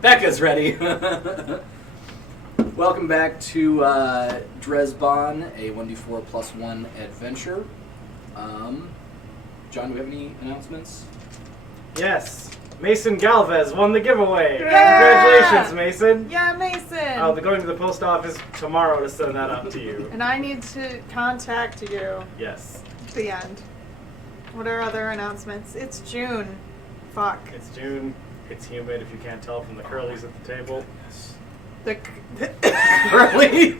Becca's ready. Welcome back to Dresbahn, a 1d4 plus 1 adventure. John, do we have any announcements? Yes. Mason Galvez won the giveaway. Yeah! Congratulations, Mason. Yeah, Mason. I'll be going to the post office tomorrow to send that up to you. And I need to contact you Yes. at the end. What are other announcements? It's June. Fuck. It's June. It's humid if you can't tell from the curlies at the table. The Curly?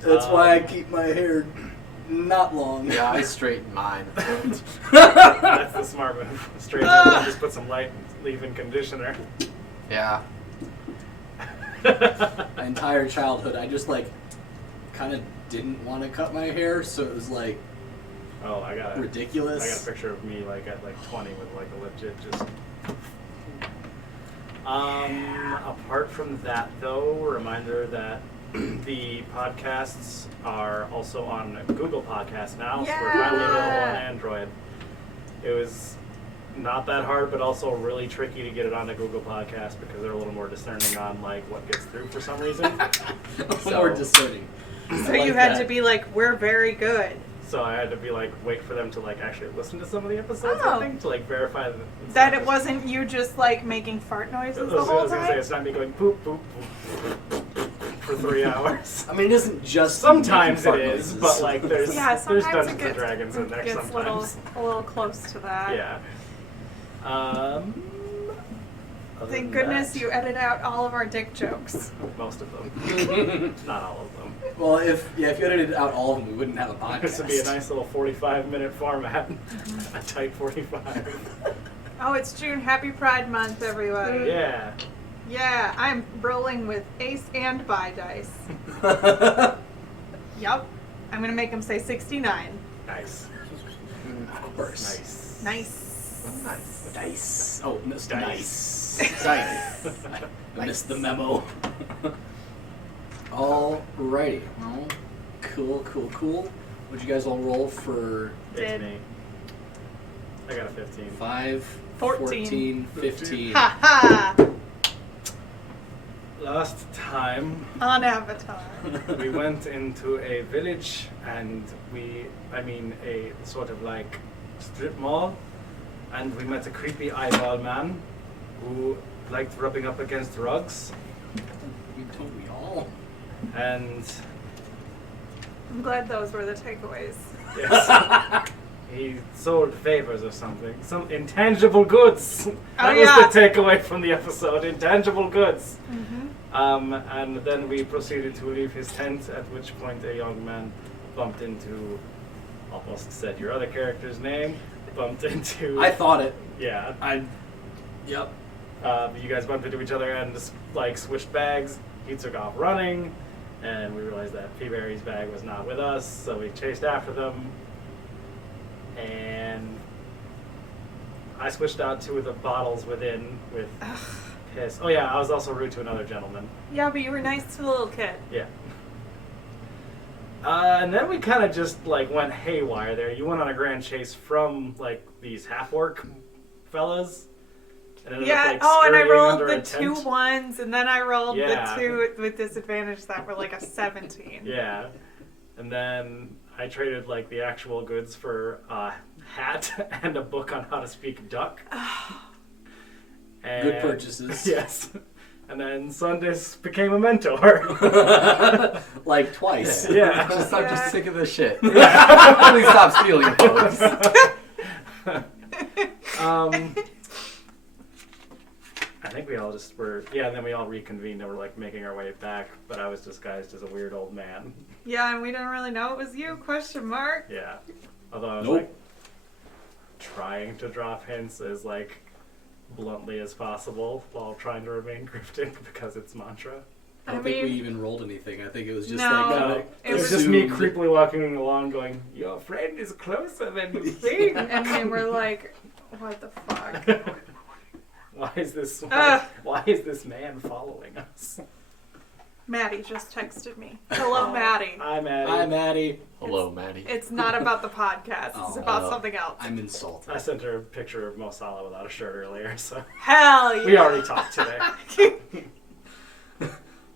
That's why I keep my hair not long. Yeah, I straighten mine. That's the smart move. Straight in, just put some light leave-in conditioner. Yeah. My entire childhood, I just kind of didn't want to cut my hair, so it was ridiculous. I got a picture of me at 20 with a legit just. Apart from that, though, a reminder that the podcasts are also on Google Podcasts now, so we're finally available on Android. It was not that hard, but also really tricky to get it onto Google Podcasts because they're a little more discerning on what gets through for some reason. More discerning. So you had to be we're very good. So I had to be wait for them to actually listen to some of the episodes, I think, to verify that it wasn't you just making fart noises the whole I was time. gonna say it's not me going poop poop poop for 3 hours. I mean, it isn't just sometimes it noises. is, but there's sometimes Dungeons it gets, and Dragons in there gets sometimes. a little close to that. Yeah. Other Thank than goodness that, you edit out all of our dick jokes. Most of them. Not all of them. Well, if you edited out all of them, we wouldn't have a podcast. This would be a nice little 45-minute format. A tight 45. Oh, it's June. Happy Pride Month, everybody. Yeah. Yeah, I'm rolling with ace and bi dice. Yup. I'm going to make them say 69. Nice. Of course. Nice. Nice. Nice. Dice. Oh, no, Dice. nice. Dice. I missed the memo. Alrighty. Well, cool. What'd you guys all roll for It's me. I got a 15. 5, 14, 15? Ha ha! Last time, On Avatar. we went into a village and a sort of like strip mall, and we met a creepy eyeball man who liked rubbing up against rugs, Don't we all? and I'm glad those were the takeaways. yes, he sold favors or something, some intangible goods. That was yeah. the takeaway from the episode: intangible goods. Mm-hmm. And then we proceeded to leave his tent, at which point a young man bumped into, almost said your other character's name, bumped into... I thought it. Yeah. Yep. You guys bumped into each other and just, switched bags. He took off running, and we realized that Peaberry's bag was not with us, so we chased after them. And I switched out 2 of the bottles within with... piss. Oh yeah, I was also rude to another gentleman. Yeah, but you were nice to the little kid. Yeah. And then we kind of just went haywire there. You went on a grand chase from these half-orc fellas. And ended up, And I scurrying rolled under the a 2 tent. ones, and then I rolled Yeah. the 2 with disadvantage that were a 17. Yeah. And then I traded the actual goods for a hat and a book on how to speak duck. And, Good purchases. Yes. And then Sundus became a mentor. Twice. Yeah. I'm just sick of this shit. Please stop stealing, folks. I think we all just were, and then we all reconvened and were making our way back, but I was disguised as a weird old man. Yeah, and we didn't really know it was you, question mark. Yeah. Although I was Nope. trying to drop hints as bluntly as possible while trying to remain cryptic because it's mantra. I don't think we even rolled anything. I think it was just No. No, it it was was just me assumed. creepily walking along going, your friend is closer than you think. And we were like, what the fuck? Why is this Ugh. why is this man following us? Maddie just texted me. Hello, Maddie. Hi, Maddie. Hi, Maddie. Hello, Maddie. It's not about the podcast. It's Oh, about no. something else. I'm insulted. I sent her a picture of Mo Salah without a shirt earlier, so Hell yeah. we already talked today.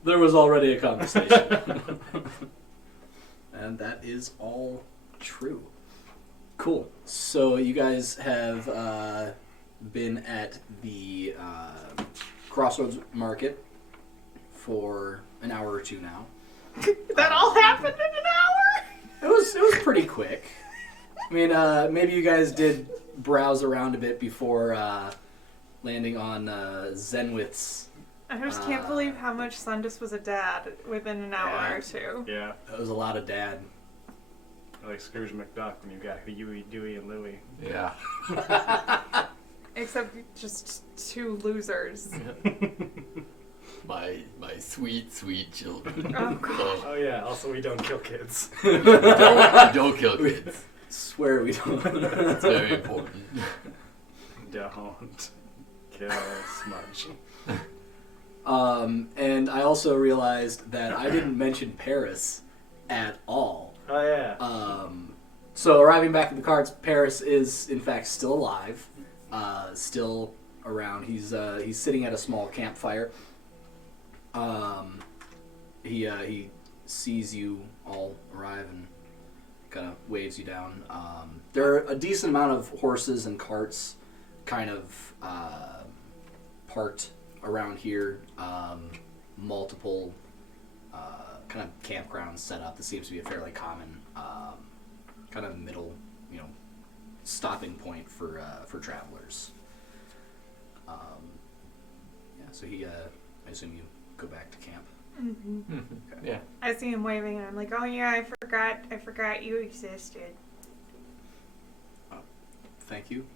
There was already a conversation. And that is all true. Cool. So you guys have been at the Crossroads Market for an hour or 2 now. That all happened in an hour? It was pretty quick. I mean, maybe you guys did browse around a bit before landing on Zenwith's. I just can't believe how much Sundus was a dad within an hour or 2. Yeah, That was a lot of dad. like Scrooge McDuck when you got Huey, Dewey, and Louie. Yeah. Except just 2 losers. My sweet, sweet children. Oh, God. Oh yeah, also we don't kill kids. Don't kill kids. Swear we don't. It's very important. Don't kill Smudge. And I also realized that I didn't mention Paris at all. Oh yeah. So arriving back at the cards, Paris is in fact still alive, still around. He's sitting at a small campfire. He sees you all arrive and kind of waves you down. There are a decent amount of horses and carts kind of parked around here. Multiple kind of campgrounds set up. This seems to be a fairly common kind of middle, stopping point for travelers. So he, I assume you go back to camp. Mm-hmm. Okay. Yeah. I see him waving, and I'm like, oh yeah, I forgot you existed. Thank you.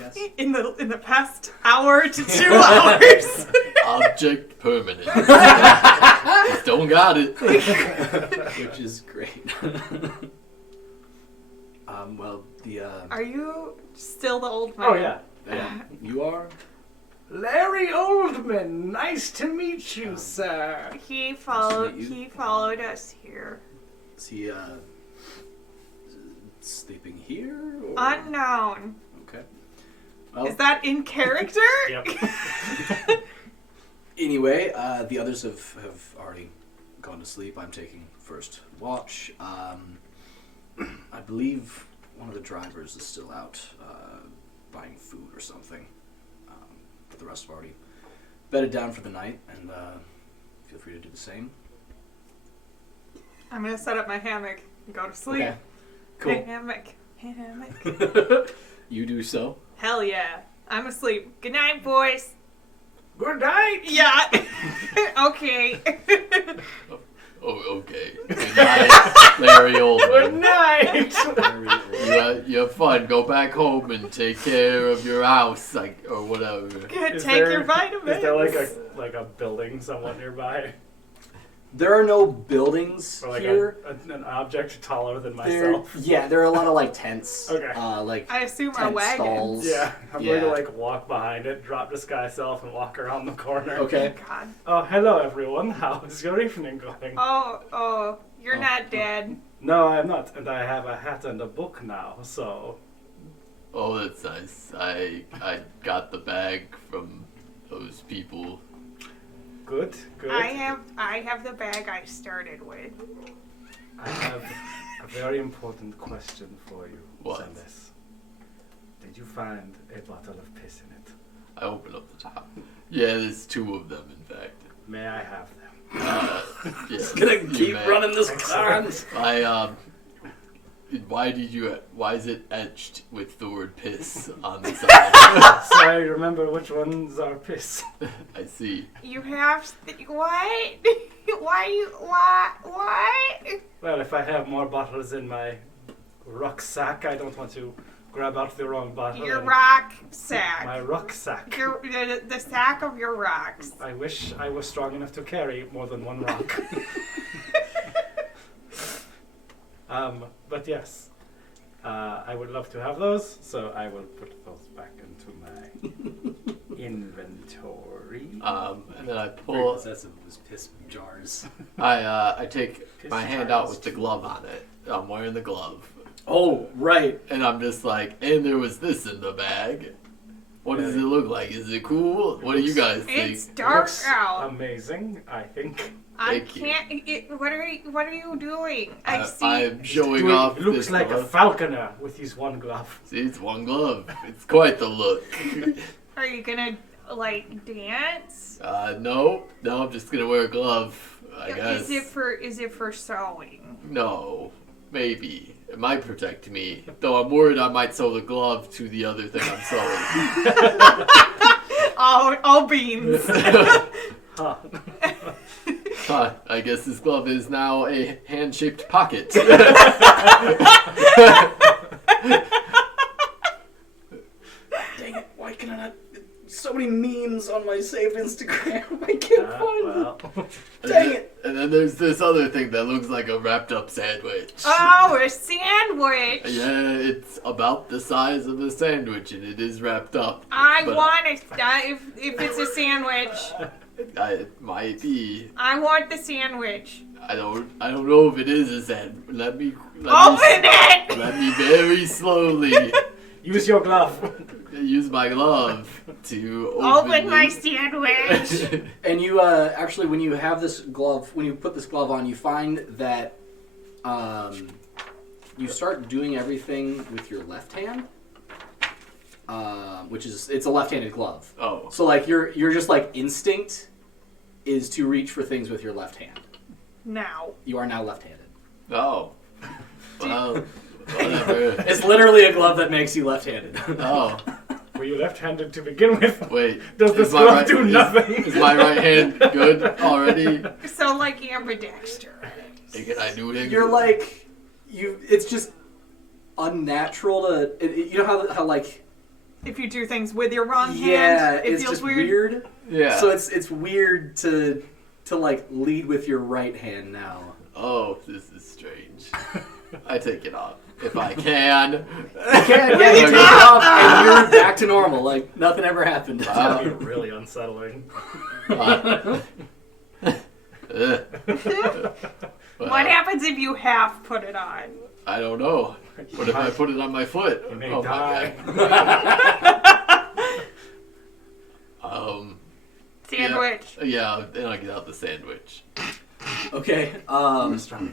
Yes. In the past hour to 2 hours. Object permanent. Just don't got it. Which is great. Well, the Are you still the old man? Oh yeah. you are. Larry Oldman, nice to meet you, sir. He followed. Nice to meet you. He followed us here. Is he sleeping here? Or? Unknown. Okay. Well, Is that in character? Yep. anyway, the others have already gone to sleep. I'm taking first watch. I believe one of the drivers is still out buying food or something. But the rest have already bedded down for the night, and feel free to do the same. I'm gonna set up my hammock and go to sleep. Okay. Cool. Hammock. You do so. Hell yeah. I'm asleep. Good night, boys. Good night. Yeah. Okay. Oh, okay. Good night, Larry Good Oldman. night. You have fun. Go back home and take care of your house, or whatever. Take your vitamins. Is there like a building somewhat nearby, There are no buildings or like here. an object taller than There, myself? there are a lot of like tents. Okay. Like I assume our tent wagons. stalls. Yeah, I'm going to Yeah. like walk behind it, drop disguise self, and walk around the corner. Okay. God. Oh, hello everyone. How's your evening going? Oh, you're Oh. not dead. No, I'm not, and I have a hat and a book now. So Oh, that's nice. I got the bag from those people. good. I have the bag I started with. I have a very important question for you, What? Sundus. Did you find a bottle of piss in it? I opened up the top. Yeah, there's 2 of them, in fact. May I have them? Yes, Gonna you keep may. running this car. Why is it etched with the word piss on the side? So I remember which ones are piss. I see. You have what? What? Well, if I have more bottles in my rucksack, I don't want to grab out the wrong bottle. Your and- rock sack. My rucksack. The sack of your rocks. I wish I was strong enough to carry more than one rock. But yes, I would love to have those, so I will put those back into my inventory. And then I Very pull. possessive of his piss jars. I take Piss my hand jars. out with the glove on it. I'm wearing the glove, Oh, right. and I'm just like, and there was this in the bag. What does it look like? Is it cool? What do you guys think? It's dark Looks out. amazing, I think. I Thank you. can't. What are you doing? I see. I'm showing Doing- off looks this like a glove. falconer with his one glove. See, it's one glove. It's quite the look. Are you gonna like dance? No, I'm just gonna wear a glove. I guess. Is it for sewing? No, maybe. It might protect me. Though I'm worried I might sew the glove to the other thing I'm sewing. Oh, beans. Huh. Huh, I guess this glove is now a hand-shaped pocket. Dang it, why can I not... So many memes on my saved Instagram. I can't find them. Well. Dang it. And then there's this other thing that looks like a wrapped-up sandwich. Oh, a sandwich. Yeah, it's about the size of a sandwich, and it is wrapped up. I But want it. If it's a sandwich, it might be. I want the sandwich. I don't know if it is a sandwich. Let me Open it. Let me very slowly Use your glove. use my glove to Open my it. sandwich. And you, actually, when you have this glove, when you put this glove on, you find that, you start doing everything with your left hand. Which is, it's a left-handed glove. Oh. So, like, you're just, like, instinct is to reach for things with your left hand. Now. You are now left-handed. Oh. Well, whatever. It's literally a glove that makes you left-handed. Oh. Were you left-handed to begin with? Wait. Does this glove do nothing? Is my right hand good already? So like ambidextrous. Can I do it? You're like, it's just unnatural to, you know how like, If you do things with your wrong hand, yeah, it it's feels just weird. Yeah. So it's weird to like lead with your right hand now. Oh, this is strange. I take it off if I can. You take it off and you're back to normal, like nothing ever happened. That'd be really unsettling. Well, What happens if you half put it on? I don't know. What if I put it on my foot? You may Oh die. my god. Sandwich. Yeah, then I get out the sandwich. Okay. Pastrami.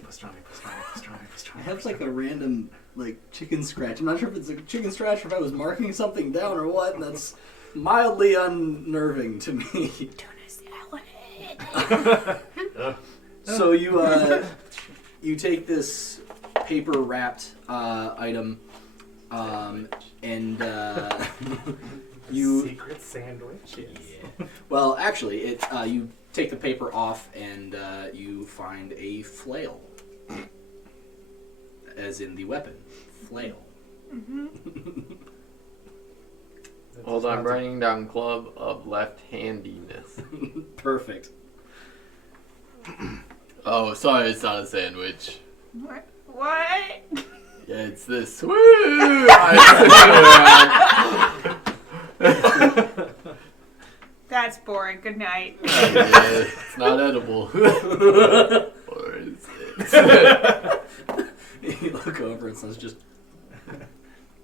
I have like a random like chicken scratch. I'm not sure if it's a chicken scratch or if I was marking something down or what. And that's mildly unnerving to me. So you take this paper wrapped item and you Secret sandwiches. well actually you take the paper off and you find a flail, as in the weapon flail. Hold on, I'm writing down club of left-handedness. Perfect. Oh, sorry, it's not a sandwich. What? Yeah, it's this. Woo! That's boring. Good night. Yeah, it's not edible. Or is it? You look over and it's just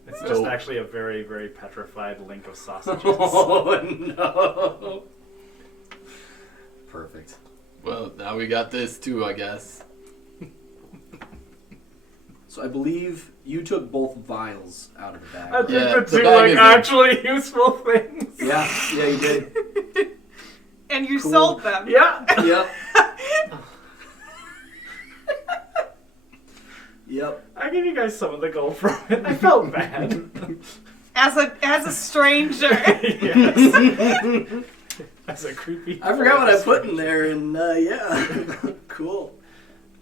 It's just actually a very, very petrified link of sausages. oh no. Perfect. Well, now we got this too, I guess. So I believe you took both vials out of the bag. I think Yeah, the the two bag like is actually useful things. Yeah, you did. And you Cool. sold them. Yeah. Yep. Yep. I gave you guys some of the gold from it. I felt bad. As a stranger. Yes. As a creepy. I forgot what I put in there, and yeah. Cool.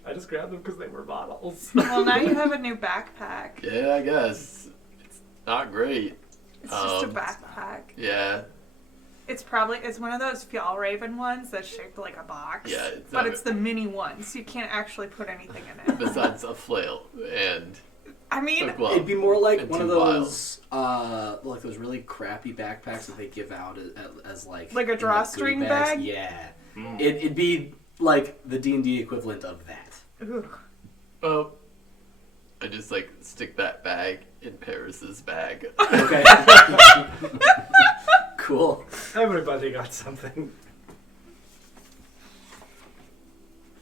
I just grabbed them because they were bottles. Well, now you have a new backpack. Yeah, I guess. It's not great. It's just a backpack. Yeah. It's one of those Fjallraven ones that's shaped like a box. Yeah, it's but not- it's the mini one, so you can't actually put anything in it. Besides a flail and I mean, a glove. It'd be more like and one of 2 those, like those really crappy backpacks that they give out as like Like a in, goodie drawstring bags. bag? Yeah. Mm. It'd be like the D&D equivalent of that. ugh. Well, I just like stick that bag in Paris's bag. Okay. Cool. Everybody got something.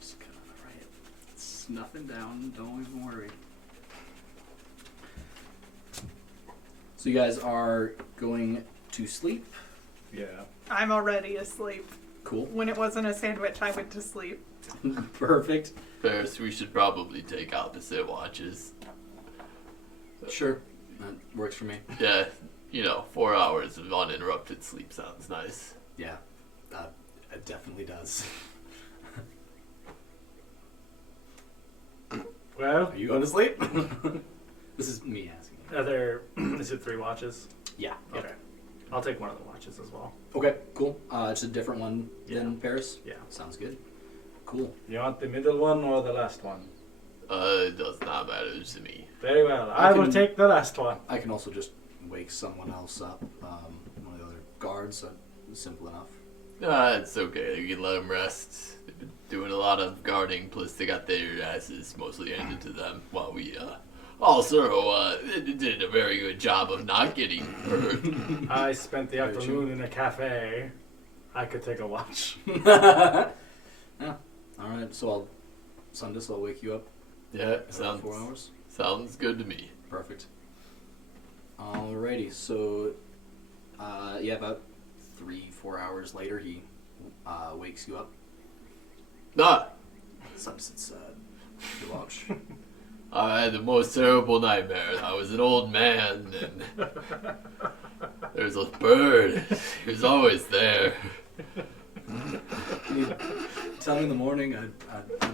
Just gonna write nothing down. Don't even worry. So you guys are going to sleep. Yeah. I'm already asleep. Cool. When it wasn't a sandwich, I went to sleep. Perfect. Paris, we should probably take opposite watches. Sure. That works for me. Yeah, 4 hours of uninterrupted sleep sounds nice. Yeah. It definitely does. Well, Are you going to sleep? This is me asking. is it 3 watches? Yeah. Okay. I'll take one of the watches as well. Okay, cool. It's a different one than Yeah. Paris? Yeah. Sounds good. Cool. You want the middle one or the last one? It does not matter to me. Very well. I will can- take the last one. I can also just wake someone else up. One of the other guards. Simple enough. It's okay. You can let them rest. They've been doing a lot of guarding, plus they got their asses mostly handed to them, while we also did a very good job of not getting hurt. I spent the Very afternoon in a cafe. I could take a watch. Yeah. Alright, so Sundus, I'll wake you up Yeah, in about 4 hours. sounds good to me. Perfect. Alrighty, so about 3-4 hours later he wakes you up. Ah, Sundus, it's your watch. I had the most terrible nightmare. I was an old man, and There's a bird. He was always there. Can you tell me in the morning? I'd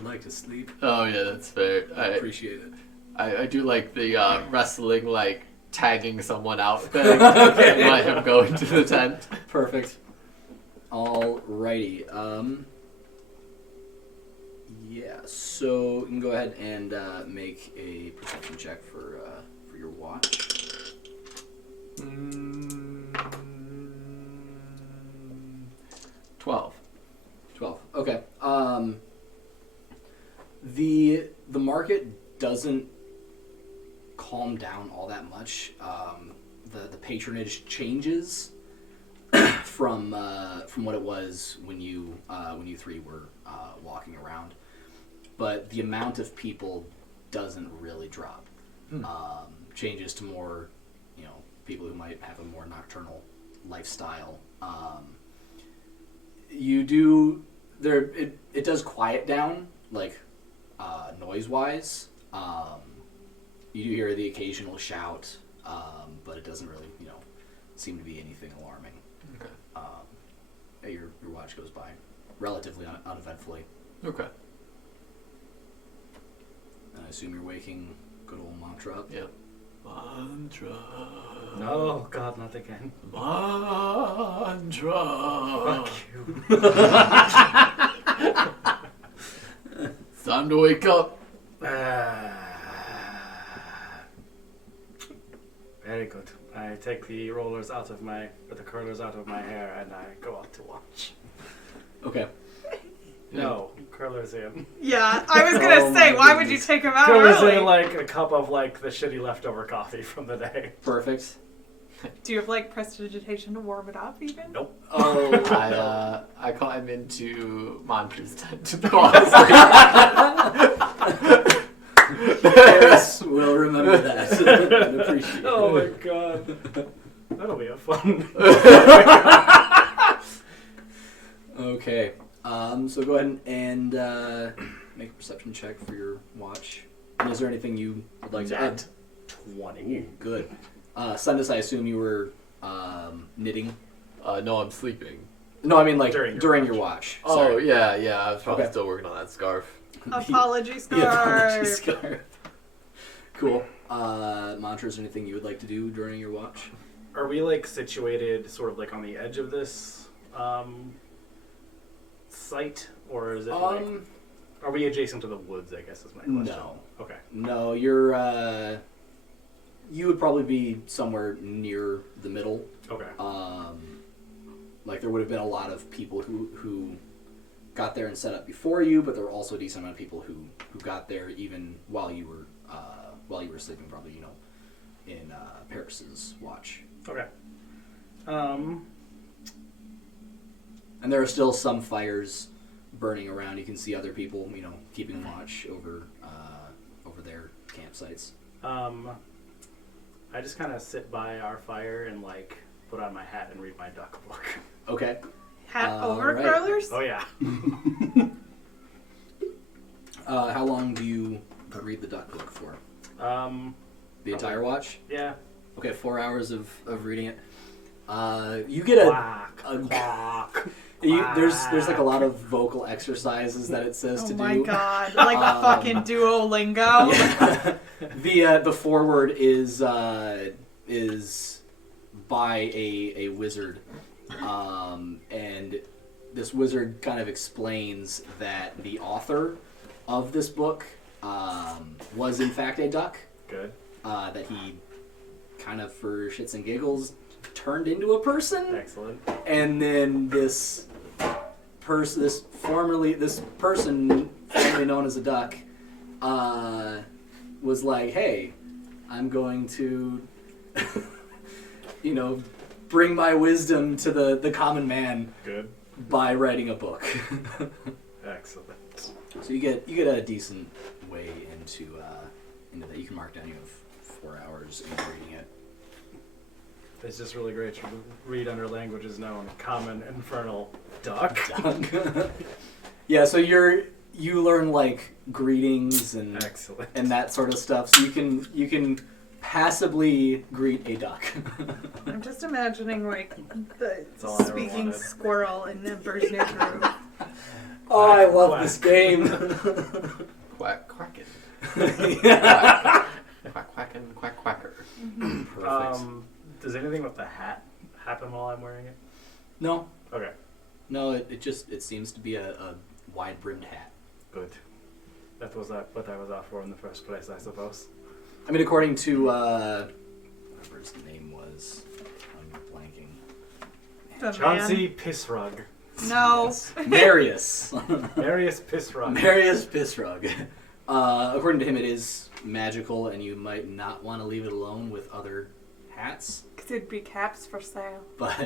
like to sleep. Oh yeah, that's fair. I appreciate it. I do like the wrestling, like tagging someone out thing. Let him go into the tent. Perfect. Alrighty. Yeah. So you can go ahead and make a perception check for your watch. 12. 12. Okay. The market doesn't calm down all that much. The patronage changes from what it was when you three were walking around, but the amount of people doesn't really drop. Changes to more, people who might have a more nocturnal lifestyle. It does quiet down, like noise-wise. You do hear the occasional shout, but it doesn't really, seem to be anything alarming. Okay. Your watch goes by relatively uneventfully. Okay. And I assume you're waking good old mantra up. Yep. Mantra. No, God, not again. Mantra. Fuck you. It's time to wake up. Very good. I take the curlers out of my hair and I go out to watch. Okay. No, curlers in. Yeah, I was gonna Oh say, my why would you goodness. take him out Curlers early? in like a cup of like the shitty leftover coffee from the day. Perfect. Do you have like prestidigitation to warm it up even? Nope. Oh. I climb into Mantra's tent. Paris will remember that. And appreciate it. Oh my God. That'll be a fun. Okay. So go ahead and make a perception check for your watch. And is there anything you would like to add? 20. Good. Sundus, I assume you were knitting. No, I'm sleeping. No, I mean like During during your your watch. Oh, Sorry. yeah. I was probably Okay. still working on that scarf. Apology scarf. Yeah, apology scarf. Cool. Mantra, is there anything you would like to do during your watch? Are we like situated sort of like on the edge of this site? Or is it like... Are we adjacent to the woods, I guess is my question. No. Okay. No, you're you would probably be somewhere near the middle. Okay. Like there would have been a lot of people who got there and set up before you, but there were also a decent amount of people who got there even while you were sleeping, probably, in Paris's watch. Okay. And there are still some fires burning around. You can see other people, keeping watch over their campsites. I just kind of sit by our fire and like put on my hat and read my duck book. Okay. Hat over right. curlers? Oh yeah. How long do you read the duck book for? The entire watch? Yeah. Okay, 4 hours of reading it. You get Quack, quack. there's like a lot of vocal exercises that it says to Oh do. my god. Like fucking Duolingo. Yeah. The foreword is by a wizard, and this wizard kind of explains that the author of this book was in fact a duck. Good. That he kind of, for shits and giggles, turned into a person. Excellent. And then this person formerly known as a duck, was like, hey, I'm going to, bring my wisdom to the common man Good. by writing a book. Excellent. So you get a decent way into that. You can mark down you have 4 hours in reading it. It's just really great to read under languages known. Common, infernal, duck. Yeah, so you learn like greetings and Excellent. and that sort of stuff. So you can passively greet a duck. I'm just imagining like the all I ever speaking wanted. squirrel in Emperor's New Groove. Oh, I love Quack. this game. Quack quacking. Yeah. Quack quacking, quack quacker. Perfect. Does anything with the hat happen while I'm wearing it? No, Okay, it seems to be a wide brimmed hat. good. That was what I was out for in the first place, I suppose. I mean, according to whatever his name was, I'm blanking. The Chauncey Pissrug. man. No. Marius. Marius Pissrug. Marius Pissrug. According to him, it is magical, and you might not want to leave it alone with other hats. Because it'd be caps for sale. But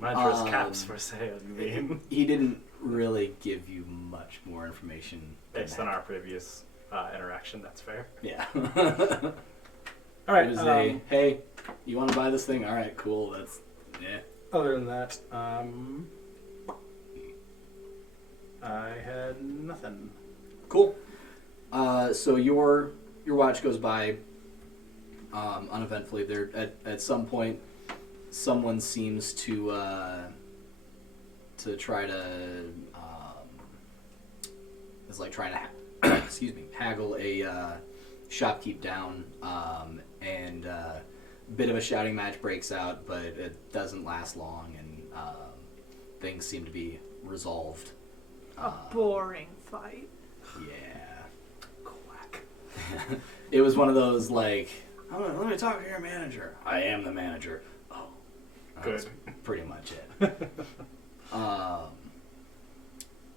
Mantra's caps for sale, you mean? he didn't really give you much more information. than Based on that. our previous interaction, that's fair. Yeah. All right. It was hey, you want to buy this thing? All right, cool. That's yeah. Other than that, I had nothing. Cool. So your watch goes by uneventfully. There at some point, someone seems to try to is like trying to excuse me, haggle a shopkeep down, and a bit of a shouting match breaks out, but it doesn't last long, and things seem to be resolved. A boring fight. Yeah. Quack. It was one of those like, let me talk to your manager. I am the manager. Oh, Good. that's pretty much it.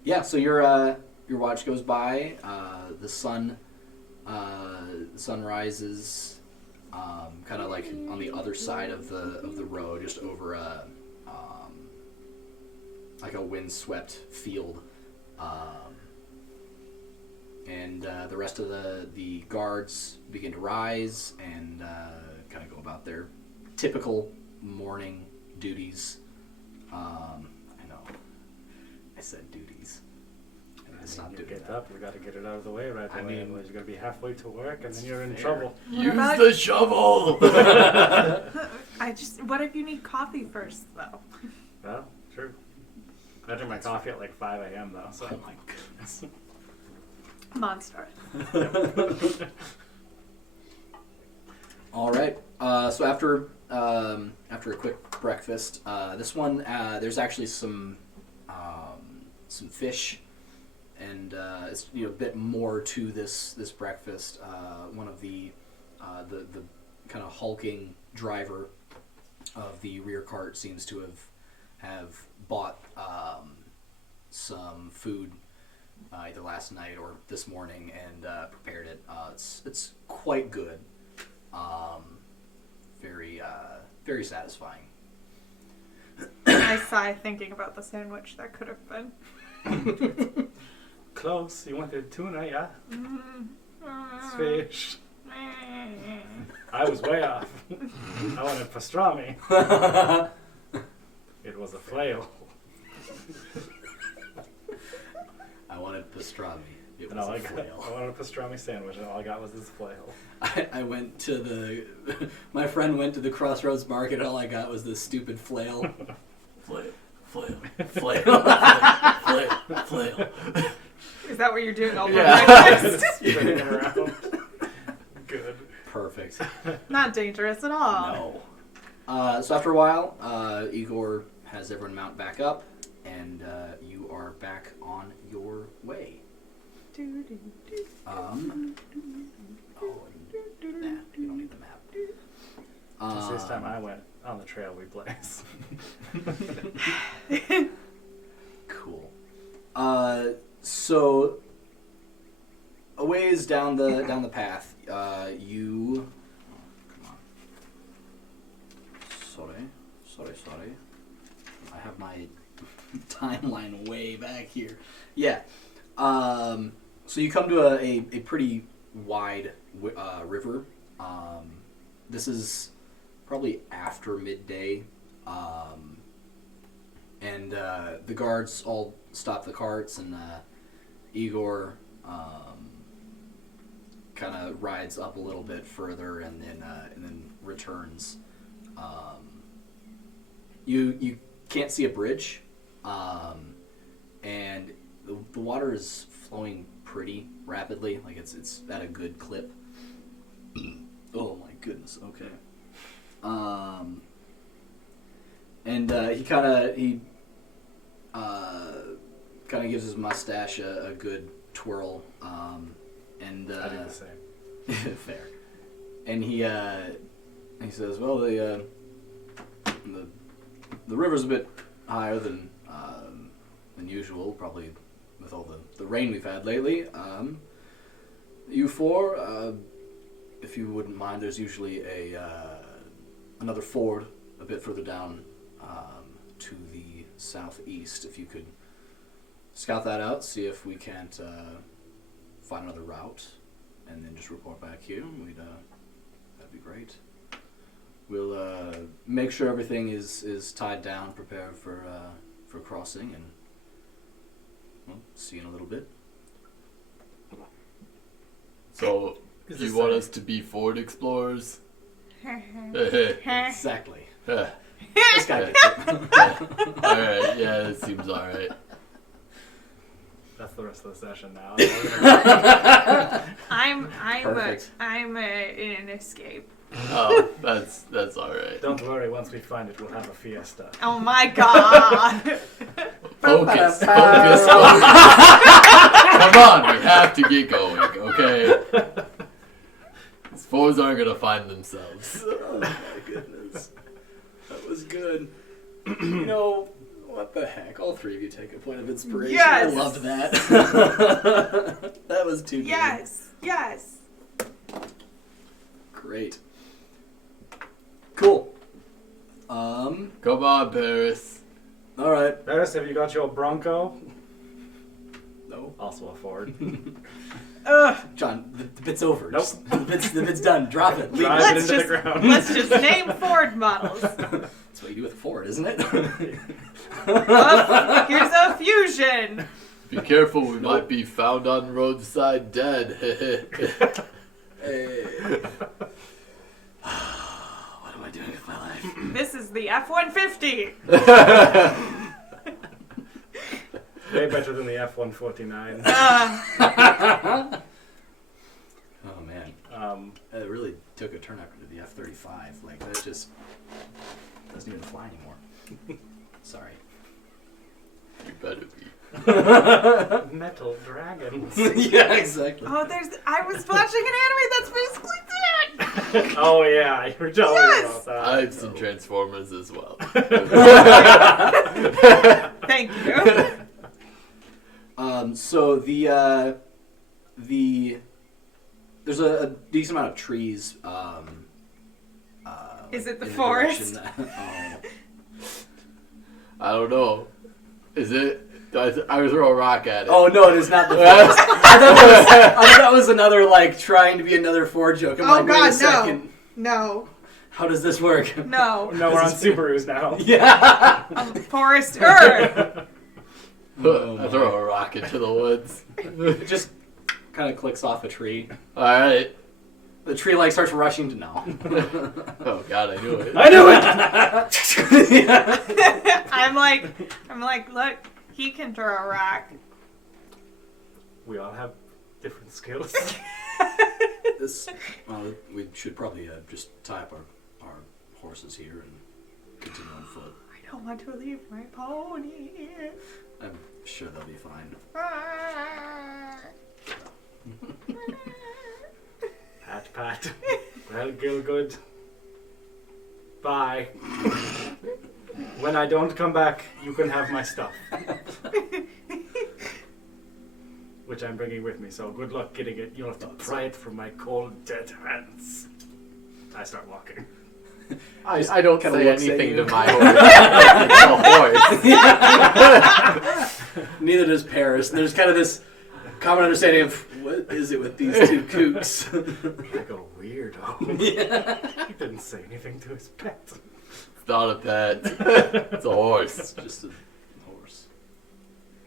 Yeah. So your watch goes by. The sun rises, kind of like on the other side of the road, just over a like a windswept field. And the rest of the guards begin to rise and kind of go about their typical morning duties. I know. I said duties. I need to stop You doing get that. up, we got to get it out of the way right I away. mean, Otherwise, you're going to be halfway to work, and then you're in fair. trouble. Use about- the shovel! What if you need coffee first, though? Well, true. I drink my coffee at like 5 a.m. though. So. Oh my goodness. Monster. All right. So after a quick breakfast, this one there's actually some fish, and it's a bit more to this breakfast. One of the kind of hulking driver of the rear cart seems to have bought some food either last night or this morning and prepared it. It's quite good. Very satisfying. I sigh thinking about the sandwich that could have been. Close. You wanted tuna, yeah? It's fish. I was way off. I wanted pastrami. It was a flail. I wanted pastrami. It And was all a I got, flail. I wanted a pastrami sandwich, and all I got was this flail. I went to my friend went to the Crossroads Market, and all I got was this stupid flail. Flail, flail, flail, flail, flail. Is that what you're doing over Yeah. breakfast? Spinning it around. Good. Perfect. Not dangerous at all. No. So after a while, Igor has everyone mount back up, and you are back on your way. Oh, and, nah, you don't need the map. Just this time I went on the trail we blaze. Cool. So a ways down the path, you. Come on. Sorry. I have my timeline way back here. Yeah. So you come to a pretty wide river. This is probably after midday. And the guards all stop the carts, and Igor kind of rides up a little bit further and then returns. You can't see a bridge, and the water is flowing pretty rapidly. Like it's at a good clip. Oh my goodness. Okay. And he kind of gives his mustache a good twirl. And I do the same. fair. And he says, "Well, the river's a bit higher than usual, probably with all the rain we've had lately. You four, if you wouldn't mind, there's usually another ford a bit further down to the southeast. If you could scout that out, see if we can't find another route, and then just report back here. That'd be great. We'll make sure everything is tied down, prepared for crossing, and we'll see you in a little bit." So, you want us to be Ford explorers? Exactly. Yeah. This guy gets it. Alright, yeah, it seems alright. That's the rest of the session now. I'm Perfect. in an escape. Oh, that's alright. Don't worry, once we find it, we'll have a fiesta. Oh my god. Focus. Come on, we have to get going, okay? These fours aren't gonna find themselves. Oh my goodness. That was good. You know, what the heck? All three of you take a point of inspiration. Yes. I loved that. That was too good. Yes. Great. Cool. Come on, Paris. Alright. Paris, have you got your Bronco? No. Also a Ford. John, the bit's over. Nope. Just- the bit's done. Drop it. Leave Drive it. it into the ground. Let's just name Ford models. That's what you do with a Ford, isn't it? Oh, here's a Fusion. Be careful, we might be found on the roadside dead. Hey. What am I doing with my life? This is the F-150. Way better than the F-149. Oh man. It really took a turn after the F-35. Like, that just doesn't even fly anymore. Sorry. You better be. Metal dragons. Yeah, exactly. Oh, I was watching an anime that's basically that. Oh yeah, you were telling me about that. I've seen Transformers as well. Thank you. So there's a decent amount of trees. Is it the in forest? direction that- I don't know. Is it? I would throw a rock at it. Oh no, it is not the forest. I thought that was another like trying to be another Ford joke. I'm Oh like, wait a god, second. no. How does this work? No. No, we're on Subarus now. Yeah. Forester. Oh, I throw a rock into the woods. It just kind of clicks off a tree. Alright. The tree like starts rushing to no. Oh god, I knew it. I knew it! I'm like, look, he can throw a rock. We all have different skills. Well, we should probably just tie up our horses here and continue on foot. I don't want to leave my pony. I'm sure they'll be fine. Pat. Well, Gilgood. Bye. When I don't come back, you can have my stuff. Which I'm bringing with me, so good luck getting it. You'll have to pry it from my cold, dead hands. I start walking. I don't kinda say looks at anything you. to my horse. It's a horse. Neither does Paris. And there's kind of this common understanding of what is it with these two kooks. Like a weirdo. Yeah. He didn't say anything to his pet. It's not a pet. It's a horse. It's just a horse.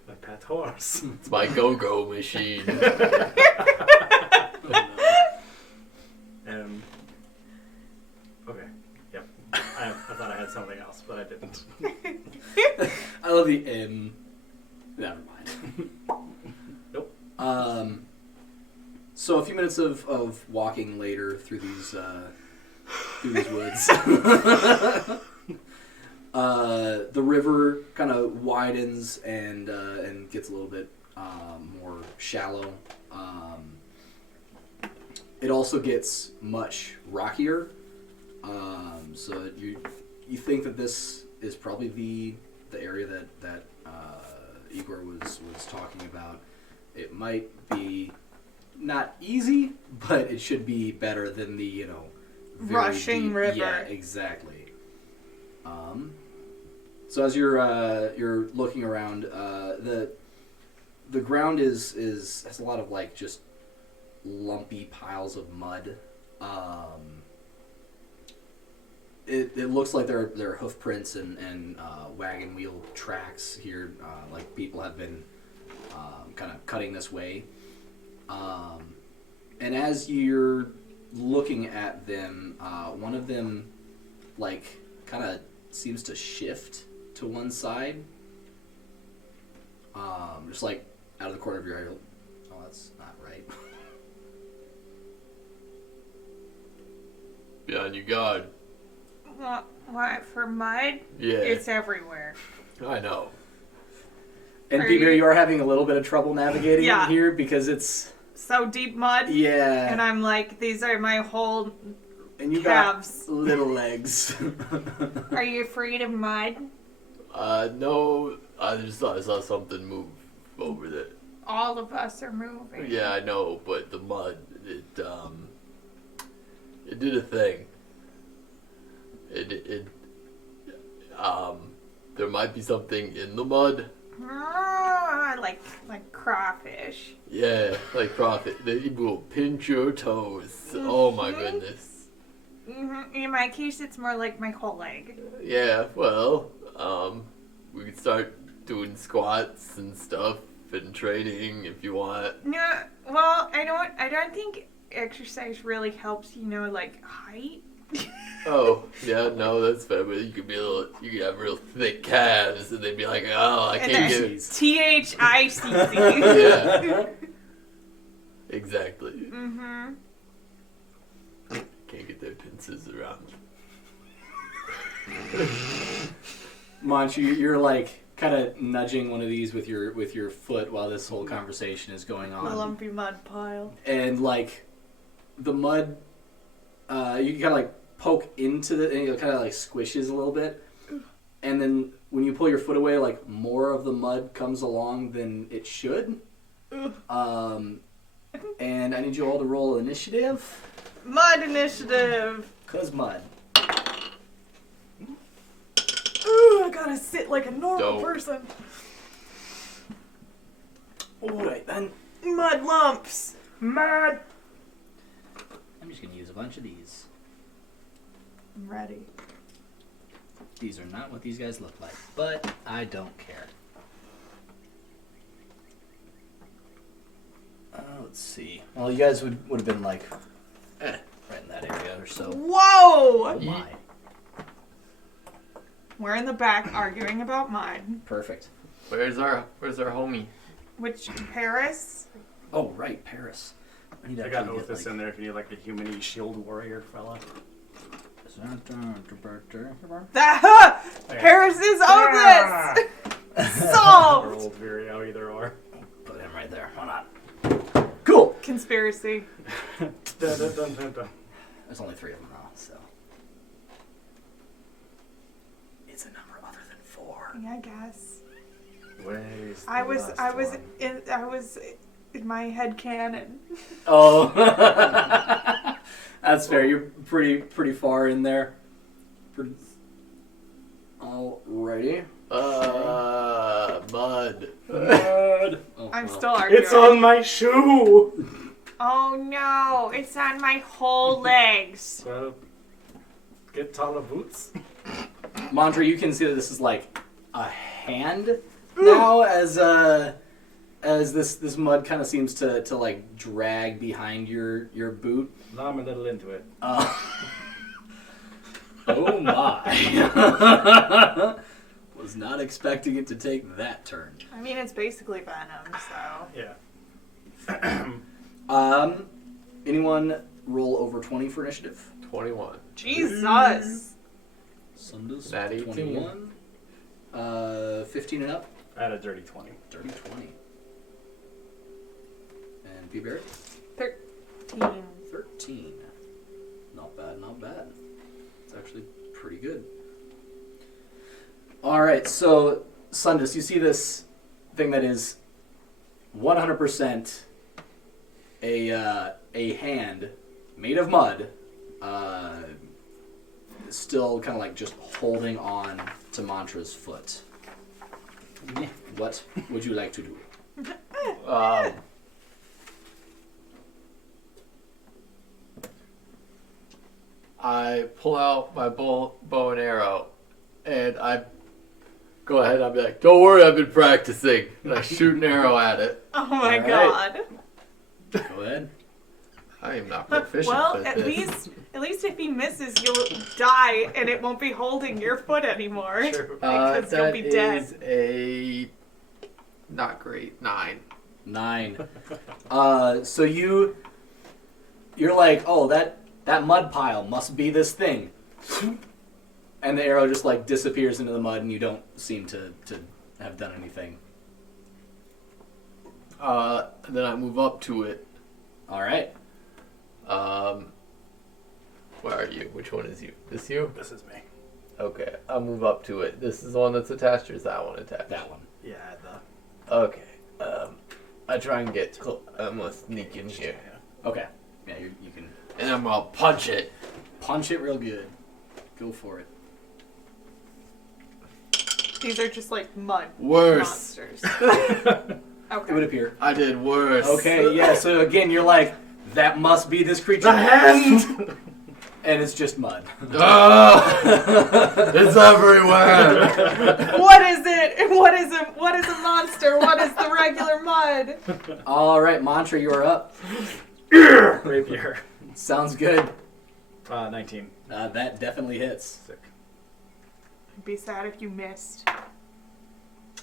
My pet horse. It's my go-go machine. I didn't. I love the never mind. Nope. So a few minutes of walking later through these woods, the river kind of widens and gets a little bit more shallow. It also gets much rockier. So you think that this is probably the area that Igor was talking about. It might be not easy, but it should be better than the very rushing deep. river. Yeah, exactly. So as you're looking around, the ground has a lot of like just lumpy piles of mud. It looks like there are hoof prints and wagon wheel tracks here, like people have been kind of cutting this way. And as you're looking at them, one of them like kind of seems to shift to one side, just like out of the corner of your eye. Oh, that's not right. Be on your guard. What, for mud? Yeah. It's everywhere. I know. And Are Peter, you- you are having a little bit of trouble navigating Yeah. here because it's So deep mud. yeah, And I'm like, these are my whole and you calves. got little legs. Are you afraid of mud? No. I just thought I saw something move over there. All of us are moving. Yeah, I know, but the mud, it did a thing. There might be something in the mud. Like crawfish. Yeah, like profit. They will pinch your toes. Oh my goodness. In my case, it's more like my whole leg. Yeah, well, we could start doing squats and stuff and training if you want. No, well, I don't think exercise really helps. Like height. Oh, yeah, no, that's fair, but you could have real thick calves and they'd be like, oh, I And can't then get it. THICC. Yeah. Exactly. Mhm. Can't get their pincers around. Monch, you're like kind of nudging one of these with your foot while this whole conversation is going A on, lumpy mud pile. and like the mud, you can kind of like poke into the, and it kind of like squishes a little bit, and then when you pull your foot away, like more of the mud comes along than it should. And I need you all to roll initiative. Mud initiative. 'Cause mud. Ooh, I gotta sit like a normal Dope. person. Alright then. Mud lumps. Mud. I'm just gonna use a bunch of these. I'm ready. These are not what these guys look like, but I don't care. Let's see. Well, you guys would have been like, right in that area or so. Whoa! Oh my. We're in the back arguing about mud. Perfect. Where's our homie? Which, Paris? Oh, right, Paris. I need to I got actually Othis in there if you need like a human shield warrior fella. Paris is Othis! Or Solved! old Virio, either or. Put him right there. Why not? Cool. Conspiracy. Dun, dun, dun, dun, dun. There's only 3 of them now, so. It's a number other than 4. Yeah, I guess. Where's I the was last one? in my head canon. Oh. That's fair. You're pretty far in there. Alrighty. Mud. Mud. Oh, I'm well. still arguing. It's on my shoe! Oh no, it's on my whole legs. Well, get taller boots. Mondra, you can see that this is like a hand now, as this mud kind of seems to like drag behind your boot. Now I'm a little into it. Oh my. Was not expecting it to take that turn. I mean, it's basically venom, so. Yeah. Anyone roll over 20 for initiative? 21. Jesus! Sundus, Nat 18. 21. 15 and up? I had a dirty 20. Dirty 20. And P-Berry? 13. 13. Not bad, not bad. It's actually pretty good. Alright, so Sundus, you see this thing that is 100% a hand made of mud, still kind of like just holding on to Mantra's foot. What would you like to do? I pull out my bow and arrow, and I go ahead. I'll be like, "Don't worry, I've been practicing." And I shoot an arrow at it. Oh my Alright. god. Go ahead. I am not proficient. Well, with at this. least if he misses, you'll die, and it won't be holding your foot anymore. True. Because you'll be dead. Is a not great 9. 9. So you're like, oh, that mud pile must be this thing. And the arrow just like disappears into the mud and you don't seem to have done anything. Then I move up to it. Alright. Where are you? Which one is you? This you? This is me. Okay, I'll move up to it. This is the one that's attached, or is that one attached? That one. Yeah, Okay. I try and get close. I'm gonna sneak in here. Okay. Yeah, you can And I'm gonna punch it. punch it real good. Go for it. These are just like mud Worse. monsters. It would Okay. appear. I did worse. Okay, yeah, so again, you're like, that must be this creature. hand! And it's just mud. Ah! It's everywhere. What is it? What is a monster? What is the regular mud? Alright, Mantra, you are up. Rapier. Sounds good. 19. That definitely hits. Sick. I'd be sad if you missed.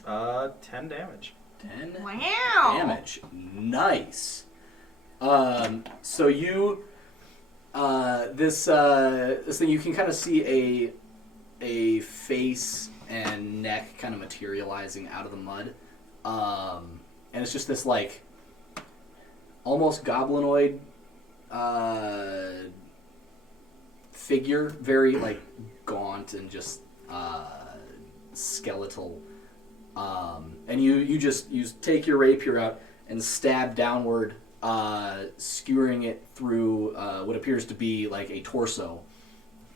10 damage. 10 Wow. damage. Nice. So you, this thing, you can kind of see a face and neck kind of materializing out of the mud, and it's just this like almost goblinoid figure, very like gaunt and just skeletal. And you take your rapier out and stab downward, skewering it through what appears to be like a torso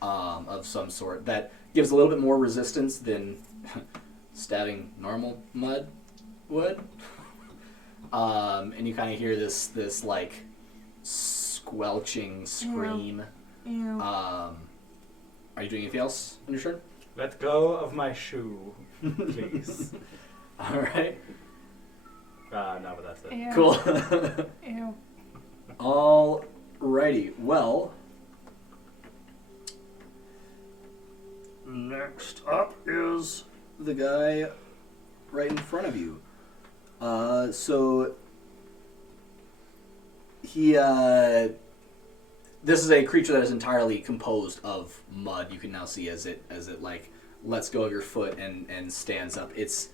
of some sort that gives a little bit more resistance than stabbing normal mud would. And you kind of hear this like squelching scream. Ew. Are you doing anything else on your turn? Let go of my shoe, please. All right. No, but that's it. Ew. Cool. Ew. Alrighty. Well, next up is the guy right in front of you. So he this is a creature that is entirely composed of mud. You can now see as it like lets go of your foot and stands up. It's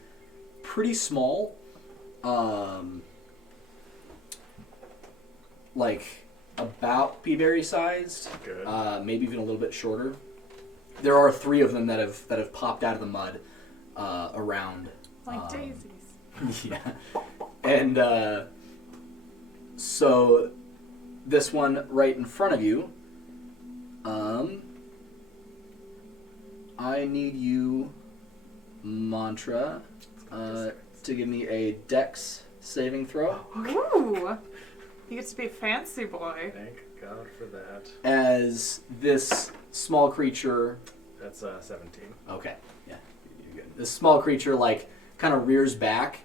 pretty small. Like about pea-berry sized, Good. maybe even a little bit shorter. There are 3 of them that have popped out of the mud around. Like daisies. Yeah, and so this one right in front of you. I need you, Mantra, to give me a Dex saving throw. Ooh. He gets to be a fancy boy. Thank God for that. As this small creature. That's 17. Okay, yeah, you're good. This small creature like kind of rears back,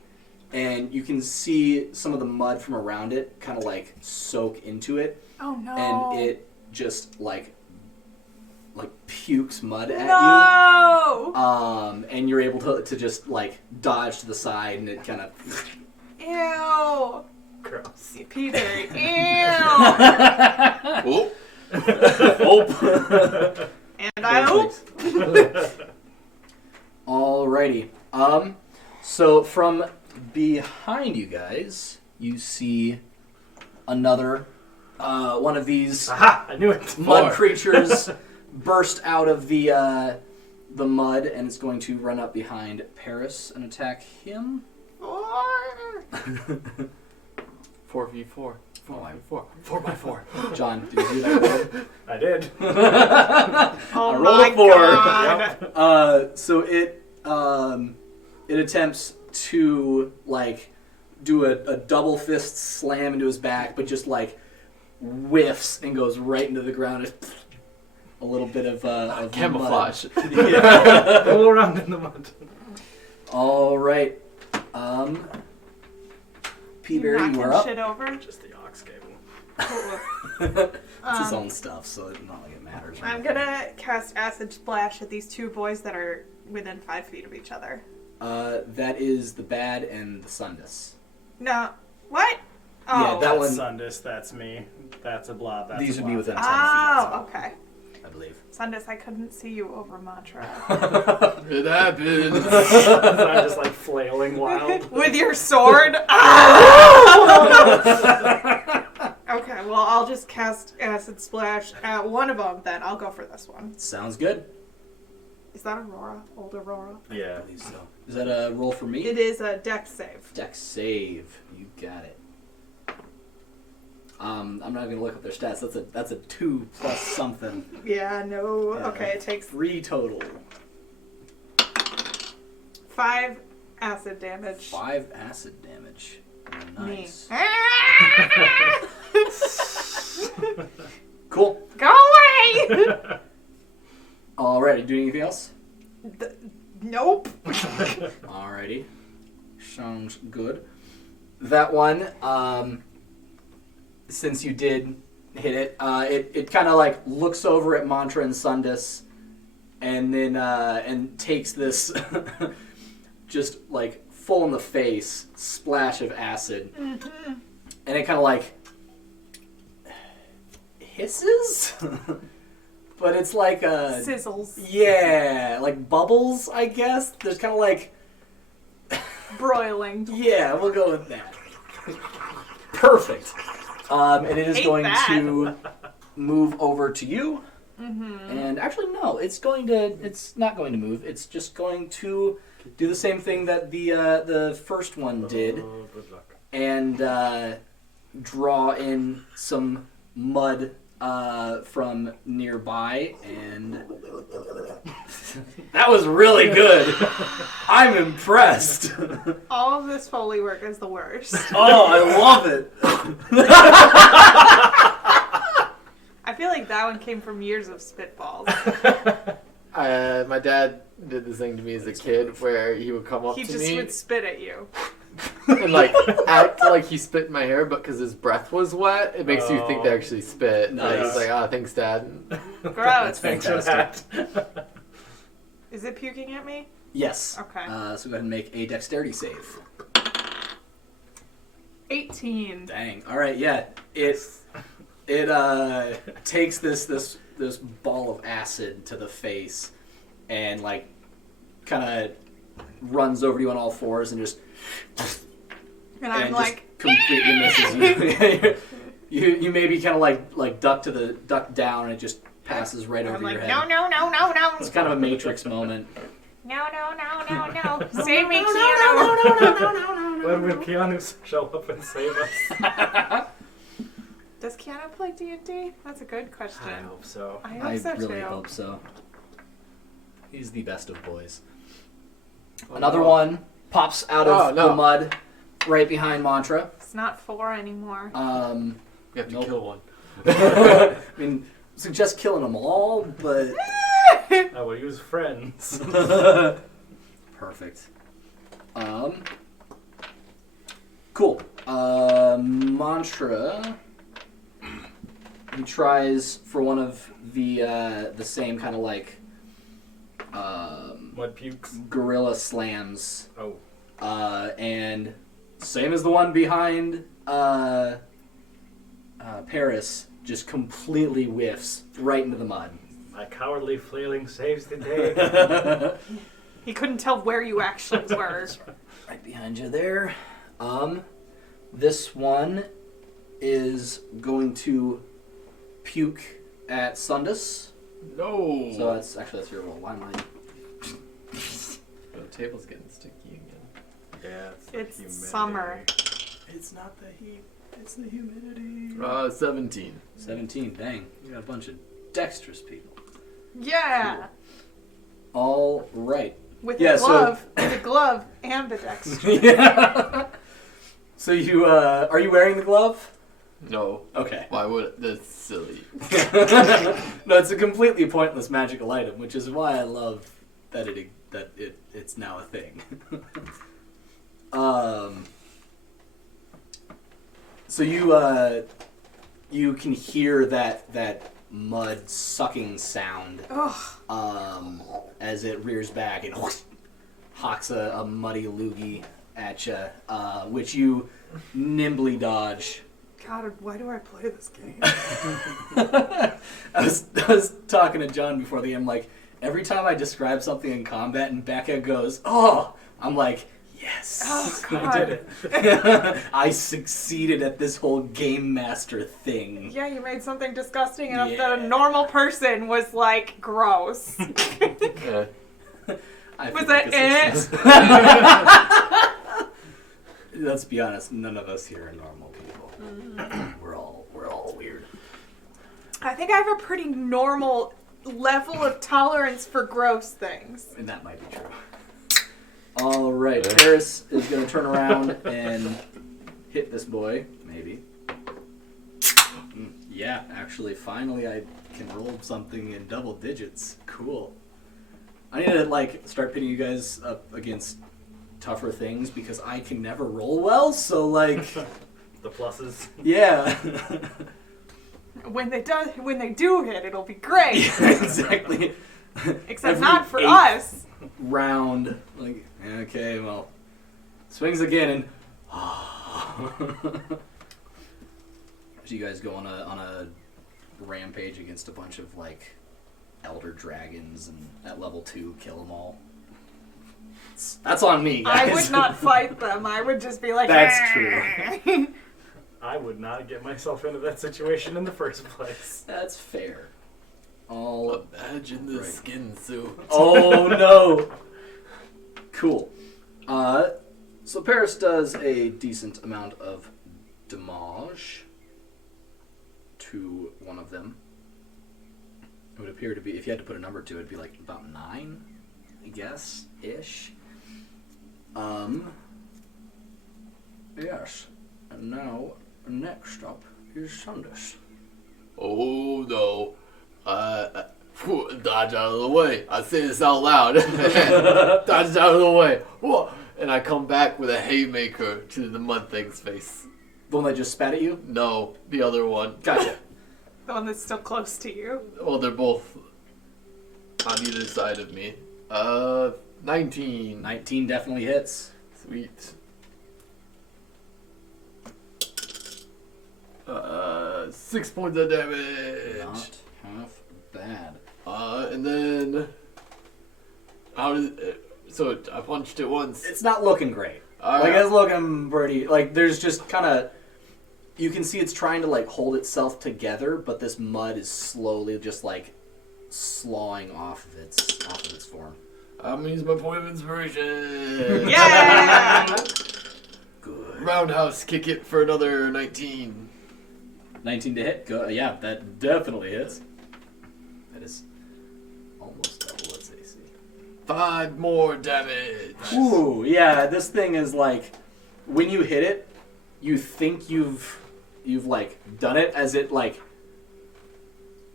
and you can see some of the mud from around it kind of like soak into it, Oh no. and it just like like pukes mud at No! you. And you're able to just like dodge to the side, and it kind of. Ew. Gross. Peter. Ew. Oh. Oh. And I hope. Alrighty. So from behind you guys, you see another one of these Aha! I knew it. mud creatures burst out of the mud, and it's going to run up behind Paris and attack him. 4v4. 4x4. 4x4. John, did you do that? I did. Oh I rolled my a 4. God. So it attempts to like do a double fist slam into his back, but just like whiffs and goes right into the ground. A little bit of Camouflage. Mud. Yeah. Roll around in the mud. All right. P-Berry, you are knocking up. shit over. Just the aux cable. It's his own stuff, so it's not like it matters. I'm gonna cast Acid Splash at these two boys that are within 5 feet of each other. That is the bad and the Sundus. No. What? Oh. Yeah, that one. That's Sundus, that's me. That's a blob. That's These a would be blob. within 10 feet. Oh, okay. I believe. Sundus, I couldn't see you over Mantra. It happens. I'm just like flailing wild. With your sword? Okay, well, I'll just cast Acid Splash at one of them then. I'll go for this one. Sounds good. Is that Aurora? Old Aurora? Yeah. I believe so. Is that a roll for me? It is a dex save. Dex save. You got it. I'm not gonna look up their stats. That's a 2 plus something. Yeah, no. Yeah. Okay, it takes 3 total. 5 acid damage. 5 acid damage. Nice. Me. Cool. Go away! Alrighty. Do anything else? Nope. Alrighty. Sounds good. That one, since you did hit it, it kind of like looks over at Mantra and Sundus, and then and takes this just like full in the face splash of acid, and it kind of like hisses, but it's like a Sizzles. yeah, like bubbles. I guess there's kind of like Broiling. yeah, we'll go with that. Perfect. And it is Hate going that. to move over to you. And actually, no, it's not going to move. It's just going to do the same thing that the first one did, Oh, good luck. and draw in some mud from nearby, and that was really good. I'm impressed. All of this Foley work is the worst. Oh, I love it. I feel like that one came from years of spitballs. My dad did this thing to me as a kid where he would come up He to just me would spit at you. and like act like he spit in my hair, but because his breath was wet, it makes you think they actually spit. And Nice. he's like, "Ah, thanks, Dad." Gross. Thanks for Fantastic. that. Is it puking at me? Yes. Okay. So go ahead and make a dexterity save. 18. Dang. All right. Yeah. It takes this ball of acid to the face, and like kind of runs over you on all fours and just And I'm like, just completely misses you. you maybe kind of like duck down, and it just passes right over I'm your like, head. no. It's kind of a Matrix moment. No. Save me, Keanu. When will Keanu show up and save us? Does Keanu play D&D? That's a good question. I hope so. I hope I so really too. hope so. He's the best of boys. Another one pops out of the mud right behind Mantra. It's not 4 anymore. We have to Nope. kill one. I mean, suggest killing them all, but I will use friends. perfect. Cool. Mantra he tries for one of the same kind of like Mud pukes. gorilla slams. Oh. And same as the one behind Paris, just completely whiffs right into the mud. My cowardly flailing saves the day. He couldn't tell where you actually were. Right behind you there. This one is going to puke at Sundus. No. So that's your roll. Why am I? The table's getting sticky again. Yeah, It's humidity. summer. It's not the heat. It's the humidity. 17. 17. Dang, you got a bunch of dexterous people. Yeah. All right. With Yeah, a so- glove, with a glove and a dexter. Yeah. So you are you wearing the glove? No. Okay. Why would that's silly? No, it's a completely pointless magical item, which is why I love that it's now a thing. So you can hear that mud sucking sound as it rears back and hawks a muddy loogie at you, which you nimbly dodge. God, why do I play this game? I was talking to John before the game, like, every time I describe something in combat and Becca goes, "Oh," I'm like, yes. Oh, I God. did it. I succeeded at this whole game master thing. Yeah, you made something disgusting enough Yeah. that a normal person was like, gross. Yeah. I Was feel that like a success. Let's be honest, none of us here are normal people. We're all weird. I think I have a pretty normal level of tolerance for gross things. And that might be true. All right, Paris is going to turn around and hit this boy, maybe. Yeah, actually, finally I can roll something in double digits. Cool. I need to, start pitting you guys up against tougher things because I can never roll well, so, The pluses. yeah. When they do hit, it'll be great. Exactly. Except Every not for 8th us. round, okay, well, swings again, and as you guys go on a rampage against a bunch of elder dragons, and at level 2 kill them all. That's on me, guys. I would not fight them. I would just be like, That's true. I would not get myself into that situation in the first place. That's fair. All Imagine the right. skin suit. Oh no! Cool. So Paris does a decent amount of damage to one of them. It would appear to be, if you had to put a number to it, it'd be about 9, I guess, ish. Yes. And now, next up is Sundus. Oh no. Dodge out of the way. I say this out loud. Dodge out of the way. Whoa. And I come back with a haymaker to the mud thing's face. The one that just spat at you? No, the other one. Gotcha. the one that's still close to you. Well, they're both on either side of me. 19. 19 definitely hits. Sweet. 6 points of damage. Not half bad. And then how does so I punched it once. It's not looking great. Alright. It's looking pretty. There's just kind of. You can see it's trying to hold itself together, but this mud is slowly just slawing off of its form. I'm gonna use my point of inspiration. Yeah! Good. Roundhouse kick it for another 19. 19 to hit. Go. Yeah, that definitely hits. That is almost double its AC. 5 more damage. Ooh, yeah. This thing is when you hit it, you think you've done it as it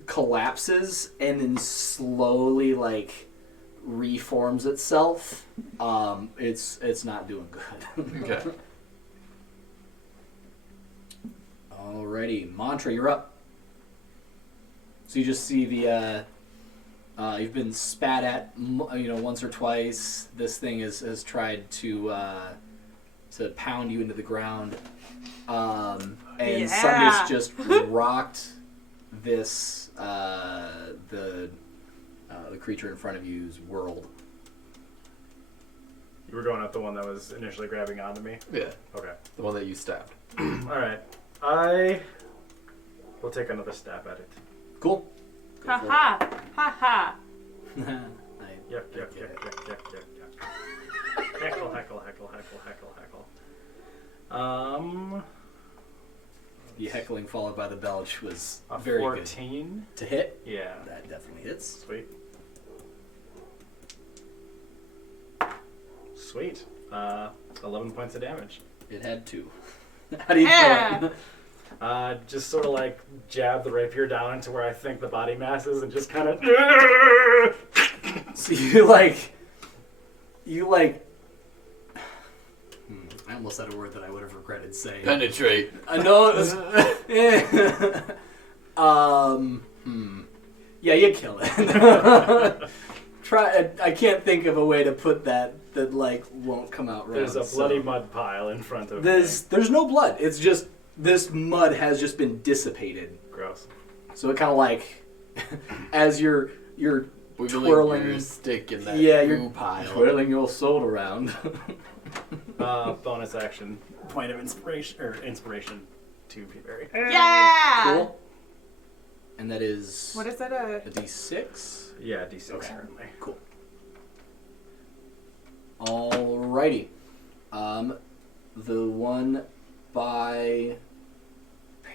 collapses and then slowly reforms itself. It's not doing good. Okay. Alrighty, Mantra, you're up. So you just see the you've been spat at, once or twice. This thing has tried to pound you into the ground, and Sundus just rocked this the creature in front of you's world. You were going at the one that was initially grabbing onto me? Yeah. Okay. The one that you stabbed. Alright. I will take another stab at it. Cool. Ha ha. Ha ha. Yuck. Heckle. The heckling followed by the belch was A very 14. good. To hit? Yeah. That definitely hits. Sweet. 11 points of damage. It had 2. How do you feel? Just sort of like jab the rapier down into where I think the body mass is and just kind of... So you I almost said a word that I would have regretted saying. Penetrate. I know it was... Yeah, you kill it. I can't think of a way to put that won't come out right. There's a bloody mud pile in front of me. There's no blood. It's just this mud has just been dissipated. Gross. So it kind of as you're twirling your stick in that you're pile. twirling your sword around. Bonus action. Point of inspiration to Peaberry. Yeah! Cool. And that is... What is that? A D6? Yeah, D6 Okay. currently. Cool. Alrighty. The one by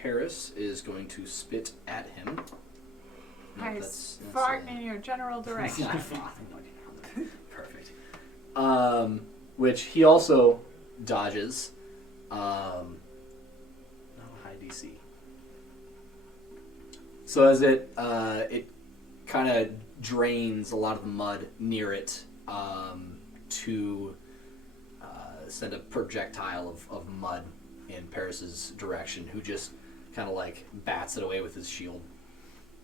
Paris is going to spit at him. No, I that's fart in your general direction. Perfect. Which he also dodges. No high DC. So as it kind of drains a lot of the mud near it to send a projectile of mud in Paris's direction, who just kind of bats it away with his shield.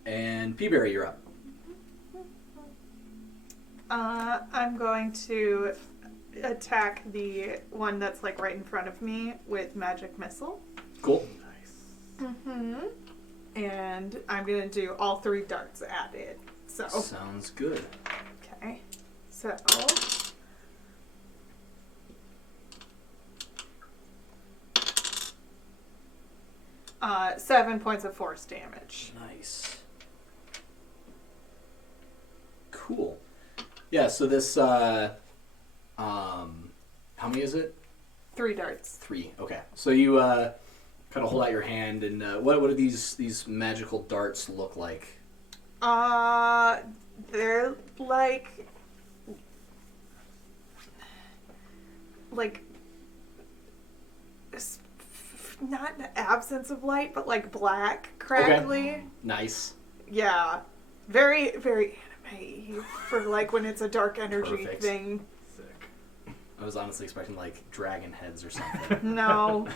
And Peaberry, you're up. I'm going to attack the one that's right in front of me with magic missile. Cool. Mm-hmm. And I'm going to do all 3 darts at it. So. Sounds good. Okay. So. 7 points of force damage. Nice. Cool. Yeah, so this, how many is it? 3 darts. 3, okay. So you kind of hold out your hand, and what do these magical darts look like? They're not an absence of light, but black, crackly. Okay. Nice. Yeah. Very, very anime for when it's a dark energy Perfect. thing. Sick. I was honestly expecting dragon heads or something. No.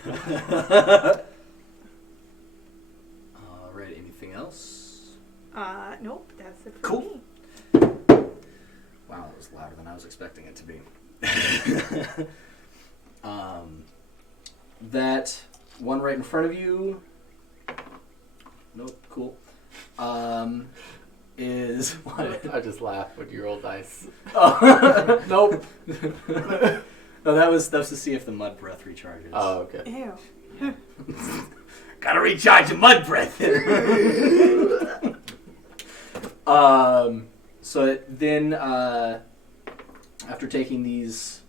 Alright, anything else? Nope, that's it for Cool. me. Wow, that was louder than I was expecting it to be. That one right in front of you. Nope, cool. Is what? I just laughed when you rolled dice. Oh, nope. No, that was to see if the mud breath recharges. Oh, okay. Ew. Gotta recharge your mud breath. So then, after taking these,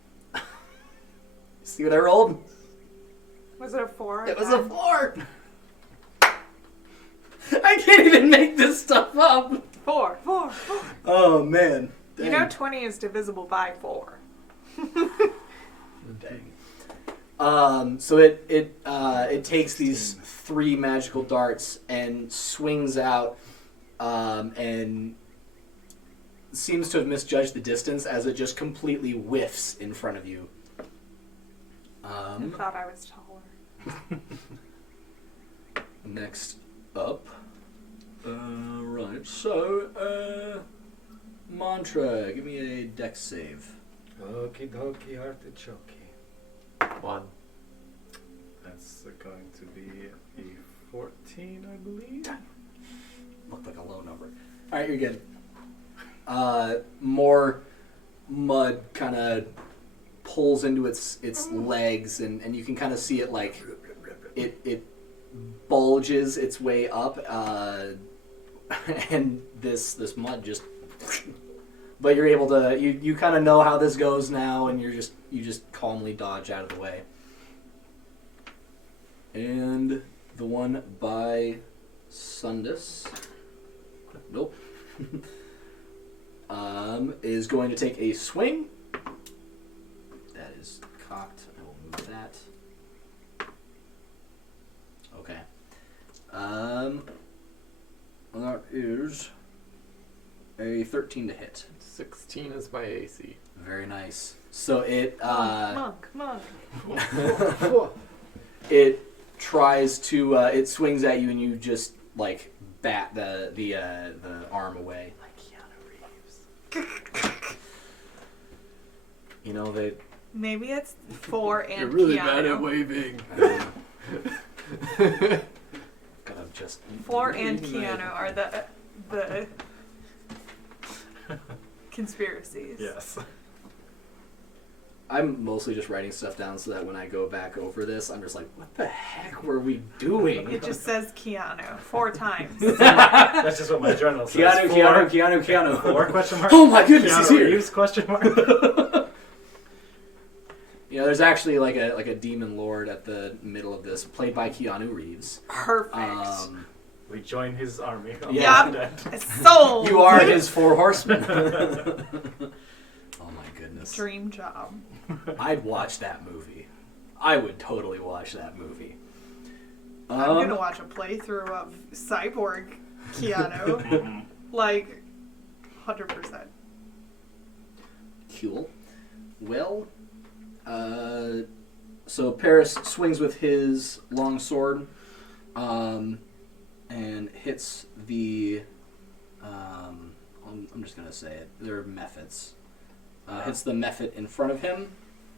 see what I rolled? Was it a 4? It was a 4. I can't even make this stuff up. 4. Oh man. Dang. You know 20 is divisible by 4. Dang. So it takes these 3 magical darts and swings out, and seems to have misjudged the distance as it just completely whiffs in front of you. I thought I was taller. Next up. Right. So, Mantra, give me a dex save. Okie dokie artichoke. 1. That's going to be a 14, I believe. Looked like a low number. All right, you're good. More mud kind of pulls into its legs, and you can kind of see it like it bulges its way up, and this mud just. But you're able to you kind of know how this goes now, and you just calmly dodge out of the way. And the one by Sundus, nope, is going to take a swing. That is cocked. I will move that. Okay. That is a 13 to hit. 16 is my AC. Very nice. So it Monk. it tries to it swings at you, and you just like bat the arm away. Like Keanu Reeves. You know they. Maybe it's 4 and You're really Keanu. bad at waving. Gotta just 4 and Keanu are the conspiracies. Yes. I'm mostly just writing stuff down so that when I go back over this, I'm just like, what the heck were we doing? It just says Keanu 4 times. That's just what my journal says. Keanu. 4 question mark? Oh my goodness, Keanu he's here. Reeves question mark? You know, there's actually like a demon lord at the middle of this, played by Keanu Reeves. Perfect. We join his army. Yeah. Sold. You are his 4 horsemen. Oh my goodness. Dream job. I'd watch that movie. I would totally watch that movie. I'm gonna watch a playthrough of Cyborg Keanu. Like, 100%. Cool. Well, so Paris swings with his long sword, and hits the. I'm just gonna say it. They're mephits. Hits the mephit in front of him.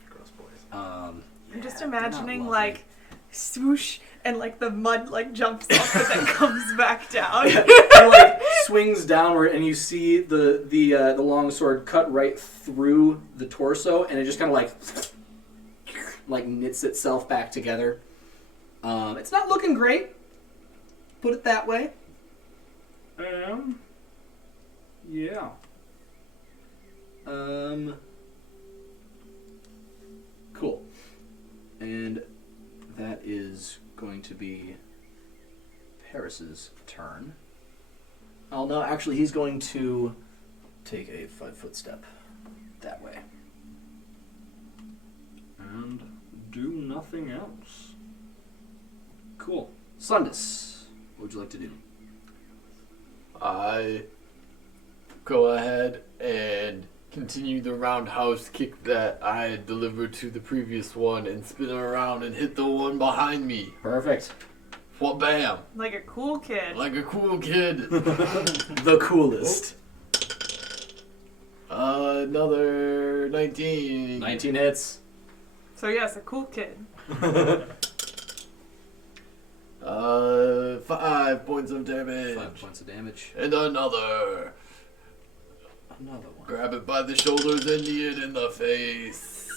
Gross boys. I'm just Yeah, imagining not like swoosh and like the mud like jumps up but then comes back down. He like swings downward, and you see the long sword cut right through the torso, and it just kind of like knits itself back together. It's not looking great. Put it that way. Yeah. Cool. And that is going to be Paris's turn. Oh no, actually he's going to take a 5-foot step that way. And do nothing else. Cool. Sundus, what would you like to do? I go ahead and continue the roundhouse kick that I had delivered to the previous one and spin around and hit the one behind me. Perfect. What bam! Like a cool kid. Like a cool kid. The coolest. Another 19. 19 hits. So yes, a cool kid. 5 points of damage. 5 points of damage. And another. Another one. Grab it by the shoulders and knee it in the face.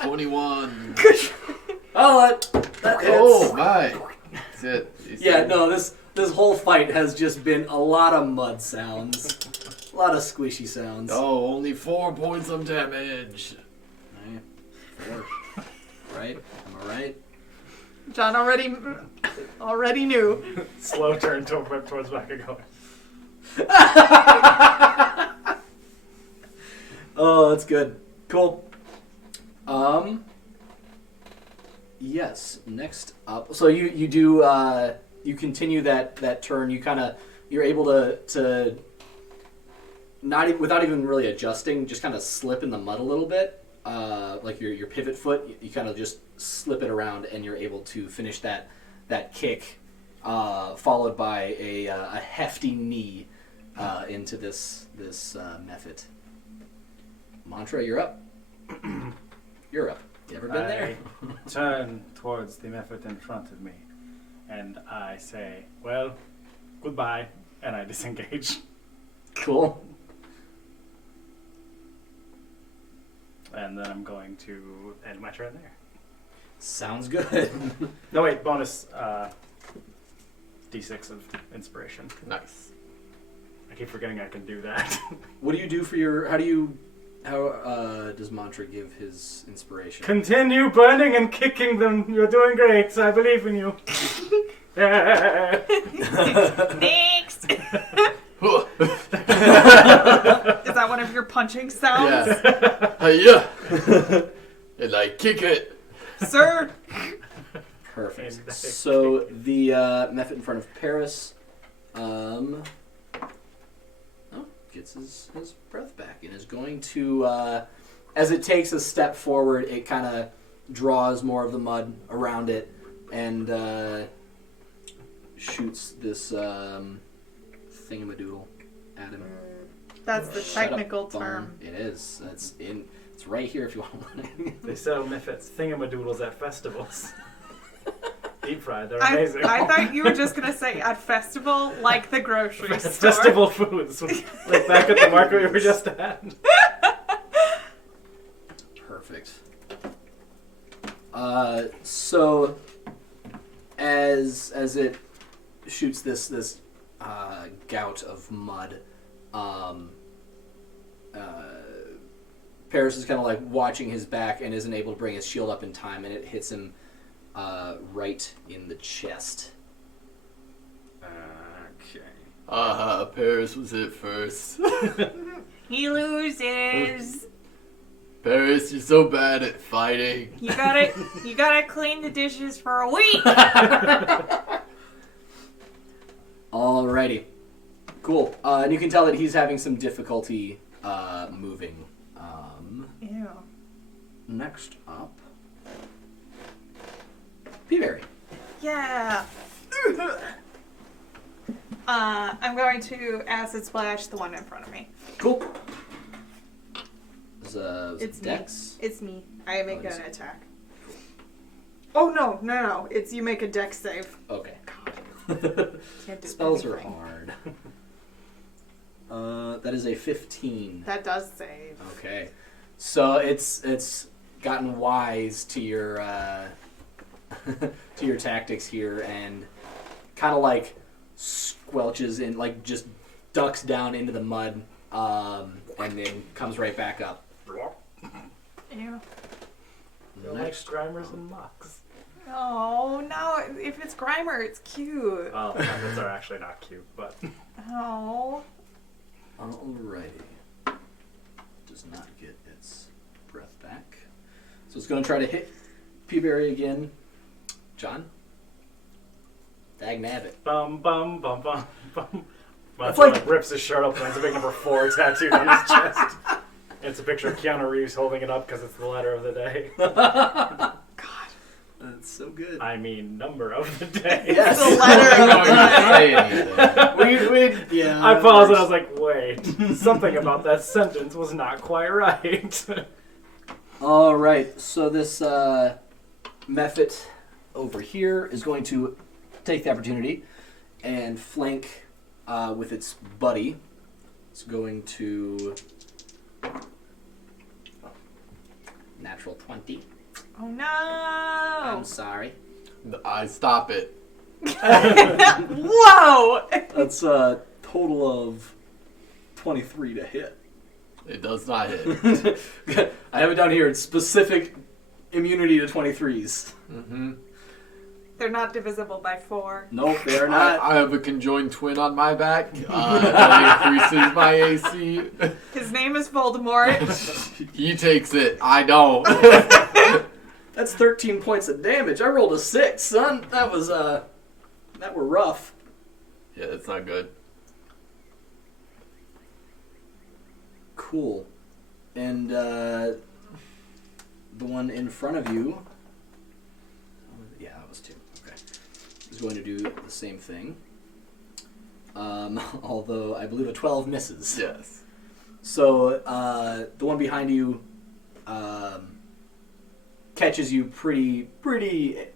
21. Oh, that hits. Oh my! That's it. Yeah, no, this whole fight has just been a lot of mud sounds. A lot of squishy sounds. Oh, only 4 points of damage. Right. 4. Right? Am I right? John already knew. Slow turn towards back and going. Oh, that's good. Cool. Yes. Next up, so you do you continue that turn. You're able to not even, without even really adjusting, just kind of slip in the mud a little bit. Like your pivot foot, you kind of just slip it around, and you're able to finish that kick followed by a hefty knee into this Mephit. Mantra, you're up. You're up. You ever been there? I turn towards the method in front of me, and I say, well, goodbye, and I disengage. Cool. And then I'm going to end my turn there. Sounds good. No, wait, bonus D6 of inspiration. Nice. I keep forgetting I can do that. What do you do for your... How does Mantra give his inspiration? Continue burning and kicking them. You're doing great. I believe in you. Next! Is Yeah. that one of your punching sounds? Yeah. And I kick it. Sir? Perfect. So the method in front of Paris gets his breath back and is going to, as it takes a step forward, it kind of draws more of the mud around it and shoots this thingamadoodle at him. That's the Shut up, technical bum. term. It is. It's right here if you want to. They sell Mifits thingamadoodles at festivals. Deep fried, they're I amazing. thought you were just going to say at festival, like the grocery store. Festival foods. Like back at the market we were just at. Perfect. So as it shoots this gout of mud, Paris is kind of like watching his back and isn't able to bring his shield up in time, and it hits him right in the chest. Okay. Paris was it first. He loses. Paris, you're so bad at fighting. You gotta clean the dishes for a week. Alrighty. Cool. And you can tell that he's having some difficulty moving. Ew. Next up, Peaberry. Yeah. I'm going to acid splash the one in front of me. Cool. Was It's Dex? me. It's me. I make it's- an attack. Oh no! It's you make a Dex save. Okay. Can't do Spells are anything. hard. That is a 15. That does save. Okay. So it's gotten wise to your to your tactics here and kind of like squelches in, like just ducks down into the mud, and then comes right back up. Ew. They're like Grimers and Mucks. Oh no! If it's Grimer, it's cute. Well, methods are actually not cute, but Oh. Alrighty. Does not get its breath back. So it's going to try to hit Peaberry again. John? Dag nabbit. bum bum bum bum bum. That's Monster like- rips his shirt open. It's a big number 4 tattooed on his chest. It's a picture of Keanu Reeves holding it up because it's the letter of the day. God. That's so good. I mean, number of the day. Yes. The letter I'm of not the gonna day. say anything. Yeah. I paused and I was like, wait, something about that sentence was not quite right. Alright, so this Mephit over here is going to take the opportunity and flank with its buddy. It's going to... Natural 20. Oh no! I'm sorry. I stop it. Whoa! That's a total of 23 to hit. It does not hit. I have it down here. It's specific immunity to 23s. Mm-hmm. They're not divisible by 4. Nope, they are not. I have a conjoined twin on my back. That increases my AC. His name is Voldemort. He takes it. I don't. That's 13 points of damage. I rolled a 6, son. That was, that were rough. Yeah, that's not good. Cool. And, the one in front of you... Yeah, that was 2. Okay. Is going to do the same thing. Although I believe a 12 misses. Yes. So the one behind you catches you pretty good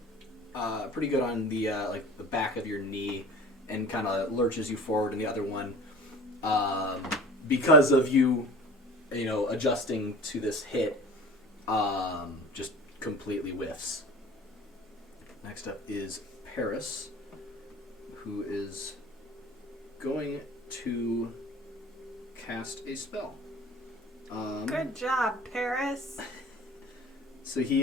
on the like the back of your knee and kind of lurches you forward, and the other one, because of you adjusting to this hit, just completely whiffs. Next up is Paris, who is going to cast a spell. Good job, Paris. So he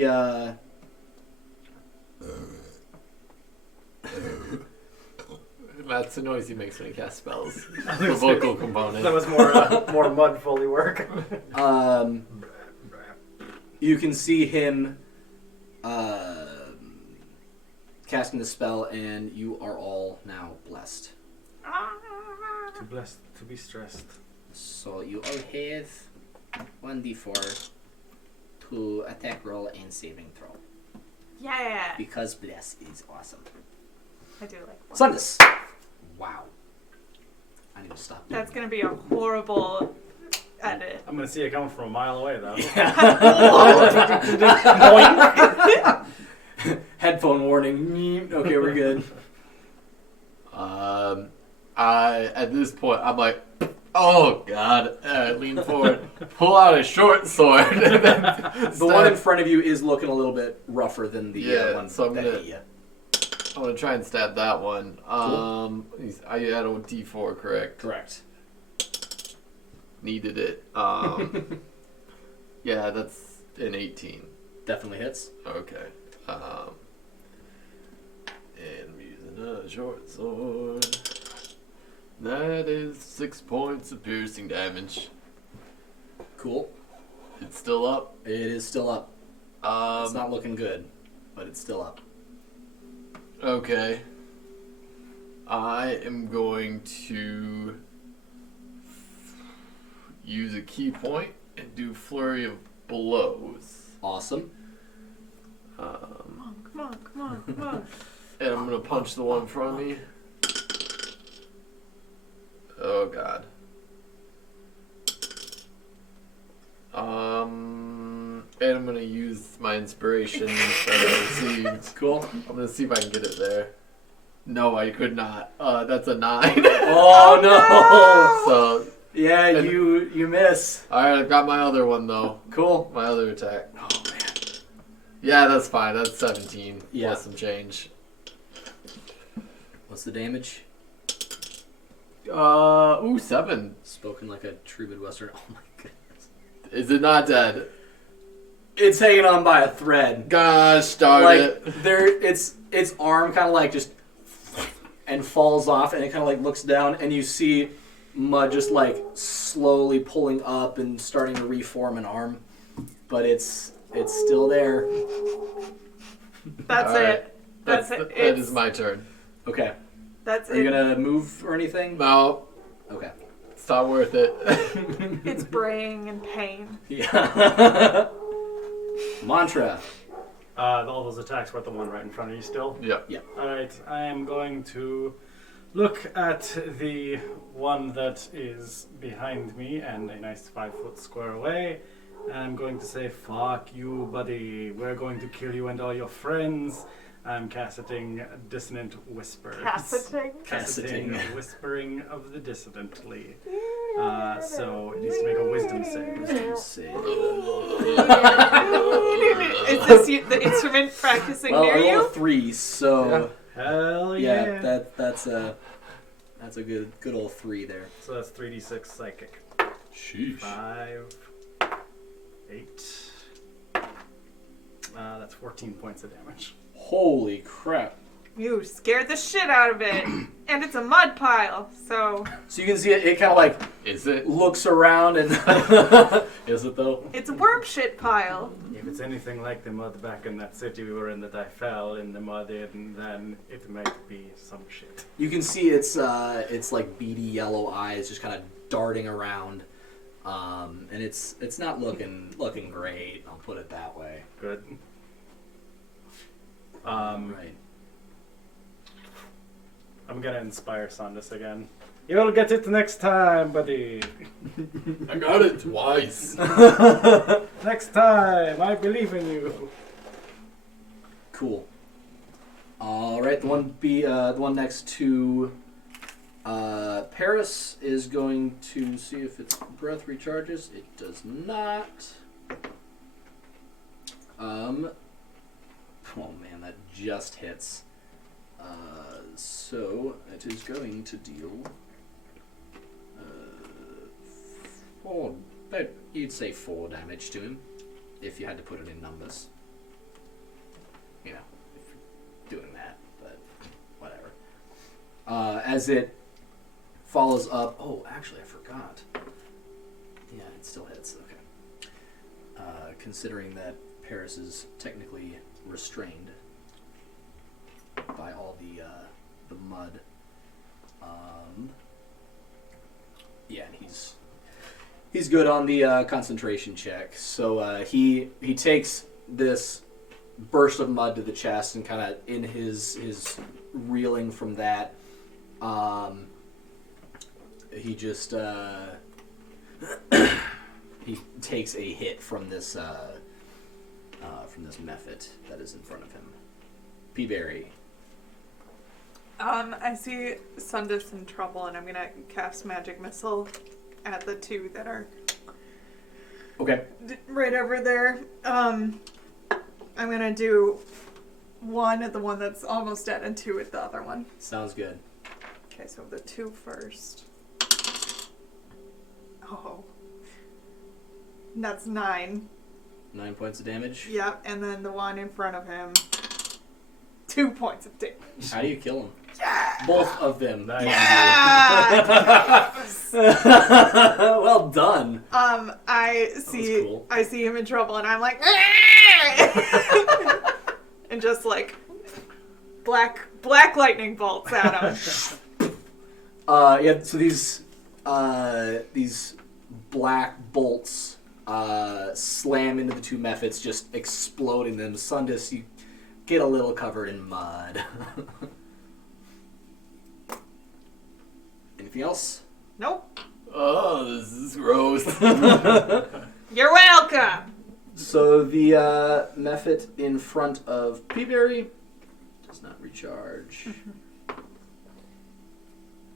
That's the noise he makes when he casts spells. The vocal component. That was more mud Foley work. you can see him casting the spell, and you are all now blessed. Too blessed to be stressed. So you all have 1d4 to attack roll and saving throw. Yeah. Because bless is awesome. I do like one. Sundus. Wow. I need to stop. That's going to be a horrible edit. I'm gonna see it coming from a mile away though. Headphone warning. Okay, we're good. At this point, I'm like, oh god. I lean forward, pull out a short sword. And then The one in front of you is looking a little bit rougher than the one so I'm that gonna, hit you. I'm gonna try and stab that one. Cool. I had a D4, correct? Correct. Needed it. Yeah, that's an 18. Definitely hits. Okay. And I'm using a short sword. That is 6 points of piercing damage. Cool. It's still up. It is still up. It's not looking good, but it's still up. Okay. I am going to use a key point and do flurry of blows. Awesome. Come on. And I'm gonna punch the one in front of me. Oh god. And I'm gonna use my inspiration that I received. Cool. I'm gonna see if I can get it there. No, I could not. That's a 9. Oh no! So Yeah, you miss. alright, I've got my other one though. Cool. My other attack. Oh man. Yeah, that's fine. That's 17 Yeah. plus some change. What's the damage? 7. Spoken like a true Midwestern. Oh my goodness. Is it not dead? It's hanging on by a thread. Gosh darn Like it. its arm kind of like just and falls off, and it kind of like looks down, and you see Mud just like slowly pulling up and starting to reform an arm, but it's still there. That's All right. it. That's it. That is my turn. Okay. That's Are you it. gonna move or anything? No, Okay. it's not worth it. It's braying in pain. Yeah. Mantra. All those attacks were at the one right in front of you still. Yeah. Alright, I am going to look at the one that is behind me and a nice 5-foot square away. And I'm going to say, fuck you, buddy. We're going to kill you and all your friends. I'm casting Dissonant Whispers. Casting. Whispering of the Dissonantly. So it needs to make a wisdom save. Is this the instrument practicing Well, near I rolled you? a 3, so Hell yeah. that's a good old 3 there. So that's 3d6 psychic. Sheesh. 5, 8. That's 14 points of damage. Holy crap! You scared the shit out of it. And it's a mud pile, so So you can see it kind of like Is it? looks around and is it though? it's a worm shit pile. If it's anything like the mud back in that city we were in that I fell in the mud in, then it might be some shit. You can see its like beady yellow eyes just kind of darting around, and it's not looking great. I'll put it that way. Good. Right. I'm gonna inspire Sundus again. You'll get it next time, buddy. I got it twice. Next time, I believe in you. Cool. All right, the one next to Paris is going to see if its breath recharges. It does not. Oh man, that just hits. So it is going to deal 4. You'd say 4 damage to him if you had to put it in numbers. You know, if you're doing that, but whatever. As it follows up. Oh, actually, I forgot. Yeah, it still hits. Okay. Considering that Paris is technically restrained by all the mud. Yeah, and he's good on the concentration check. So he takes this burst of mud to the chest and kind of in his reeling from that, he just he takes a hit from this mephit that is in front of him. Peaberry. I see Sundus in trouble, and I'm gonna cast Magic Missile at the 2 that are Okay. right over there. I'm gonna do 1 at the one that's almost dead and 2 at the other one. Sounds good. Okay, so the 2 first. Oh. That's 9. 9 points of damage. Yep, and then the one in front of him, 2 points of damage. How do you kill him? Yeah! Both of them. Nice. Yeah! Well done. I cool. see him in trouble, and I'm like, and just like black lightning bolts at him. Yeah. So these black bolts slam into the 2 mephits, just exploding them. Sundus, you get a little covered in mud. Anything else? Nope. Oh, this is gross. You're welcome. So the mephit in front of Peaberry does not recharge.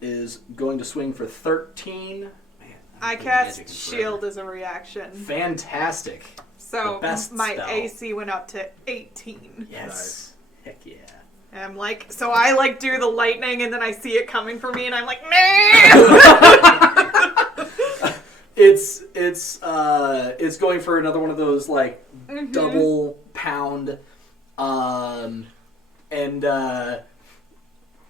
Is going to swing for 13. Man, I cast shield as a reaction. Fantastic. So The best my spell. AC went up to 18. Yes. Nice. Heck yeah. And I'm like, so I like do the lightning and then I see it coming for me and I'm like, no! It's going for another one of those like double pound, and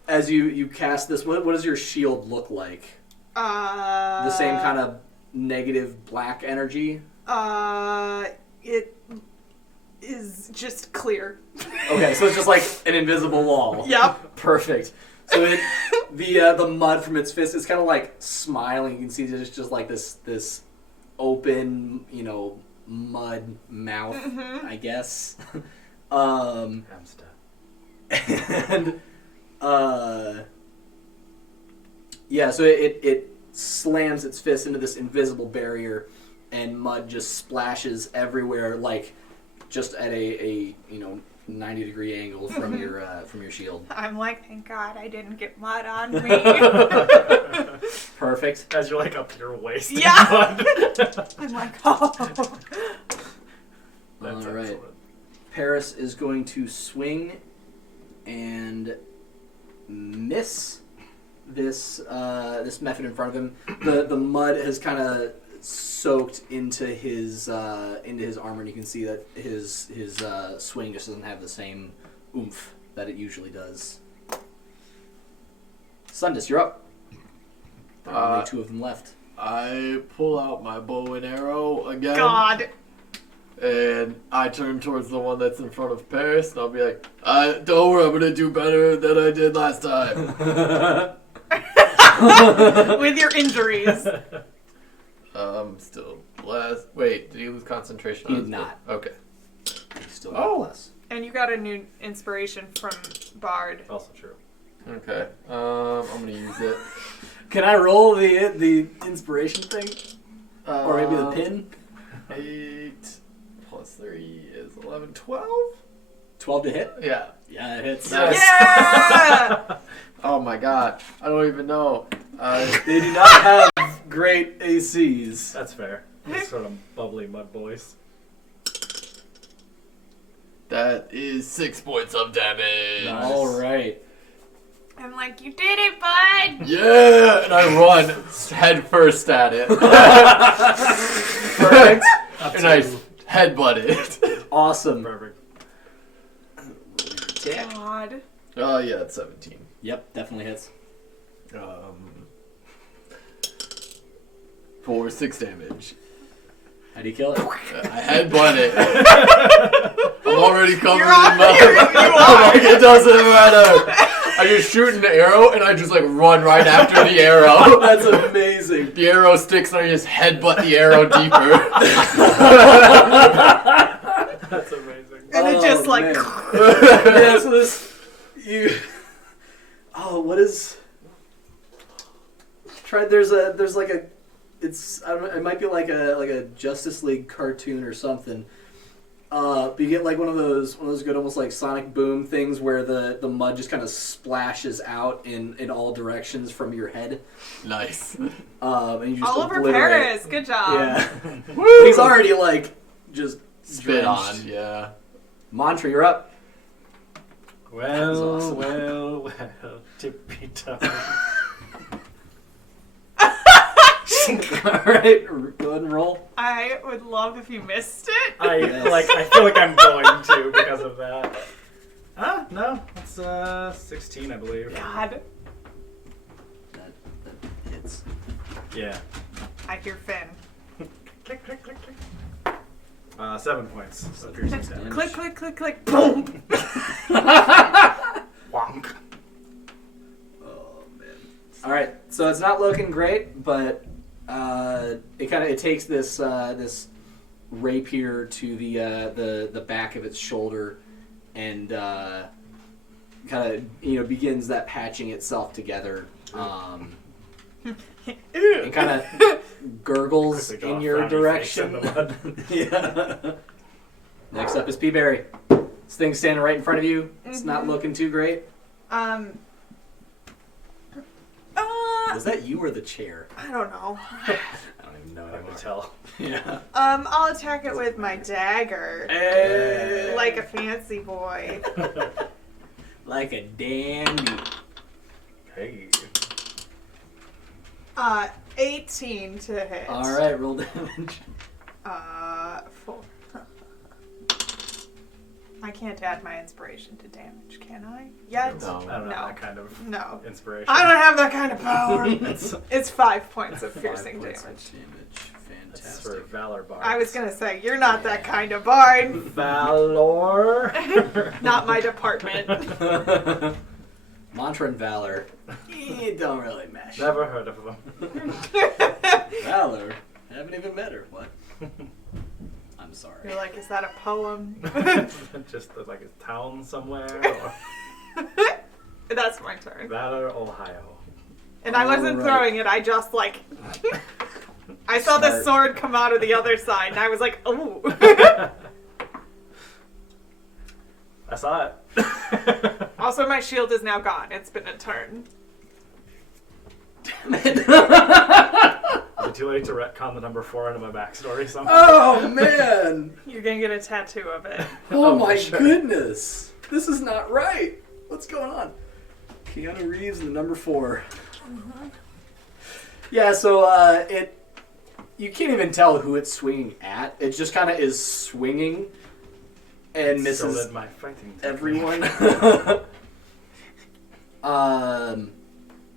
as you cast this, what does your shield look like? The same kind of negative black energy. It is just clear. Okay, so it's just like an invisible wall. Yep. Perfect. So the mud from its fist is kind of like smiling. You can see there's just like this open, mud mouth, I guess. Hamster. And yeah, so it slams its fist into this invisible barrier, and mud just splashes everywhere, like just at a 90-degree angle from your shield. I'm like, thank God I didn't get mud on me. Perfect. As you're like up to your waist. in Yeah. mud. I'm like, oh. That's All right. excellent. Paris is going to swing and miss this method in front of him. The mud has kind of soaked into his armor, and you can see that his swing just doesn't have the same oomph that it usually does. Sundus, you're up. There are only 2 of them left. I pull out my bow and arrow again. God. And I turn towards the one that's in front of Paris, and I'll be like, don't worry, I'm going to do better than I did last time. With your injuries. Still blessed. Wait, did he lose concentration? He on did his not. bow? Okay. You still got less. And you got a new inspiration from Bard. Also true. Okay. I'm gonna use it. Can I roll the inspiration thing? Or maybe the pin? 8 plus 3 is 11, 12? 12 to hit? Yeah. Yeah, it hits. Nice. Yeah! Oh my god. I don't even know. They do not have great ACs. That's fair. These sort of bubbly mud boys. That is 6 points of damage. Nice. All right. I'm like, you did it, bud! Yeah! And I run head first at it. Perfect. And I headbutt it. Awesome. Perfect. Attack. God. Oh, yeah, it's 17. Yep, definitely hits. For 6 damage. How do you kill it? I headbutt it. I'm already covered You're in on mud. here, you I'm like, it doesn't matter. I just shoot an arrow and I just like run right after the arrow. That's amazing. The arrow sticks and I just headbutt the arrow deeper. That's amazing. And it just like... man. Yeah, so this... Oh, what is... There's like a... It's... I don't know, it might be like a Justice League cartoon or something. But you get like one of those good almost like sonic boom things where the mud just kind of splashes out in all directions from your head. Nice. And you just Oliver obliterate. Paris, good job. Yeah. He's already like just Spit drenched. on, yeah. Mantra, you're up. Well, awesome. well, tippy top. Alright, go ahead and roll. I would love if you missed it. I Yes. I feel like I'm going to because of that. No, it's 16, I believe. God, That hits. Yeah. I hear Finn. Click, click, click, click. 7 points. So piercing damage. Click, click, click, click, boom! Wonk. Oh man. Alright, so it's not looking great, but it takes this this rapier to the back of its shoulder and begins that patching itself together. It kind of gurgles Quickly draw in a your frowny direction. face in the mud. Yeah. Next up is P-Berry. This thing's standing right in front of you. It's not looking too great. Was that you or the chair? I don't know. I don't even know Hard anymore. to tell. Yeah. I'll attack it with my dagger. Hey. Like a fancy boy. Like a dandy. Hey. 18 to hit. Alright, roll damage. 4. I can't add my inspiration to damage, can I? Yet? No. I don't No. know that kind of No. inspiration. I don't have that kind of power. It's 5 points of 5 piercing points damage. of damage. That's for Fantastic. Valor Bar. I was gonna say, you're not that kind of bard. Valor. Not my department. Mantra and Valor. Don't really mesh. Never heard of them. Valor? Haven't even met her. What? I'm sorry. You're like, is that a poem? Just like a town somewhere. Or That's my turn. Valor, Ohio. And I wasn't Alright. throwing it, I just like... I saw the Smart. sword come out of the other side, and I was like, ooh. I saw it. Also, my shield is now gone. It's been a turn. Is it too late to retcon the number 4 into my backstory somehow? Oh man! You're gonna get a tattoo of it. Oh my sure. goodness! This is not right. What's going on? Keanu Reeves and the number 4. Yeah, so you can't even tell who it's swinging at. It just kind of is swinging and So misses did my fighting technique. everyone.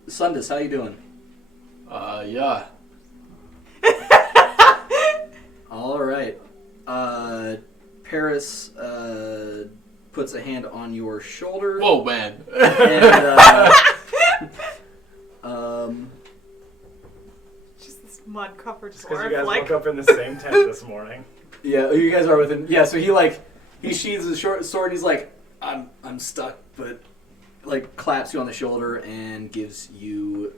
Sundus, how you doing? Yeah. All right. Paris puts a hand on your shoulder. Whoa, man. And Just this mud covered Because dwarf. you guys Like, woke up in the same tent this morning. yeah, you guys are within. Yeah, so he sheathes his short sword. And he's like, I'm stuck, but like claps you on the shoulder and gives you,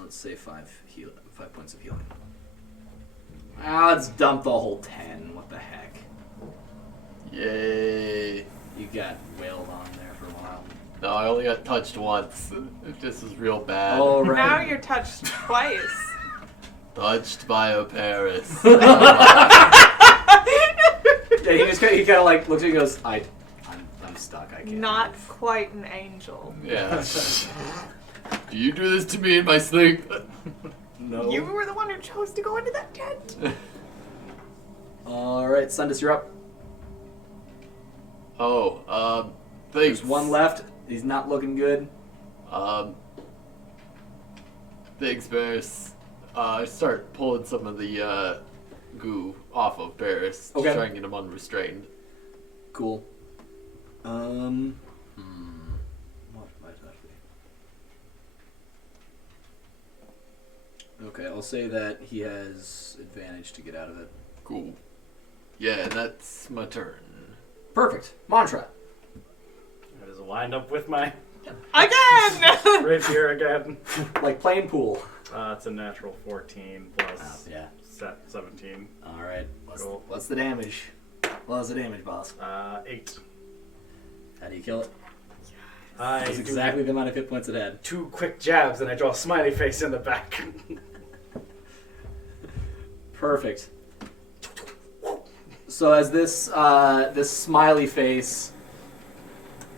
let's say 5 points of healing. Let's dump the whole 10. What the heck? Yay. You got wailed on there for a while. No, I only got touched once. This is real bad. All right. Now you're touched twice. Touched by a Paris. Yeah, he kind of like looks at you and goes, I'm stuck. I can't. Not move." quite an angel. Yeah. Do you do this to me in my sleep? No. You were the one who chose to go into that tent. All right, Sundus, you're up. Oh, thanks. There's one left. He's not looking good. Thanks, Paris. I start pulling some of the goo off of Paris. Okay. Try and get him unrestrained. Cool. What might that be? Okay, I'll say that he has advantage to get out of it. Cool. Yeah, that's my turn. Perfect. Mantra. It is lined up with my Again! rapier again. Like playing pool. It's a natural 14 plus Yeah. 17. All right. Cool. What's the damage? What's the damage, boss? 8. How do you kill it? I That's do exactly the amount of hit points it had. 2 quick jabs and I draw a smiley face in the back. Perfect. So as this this smiley face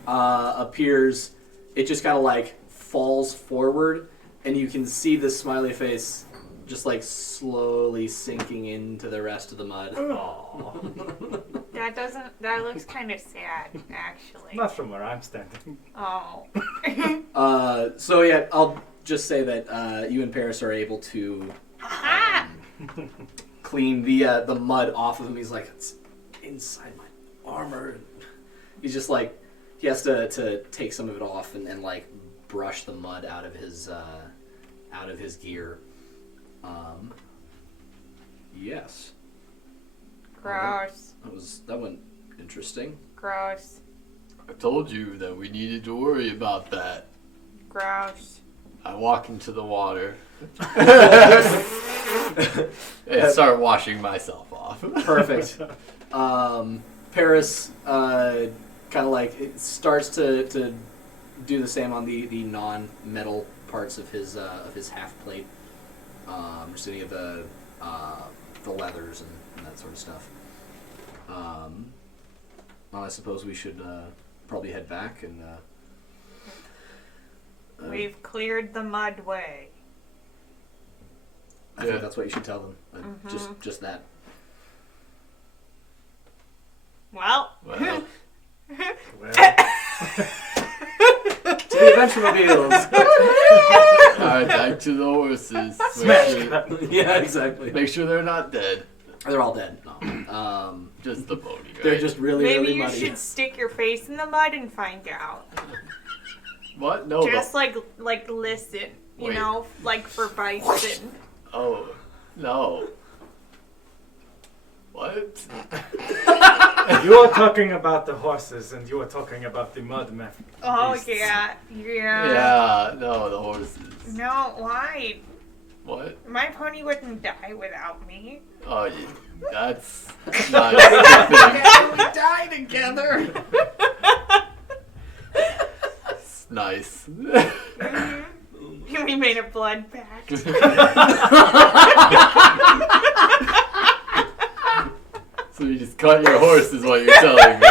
appears, it just kind of like falls forward, and you can see the smiley face just like slowly sinking into the rest of the mud. Aww. That looks kind of sad, actually. Not from where I'm standing. Oh. So yeah, I'll just say that you and Paris are able to clean the mud off of him. He's like, it's inside my armor. He's just like, he has to take some of it off and like brush the mud out of his gear. Yes. Gross. That went interesting. Gross. I told you that we needed to worry about that. Gross. I walk into the water and start washing myself off. Perfect. Paris kind of like it starts to do the same on the non-metal parts of his half plate. Just any of the leathers and that sort of stuff. Well, I suppose we should probably head back and. We've cleared the mud way. I think that's what you should tell them. Just that. Well. Well, To the adventuremobiles. alright, back to the horses. Smash cut. Yeah, exactly. Make sure they're not dead. They're all dead. No. Just the pony, right? They're just really, Maybe really you muddy. should stick your face in the mud and find out. What? No. Just like listen, you Wait. know, like for bison. Oh, no. What? You are talking about the horses and you are talking about the mud meth. Oh beasts. yeah. Yeah, no, the horses. No, why? What? My pony wouldn't die without me. Oh, yeah, that's nice. We die together. It's nice. We made a blood pact. So you just cut your horse is what you're telling me.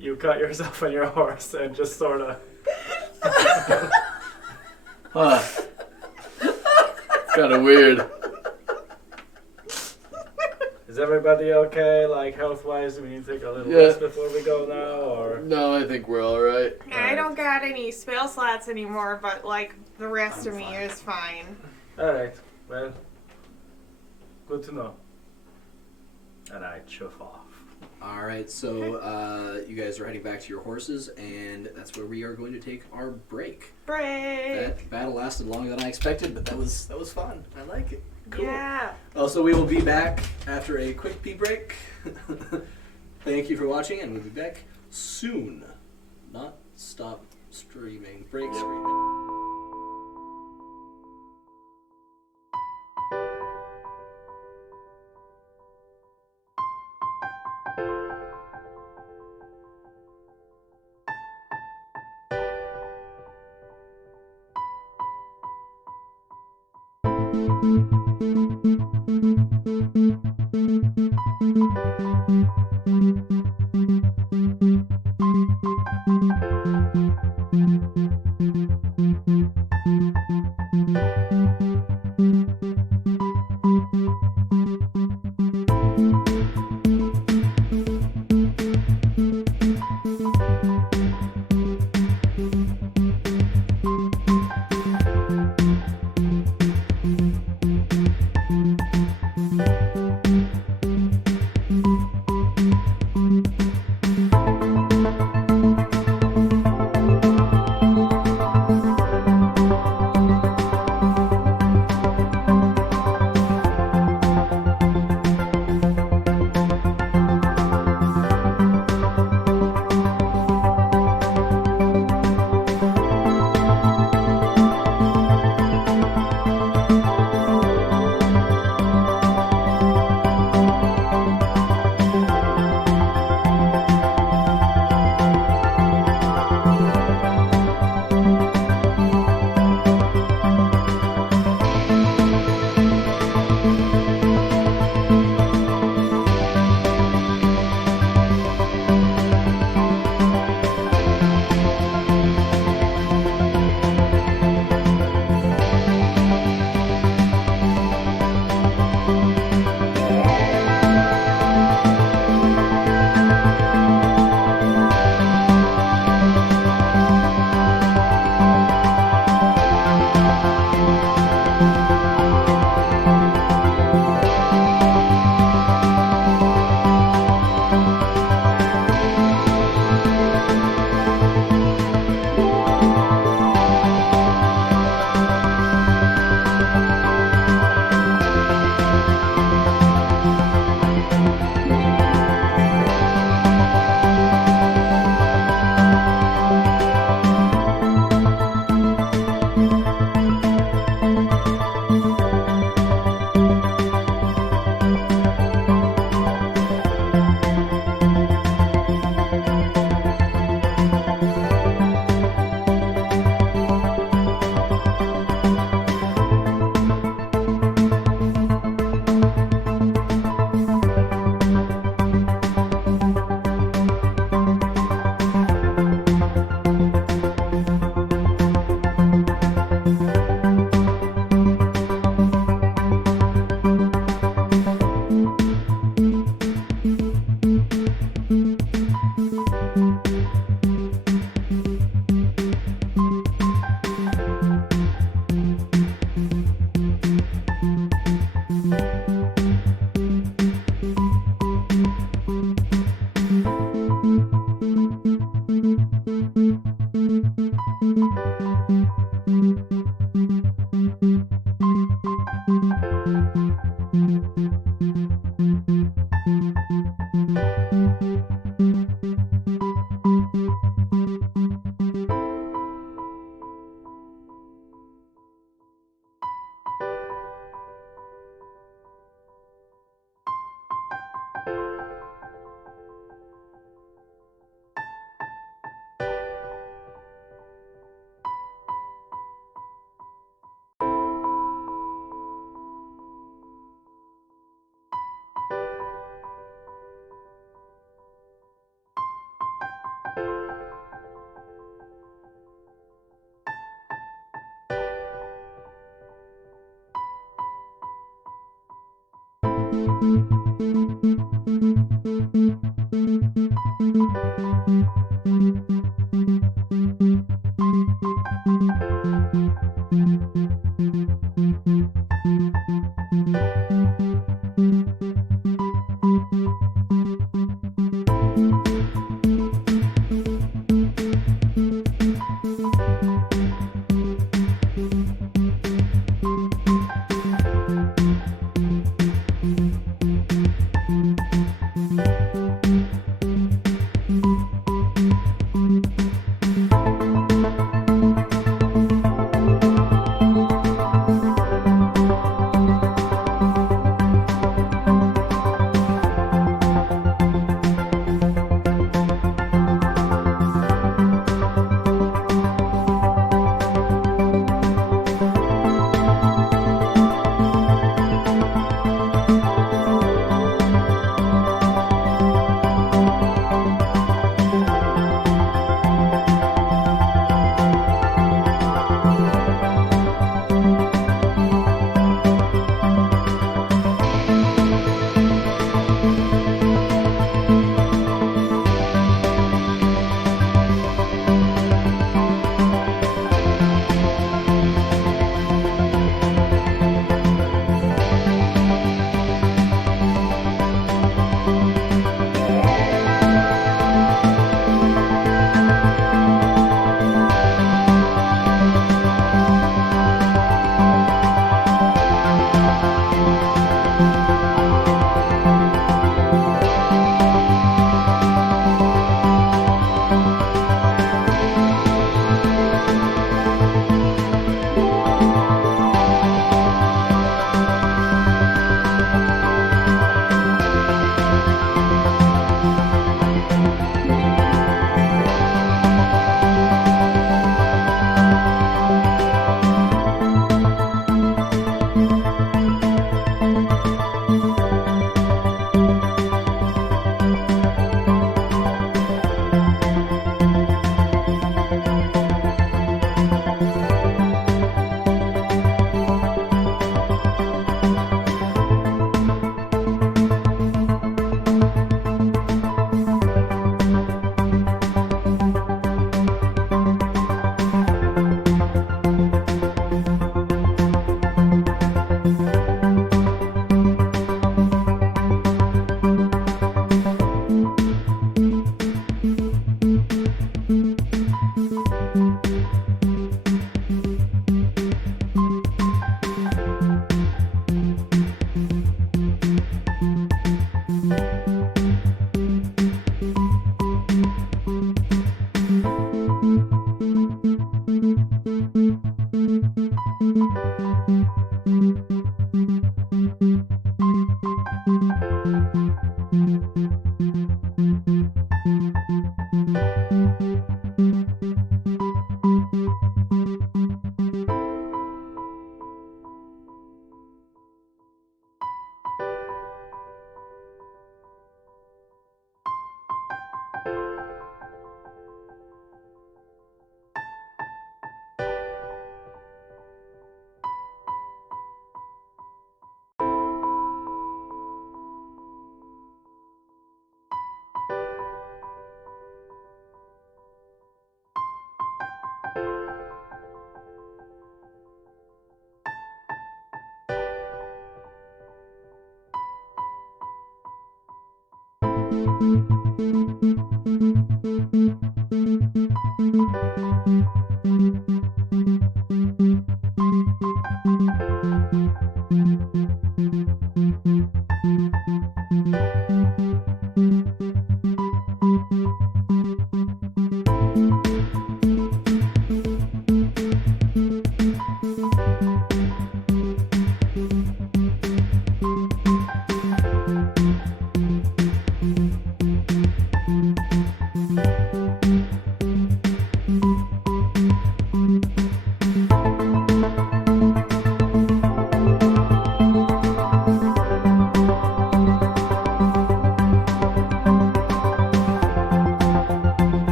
You cut yourself on your horse and just sort of. Huh. It's kind of weird. Is everybody okay, like health-wise? Do we need to take a little Yeah. rest before we go now, or? No, I think we're alright. I don't got any spell slots anymore, but like the rest I'm of me fine. is fine. Alright, well, good to know. And I chuff off. All right, so you guys are heading back to your horses, and that's where we are going to take our break. Break. That battle lasted longer than I expected, but that was fun. I like it. Cool. Yeah. So we will be back after a quick pee break. Thank you for watching, and we'll be back soon. Not stop streaming. Break streaming.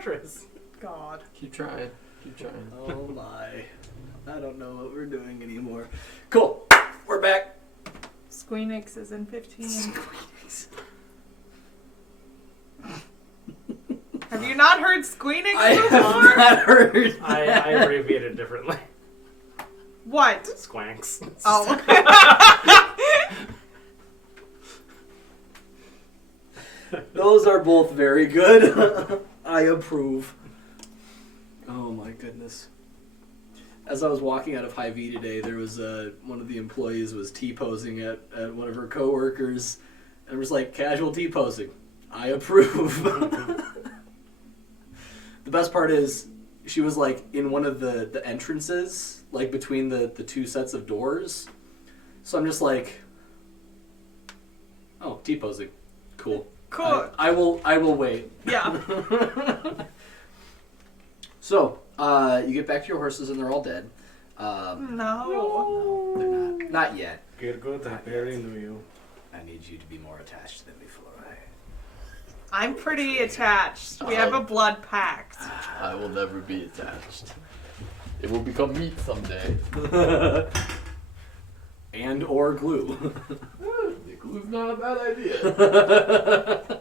fortress. God. Keep trying. Keep trying. Oh my. I don't know what we're doing anymore. Cool. We're back. Squeenix is in 15. Have you not heard Squeenix I have before? not heard. I abbreviate it differently. What? Squanks. Oh. Those are both very good. I approve. Oh my goodness. As I was walking out of Hy-Vee today, there was one of the employees was T-posing at one of her coworkers, and it was like casual T-posing. I approve. The best part is she was like in one of the entrances, like between the two sets of doors. So I'm just like, oh, T-posing. Cool. Cool. I will wait. Yeah. So, you get back to your horses and they're all dead. No. They're not. Not yet. Good, I barely knew you. I need you to be more attached than before. I'm pretty attached. We have a blood pact. I will never be attached. It will become meat someday. And or glue. The glue's not a bad idea.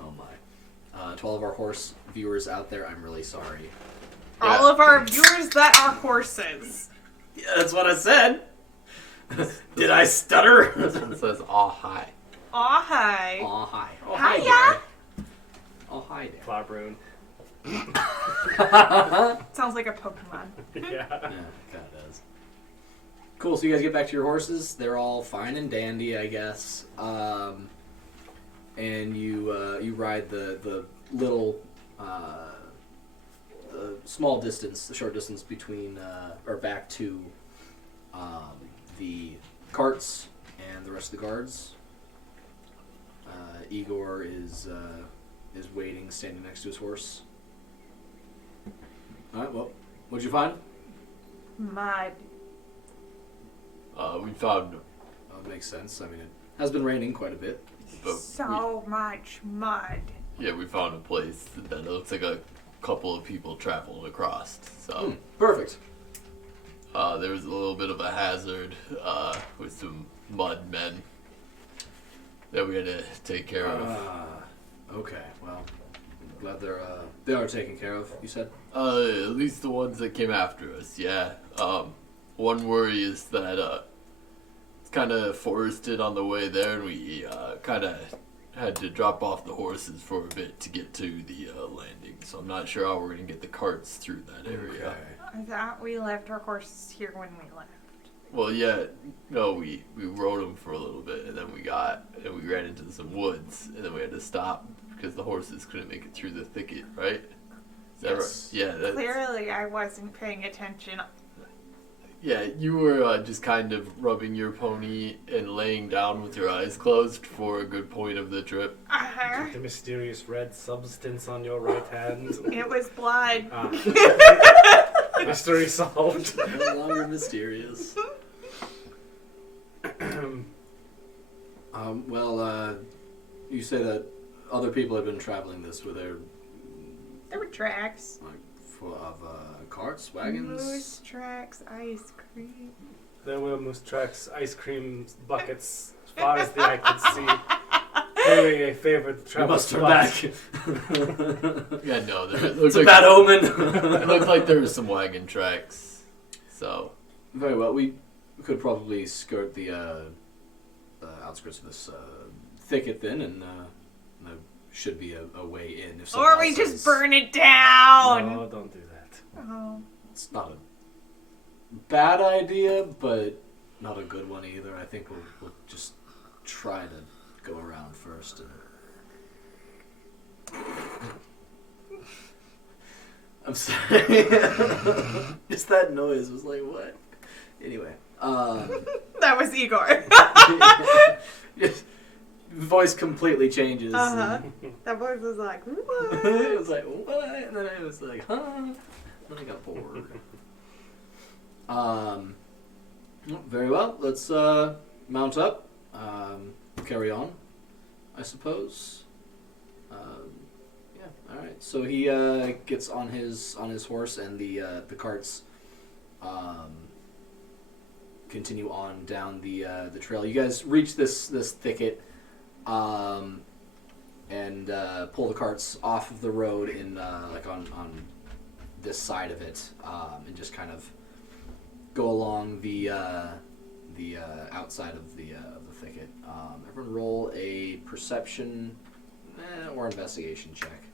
Oh my. To all of our horse viewers out there, I'm really sorry. All of our viewers that are horses. Yeah, that's what I said. Did I stutter? This one says, aw, hi. Aw, hi. Oh, hi. Oh, Hiya. there. Oh, hi there. Flabroon. Sounds like a Pokemon. Yeah. Yeah, it kind of does. Cool, so you guys get back to your horses. They're all fine and dandy, I guess. And you ride the little, the small distance, the short distance between, or back to the carts and the rest of the guards. Igor is waiting, standing next to his horse. All right. Well, what'd you find? Mud. We found, That makes sense. I mean, it has been raining quite a bit. but So much mud. we found a place that looks like a couple of people traveled across. So Perfect. there was a little bit of a hazard with some mud men that we had to take care of. Okay. Well, I'm glad they are taken care of. You said. At least the ones that came after us, yeah. One worry is that it's kind of forested on the way there, and we kind of had to drop off the horses for a bit to get to the landing. So I'm not sure how we're gonna get the carts through that area. Okay. I thought we left our horses here when we left. Well, yeah, no, we rode them for a little bit, and then we ran into some woods, and then we had to stop because the horses couldn't make it through the thicket, right? Is that Yes. right? Yeah, that's, Clearly, I wasn't paying attention. yeah, you were just kind of rubbing your pony and laying down with your eyes closed for a good point of the trip. Uh-huh. The mysterious red substance on your right hand. It was blood. Mystery solved. No longer mysterious. Well, you say that other people have been traveling this. Were there There were tracks. like full of carts, wagons? Moose tracks, ice cream. There were moose tracks, ice cream buckets, as far as the eye could see. Clearly a favorite We travel must turn spot. back. Yeah, no, there It's looks a like bad omen. it looked like there was some wagon tracks. So Very well. We could probably skirt the outskirts of this thicket then, and there should be a way in. If someone Or we else just is- burn it down. No, don't do that. Oh. It's not a bad idea, but not a good one either. I think we'll just try to go around first. And I'm sorry. Just that noise was like, what? Anyway. That was Igor. Just, voice completely changes. Uh-huh. That voice was like, what? It was like, what? And then I was like, huh? And then I got bored. Very well. Let's mount up. Carry on, I suppose. Yeah, All right. So he gets on his horse, and the carts continue on down the trail. You guys reach this thicket, and pull the carts off of the road in like on this side of it, and just kind of go along the outside of the thicket. Everyone roll a perception or investigation check.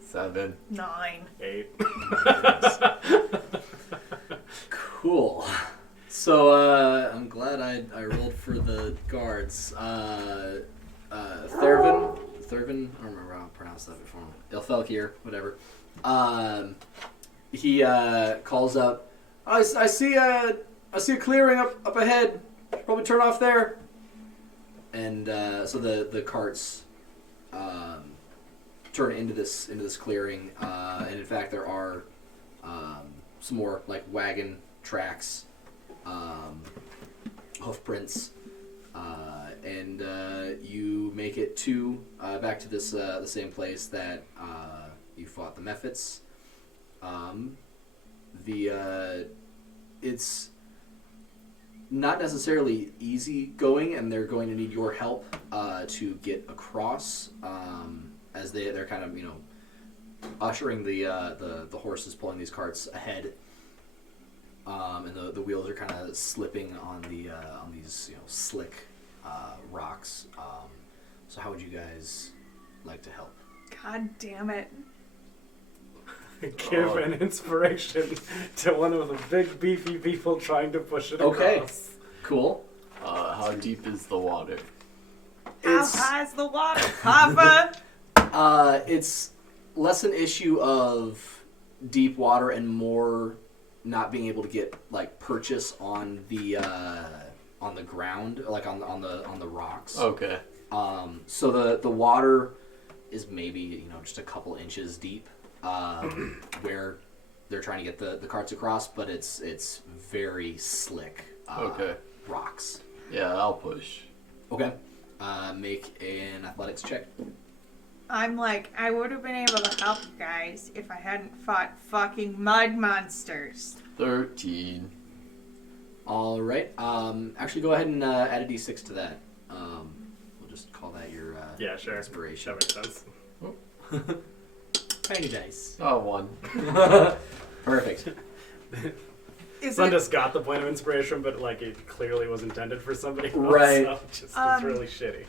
7. 9. 8. Cool. So I'm glad I rolled for the guards. Thurvin, I don't remember how to pronounce that before. Ilfelkir, whatever. He calls up. I see a clearing up ahead. Should probably turn off there. And so the carts turn into this clearing, and in fact there are some more like wagon tracks, hoof prints, and you make it back to this the same place that you fought the Mephits. It's not necessarily easy going, and they're going to need your help to get across, as they're kind of ushering the horses pulling these carts ahead, and the wheels are kind of slipping on these slick rocks. So how would you guys like to help? God damn it. Give an inspiration to one of the big beefy people trying to push it across. Cool. How deep is the water? How high is the water, Papa? It's less an issue of deep water and more not being able to get like purchase on the ground, like on the rocks. Okay. So the water is maybe just a couple inches deep, where they're trying to get the carts across, but it's very slick. Okay. Rocks. Yeah, I'll push. Okay. Make an athletics check. I'm like, I would have been able to help you guys if I hadn't fought fucking mud monsters. 13. All right. Actually, go ahead and add a d6 to that. We'll just call that your Yeah, sure. inspiration. That makes sense. Tiny dice. Oh, 1. Perfect. Sundus got the point of inspiration, but like it clearly was intended for somebody else. Right. So it just was really shitty.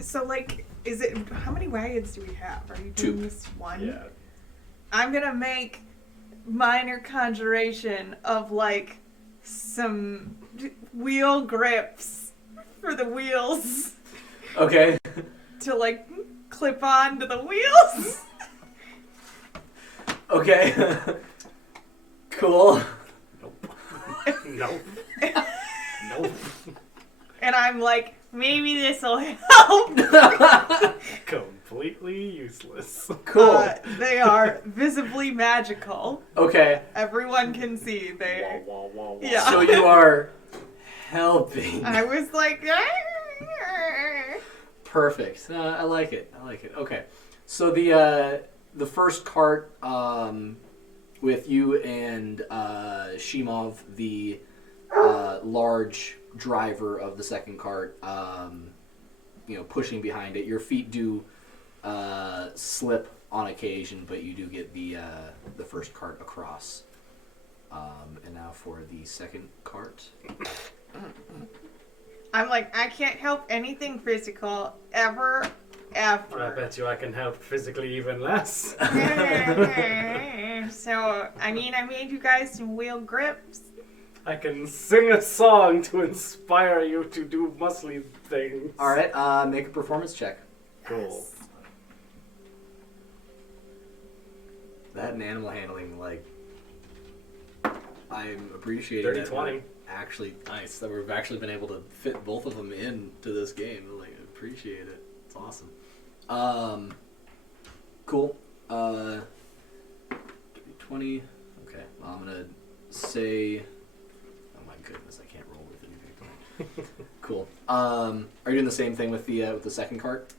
So, like, is it... How many wagons do we have? Are you doing 2. this one? Yeah. I'm gonna make minor conjuration of, like, some wheel grips for the wheels Okay. to, like, clip on to the wheels. Okay. Cool. Nope. Nope. Nope. And I'm like, maybe this'll help. Completely useless. Cool. They are visibly magical. Okay. Everyone can see they... Wah, wah, wah, wah. Yeah. So you are helping. I was like... Perfect. I like it. Okay. So the first cart with you and Shimov, the large driver of the second cart, pushing behind it. Your feet do slip on occasion, but you do get the first cart across. And now for the second cart. I'm like, I can't help anything physical ever. I bet you I can help physically even less. So, I mean, I made you guys some wheel grips. I can sing a song to inspire you to do muscly things. All right. Make a performance check. Cool. That and animal handling, like, I'm appreciating Dirty that 20. we're actually nice that we've actually been able to fit both of them into this game. Like, I appreciate it. It's awesome. Cool. Dirty 20. Okay. Well, I'm gonna say goodness, I can't roll with a new paper. Cool. Are you doing the same thing with the second cart?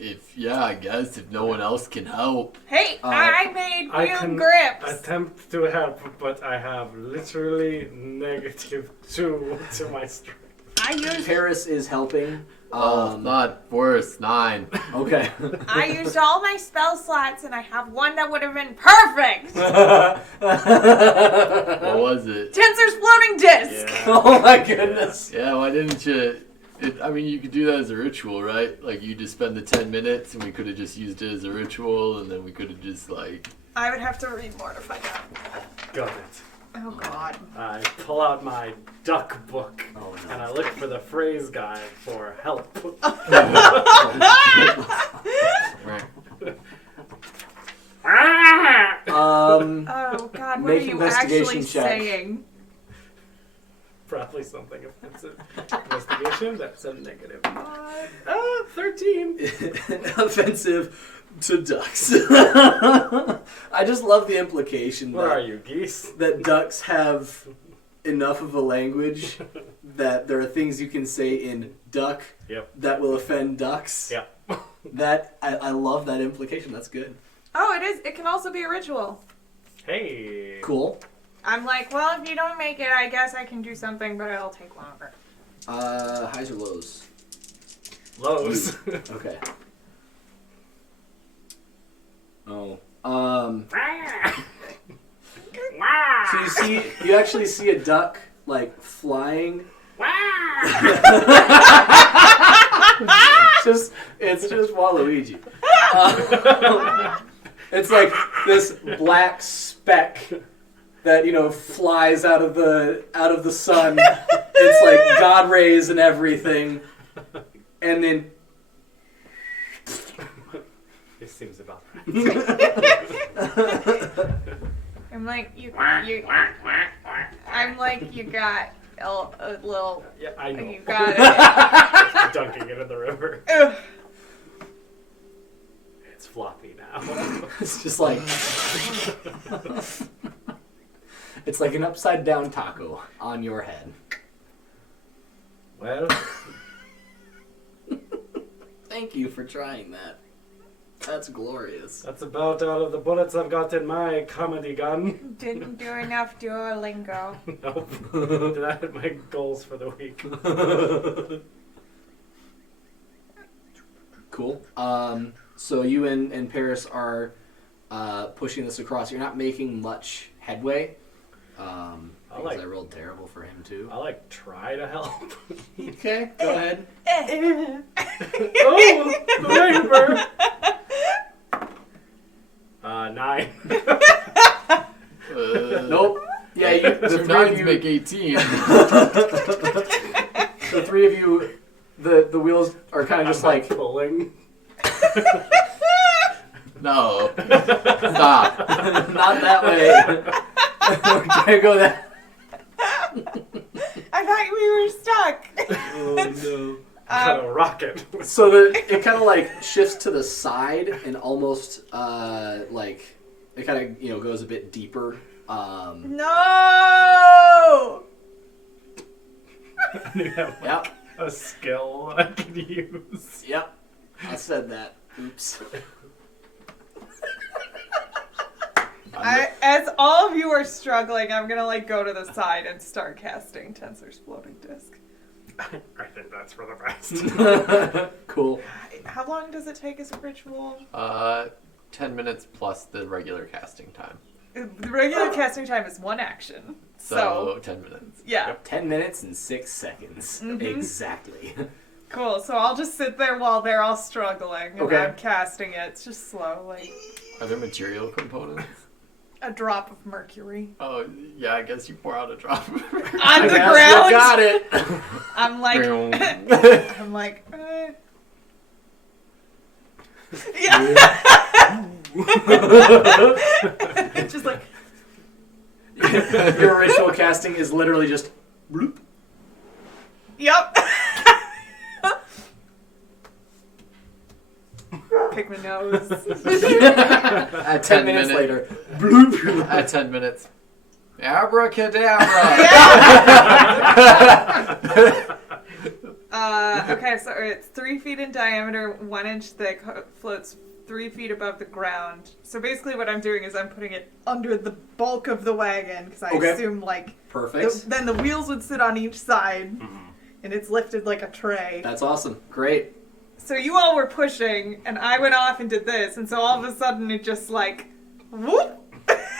I guess if no one else can help. Hey, I made I new can grips. attempt to help, but I have literally -2 to my strength. I used Paris is helping. Not worse. 9. Okay. I used all my spell slots, and I have one that would have been perfect. What was it? Tensor's floating disc. Yeah. Oh my goodness. Yeah, why didn't you? You could do that as a ritual, right? Like, you just spend the 10 minutes, and we could have just used it as a ritual, and then we could have just, like... I would have to read more to find out. Got it. Oh god. I pull out my duck book Oh, no. and I look for the phrase guide for help. Oh god, what are Make you investigation actually check. saying? Probably something offensive. Investigation, that's a negative. 13. Offensive to ducks. I just love the implication What are you, geese? that ducks have enough of a language that there are things you can say in duck Yep. that will offend ducks. Yep. That I love that implication. That's good. Oh, it is. It can also be a ritual. Hey. Cool. I'm like, well, if you don't make it, I guess I can do something, but it'll take longer. Highs or lows? Lows. Okay. Oh. So you actually see a duck like flying. It's just Waluigi. It's like this black speck that flies out of the sun. It's like God rays and everything, and then This seems about right. I'm like, you got a little. Yeah, I know. You got it. Dunking it in the river. Ugh. It's floppy now. it's just like it's like an upside down taco on your head. Well, Thank you for trying that. That's glorious. that's about all of the bullets I've got in my comedy gun. Didn't do enough Duolingo. Nope. Did I hit my goals for the week? Cool. So you and Paris are pushing this across. You're not making much headway. Because I rolled terrible for him too. I try to help. Okay, go ahead. Oh, the waiver. 9. Nope. Yeah, the Two three of nines you make 18. The three of you, the wheels are kind of just I'm like pulling. No. Stop. not that way. Can't go that. I thought we were stuck. Oh no. Got a rocket. So it kind of like shifts to the side and almost like it kind of goes a bit deeper. No. I need to have Yep. a skill I can use. Yep. I said that. Oops. As all of you are struggling, I'm gonna go to the side and start casting Tensor's floating disc. I think that's for the best. Cool. How long does it take as a ritual? 10 minutes plus the regular casting time. The regular casting time is 1 action. So 10 minutes. Yeah. 10 minutes and 6 seconds. Mhm. Exactly. Cool. So I'll just sit there while they're all struggling and Okay. I'm casting it. It's just slowly. Are there material components? A drop of mercury. Oh, yeah, I guess you pour out a drop. On I the guess ground. you got it. I'm like, yeah. Just like, Your ritual casting is literally just bloop. yep. Pick my nose. At 10 minutes minute. later, bloop. At 10 minutes. Abracadabra! Okay, so it's 3 feet in diameter, 1 inch thick, floats 3 feet above the ground. So basically what I'm doing is I'm putting it under the bulk of the wagon, because I assume, like, Perfect. then the wheels would sit on each side, and it's lifted like a tray. That's awesome. Great. So you all were pushing, and I went off and did this, and so all of a sudden it just, like, whoop!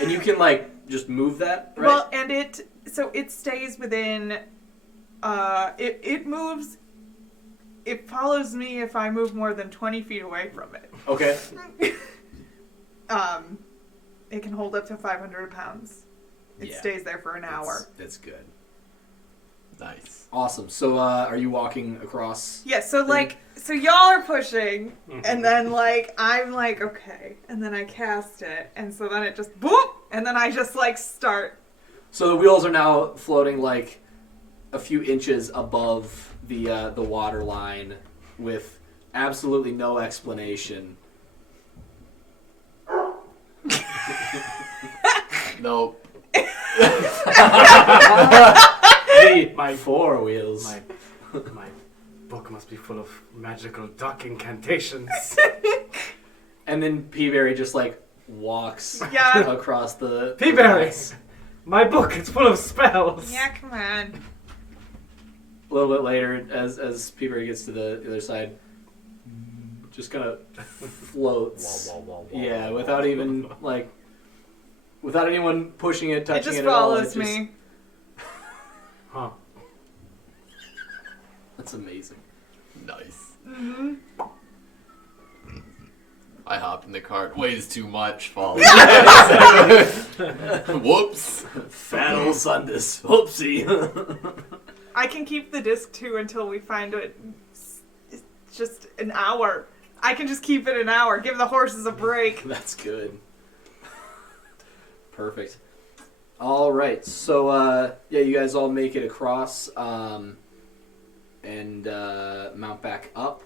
And you can, like, just move that, right? Well, and it stays within, it moves, it follows me if I move more than 20 feet away from it. Okay. It can hold up to 500 pounds. It stays there for an hour. That's good. Nice. Awesome. So, are you walking across? Yeah, so so y'all are pushing, and then I'm like, okay, and then I cast it, and so then it just boop, and then I just start. So the wheels are now floating like a few inches above the water line with absolutely no explanation. Nope. My 4 wheels. My book must be full of magical duck incantations. And then Peaberry just walks Yeah. across the Peaberry! grass. My book, it's full of spells. Yeah, come on. A little bit later, as Peaberry gets to the other side, just kind of floats. Yeah, without even without anyone pushing it, touching It just at all. follows me. Huh. That's amazing. Nice. Mm-hmm. I hop in the cart. Weighs too much. Falls. Whoops. Fat old Sundus. Whoopsie. I can keep the disc too until we find it. It's just an hour. I can just keep it an hour. Give the horses a break. That's good. Perfect. All right. So, you guys all make it across and mount back up.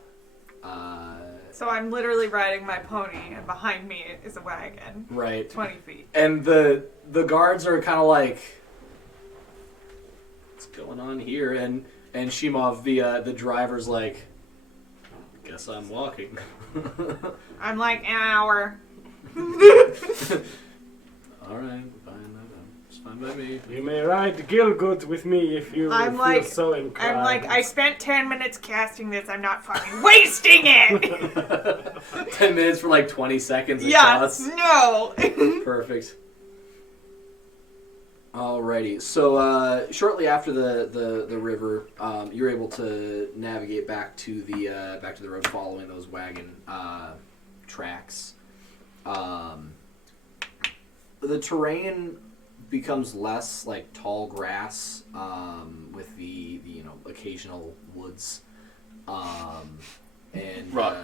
So I'm literally riding my pony, and behind me is a wagon. Right. 20 feet. And the guards are kind of like, what's going on here? And Shimov, the driver's like, guess I'm walking. I'm like, an hour. All right, fine. It's fine by me. You may ride Gilgood with me if you feel so inclined. I'm like, I spent 10 minutes casting this. I'm not fucking wasting it. 10 minutes for 20 seconds. Yes, no. Perfect. Alrighty. So shortly after the river, you're able to navigate back to the road following those wagon tracks. The terrain becomes less tall grass with the occasional woods and Rock.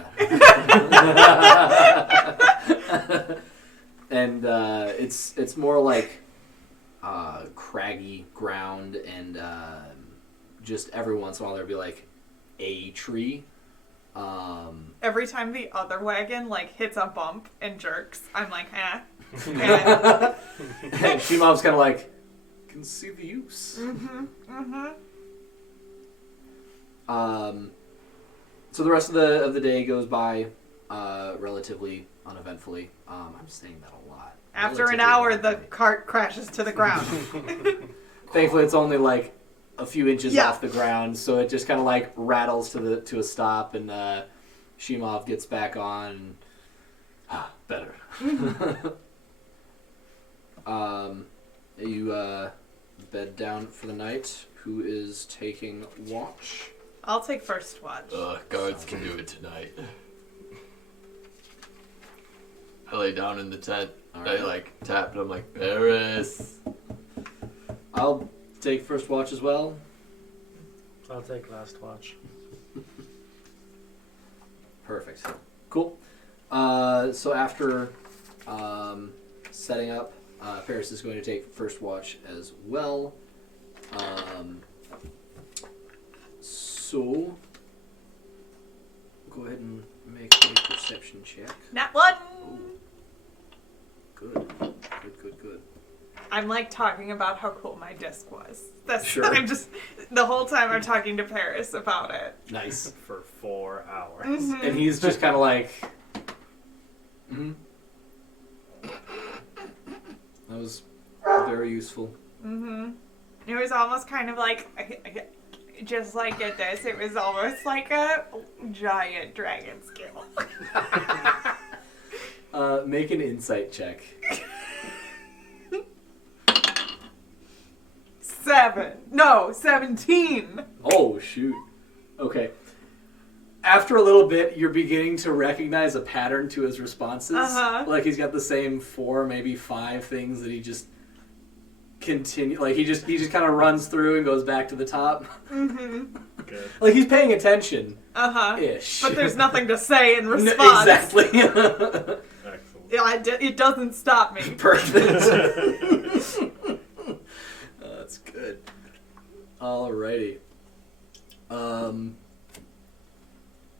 and it's more craggy ground, and just every once in a while there'll be a tree. Every time the other wagon hits a bump and jerks, I'm like, eh. And Shimov's kind of can see the use. So the rest of the day goes by relatively uneventfully. I'm saying that a lot. After an Relatively hour, the uneventfully. cart crashes to the ground. Thankfully, it's only a few inches off the ground, so it just kind of rattles to a stop, and Shimov gets back on. Better. You bed down for the night. Who is taking watch? I'll take first watch. Guards can do it tonight. I lay down in the tent. All right. I tapped. I'm like, Paris. I'll take first watch as well. I'll take last watch. Perfect. Cool. So after setting up, Paris is going to take first watch as well. So go ahead and make a perception check. Nat one. Good. I'm like talking about how cool my disc was. That's Sure. I'm just the whole time I'm talking to Paris about it. Nice. For 4 hours. Mhm. And he's just kind of like, mm-hmm. That was very useful. Mhm. It was almost kind of like, just like at this, it was almost like a giant dragon scale. Make an insight check. 17. Oh, shoot. Okay. After a little bit, you're beginning to recognize a pattern to his responses. Uh-huh. Like he's got the same 4, maybe 5 things that he just continue. Like he just kind of runs through and goes back to the top. Mm-hmm. Good. Like he's paying attention. Uh-huh. Ish. But there's nothing to say in No, response. exactly. Excellent. Yeah, it doesn't stop me. Perfect. That's good. Alrighty.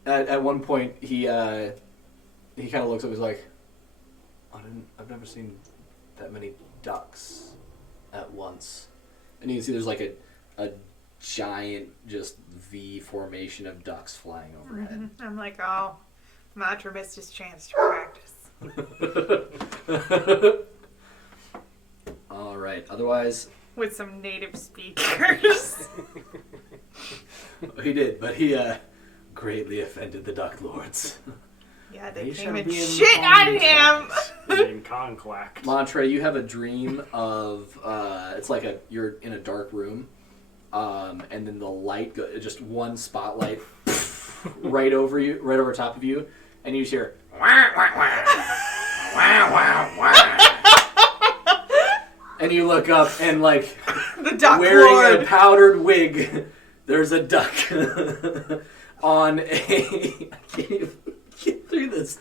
At one point he kind of looks up. He's like, I've never seen that many ducks at once. And you can see there's like a giant just V formation of ducks flying overhead. I'm like, oh, Matra missed his chance to practice. All right. Otherwise, With some native speakers. he did, but he greatly offended the Duck Lords. Yeah, they They came shall and be in shit on him. Being conquacked. Montre, you have a dream of it's like you're in a dark room, and then the light just one spotlight right over top of you, and you just hear wah, wah, wah, wah, wah, wah. And you look up and like The Duck wearing Lord. a powdered wig, there's a duck on a I can't even get through this.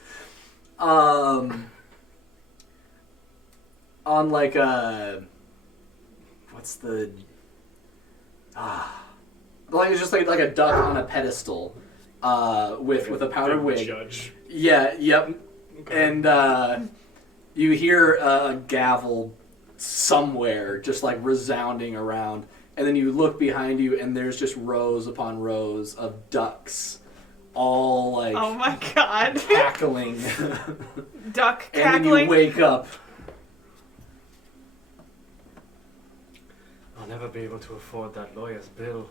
On like a what's the like it's just like a duck on a pedestal with a powdered Big wig. Judge. Yeah, yep. Okay. And you hear a gavel somewhere just like resounding around, and then you look behind you and there's just rows upon rows of ducks all like Oh my god. cackling. Duck And then you cackling. wake up. I'll never be able to afford that lawyer's bill.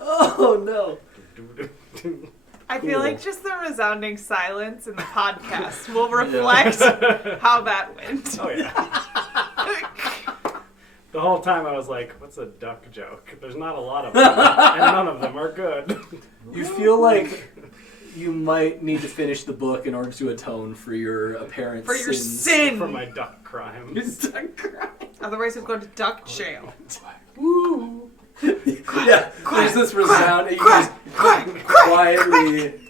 Oh no. I feel Cool. like just the resounding silence in the podcast will reflect how that went. Oh yeah. The whole time I was like, what's a duck joke? There's not a lot of them, and none of them are good. You feel like you might need to finish the book in order to atone for your apparent For your sins. sin. For my duck crimes. Otherwise, we'll go to duck jail. Woo. Yeah, there's this resounding. You guys quietly.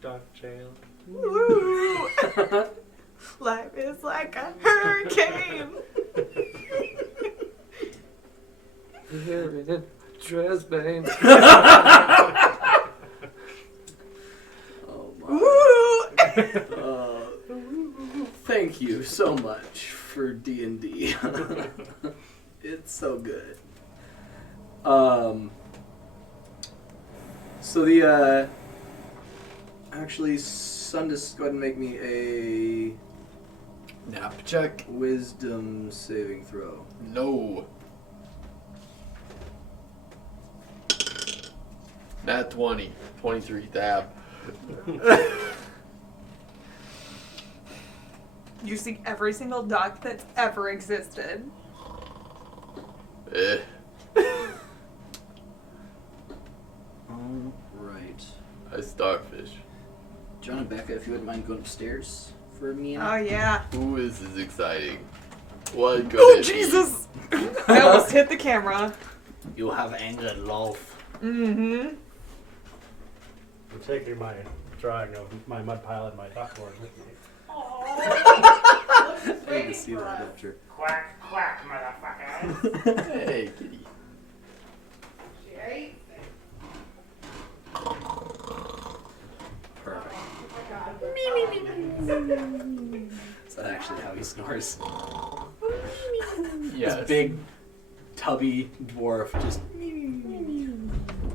Duck jail. Woo. Life is like a hurricane. Here in Dresbahn. Oh my. Woo. Thank you so much for D&D. It's so good. So the actually Sundus, go ahead and make me a Nap check? wisdom saving throw. No. Nat 20. 23 tab. You see every single duck that's ever existed. Eh. All right, I starfish. John and Becca, if you wouldn't mind going upstairs for me. Oh yeah. Ooh, this is exciting. What could Oh it be? Jesus! I almost hit the camera. You have anger, love. Mm-hmm. I'm taking my drawing of my mud pile and my duck lord with me. I need to see that after. Quack, quack, motherfucker. Hey, kitty. Is that actually how he snores? Yes. This big, tubby dwarf just...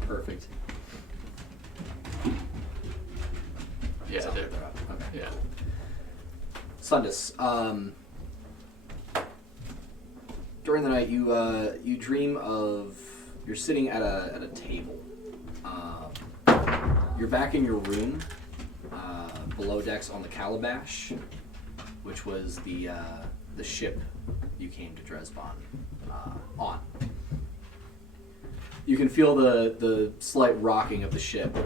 Perfect. Yeah, So they're, they're up. Okay. yeah. Sundus, during the night, you dream of you're sitting at a table. You're back in your room, below decks on the Calabash, which was the ship you came to Dresbahn on. You can feel the slight rocking of the ship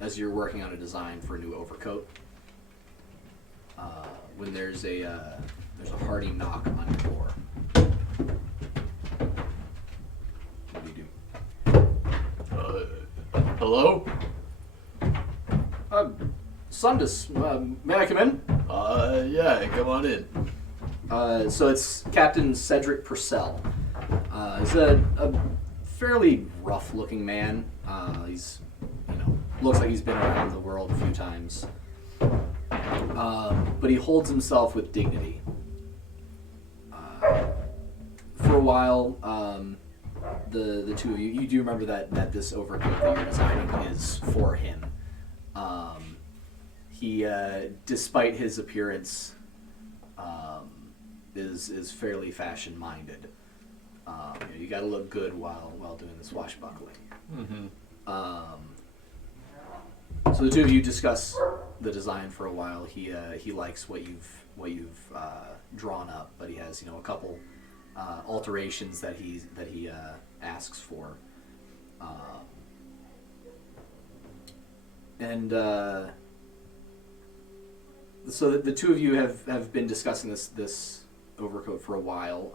as you're working on a design for a new overcoat. When there's a hearty knock on your door. What do you do? Hello? Sundus, may I come in? Yeah, come on in. So it's Captain Cedric Purcell. He's a fairly rough-looking man. He's, looks like he's been around the world a few times. But he holds himself with dignity. For a while, the two of you do remember that this overcoat that you're designing is for him. He, despite his appearance, is fairly fashion-minded. You got to look good while doing the swashbuckling. Mm-hmm. So the two of you discuss the design for a while. He likes what you've drawn up, but he has a couple alterations that he asks for. So the two of you have been discussing this overcoat for a while.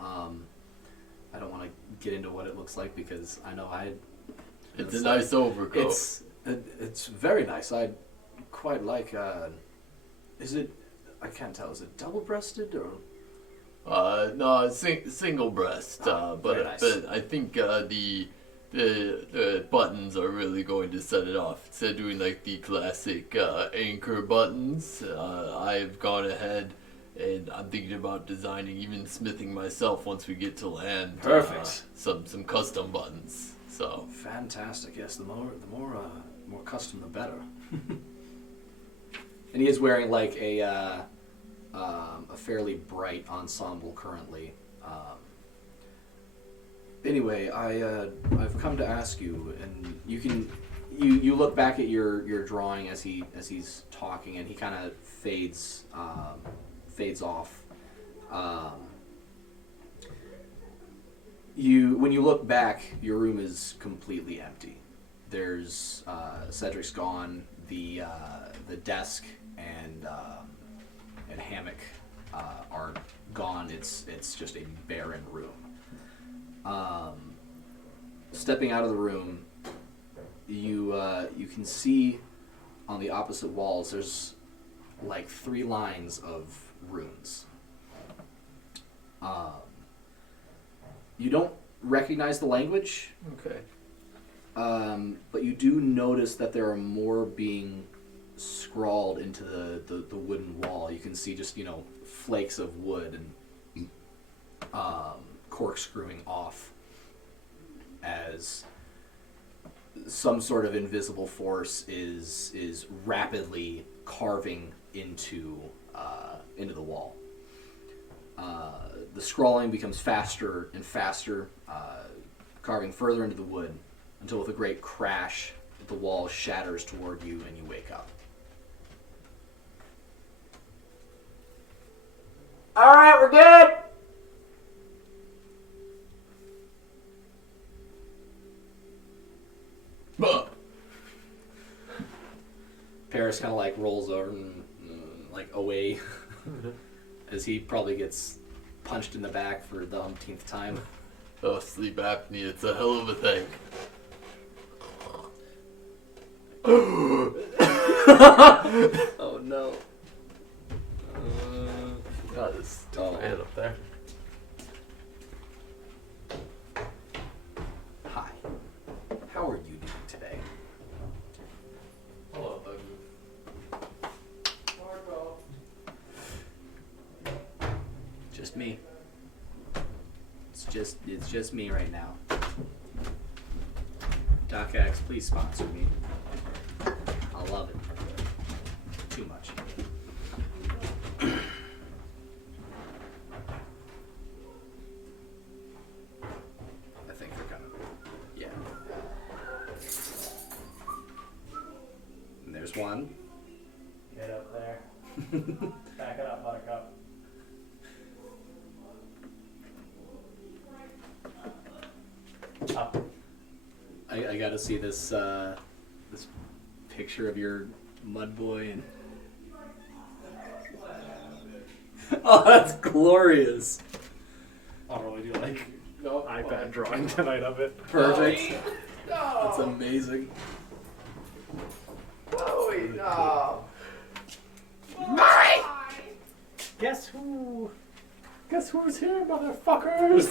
I don't want to get into what it looks like because I know It's a nice overcoat. It's very nice. I quite like. Is it? I can't tell. Is it double-breasted or? No, single breast. Very nice. But I think the buttons are really going to set it off. Instead of doing like the classic anchor buttons, I've gone ahead and I'm thinking about designing, even smithing myself once we get to land. Perfect. Some custom buttons. So Fantastic. Yes, the more custom, the better. And he is wearing like a fairly bright ensemble currently. Anyway, I've come to ask you, and you look back at your drawing as he's talking, and he kind of fades off. When you look back, your room is completely empty. There's Cedric's gone. The desk and hammock are gone. It's just a barren room. Stepping out of the room, you can see on the opposite walls there's like 3 lines of runes. You don't recognize the language. okay. But you do notice that there are more being scrawled into the wooden wall. You can see just, flakes of wood and corkscrewing off as some sort of invisible force is rapidly carving into the wall. The scrawling becomes faster and faster, carving further into the wood, until with a great crash, the wall shatters toward you and you wake up. All right, we're good. Paris kind of like rolls over and like away as he probably gets punched in the back for the umpteenth time. Oh, sleep apnea, it's a hell of a thing. Oh no. God, this man up there. Hi. How are you doing today? Hello, Buggy. Just me. It's just me right now. DocX, please sponsor me. I love it. Too much. I think they're coming. Yeah. And there's one. Get up there. Back it up, Buttercup. Up. I got to see this this picture of your mud boy and oh, that's glorious. I'll really do like iPad drawing tonight of it. Perfect. That's amazing. Chloe, no. Guess who? Guess who's here, motherfuckers?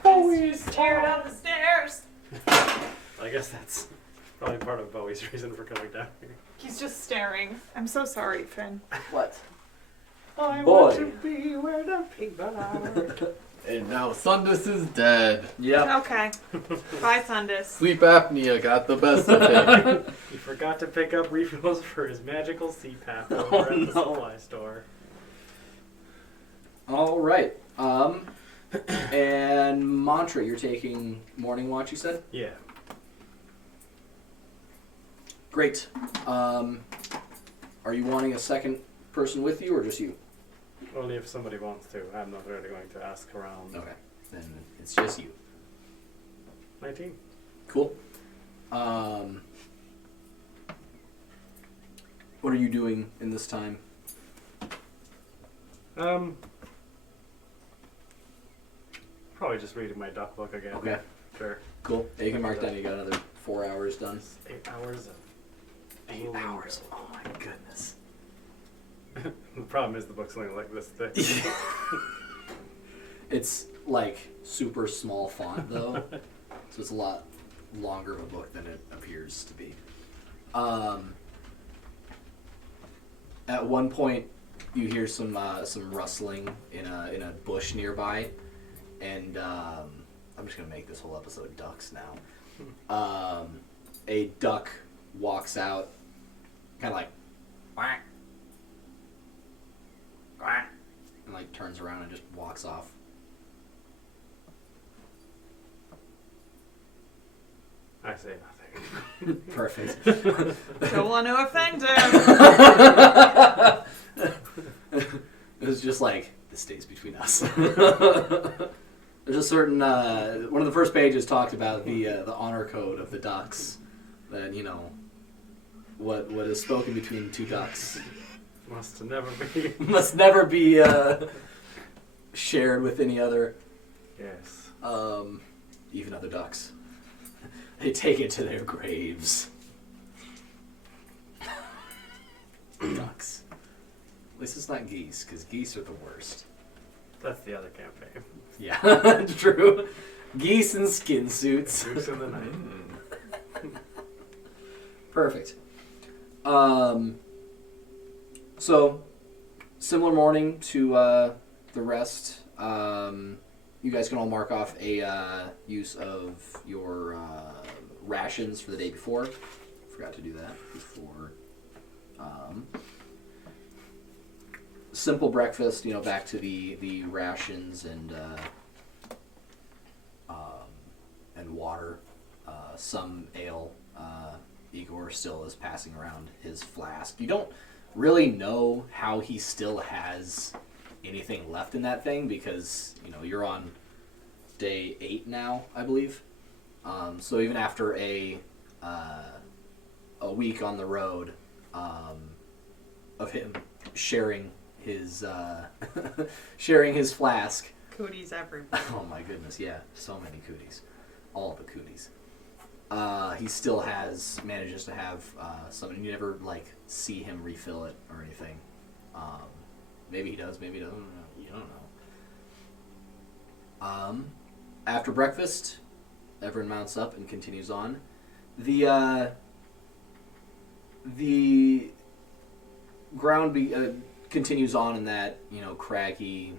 Bowie's tear down the stairs. I guess that's probably part of Bowie's reason for coming down here. He's just staring. I'm so sorry, Finn. What? I Boy. want to be where the people are. And now Sundus is dead. Yep. Okay. Bye, Sundus. Sleep apnea got the best of him. He forgot to pick up refills for his magical CPAP over at the supply store. All right. And Mantra, you're taking morning watch, you said? Yeah. Great. Are you wanting a second person with you or just you? Only if somebody wants to. I'm not really going to ask around. Okay. Then it's just you. 19. Cool. What are you doing in this time? Probably just reading my duck book again. Okay. Sure. Cool. Yeah, you can mark down you got another 4 hours done. 8 hours of 8 hours. Oh my goodness. The problem is the book's only like this thick. It's like super small font though, so it's a lot longer of a book than it appears to be. At one point, you hear some rustling in a bush nearby, and I'm just gonna make this whole episode ducks now. A duck walks out, kind of like quack, quack, and like turns around and just walks off. I say nothing. Perfect. Don't want to offend him. It was just like, this stays between us. There's a certain one of the first pages talked about the honor code of the ducks. That, you know, what is spoken between two ducks Must never be. must never be shared with any other, Yes. even other ducks. They take it to their graves. Ducks. At least it's not geese, because geese are the worst. That's the other campaign. Yeah, true. Geese in skin suits. Goose in the night. Perfect. So, similar morning to the rest. You guys can all mark off a use of your rations for the day before. Forgot to do that before. Simple breakfast, you know, back to the rations and water. Some ale. Igor still is passing around his flask. You don't really know how he still has anything left in that thing because, you know, you're on day 8 now, I believe. So even after a week on the road of him sharing his sharing his flask. Cooties everywhere. Oh my goodness, yeah, so many cooties, all the cooties. He still manages to have some. You never like see him refill it or anything. Maybe he does, maybe he doesn't. You don't know. After breakfast, everyone mounts up and continues on. The ground continues on in that, craggy,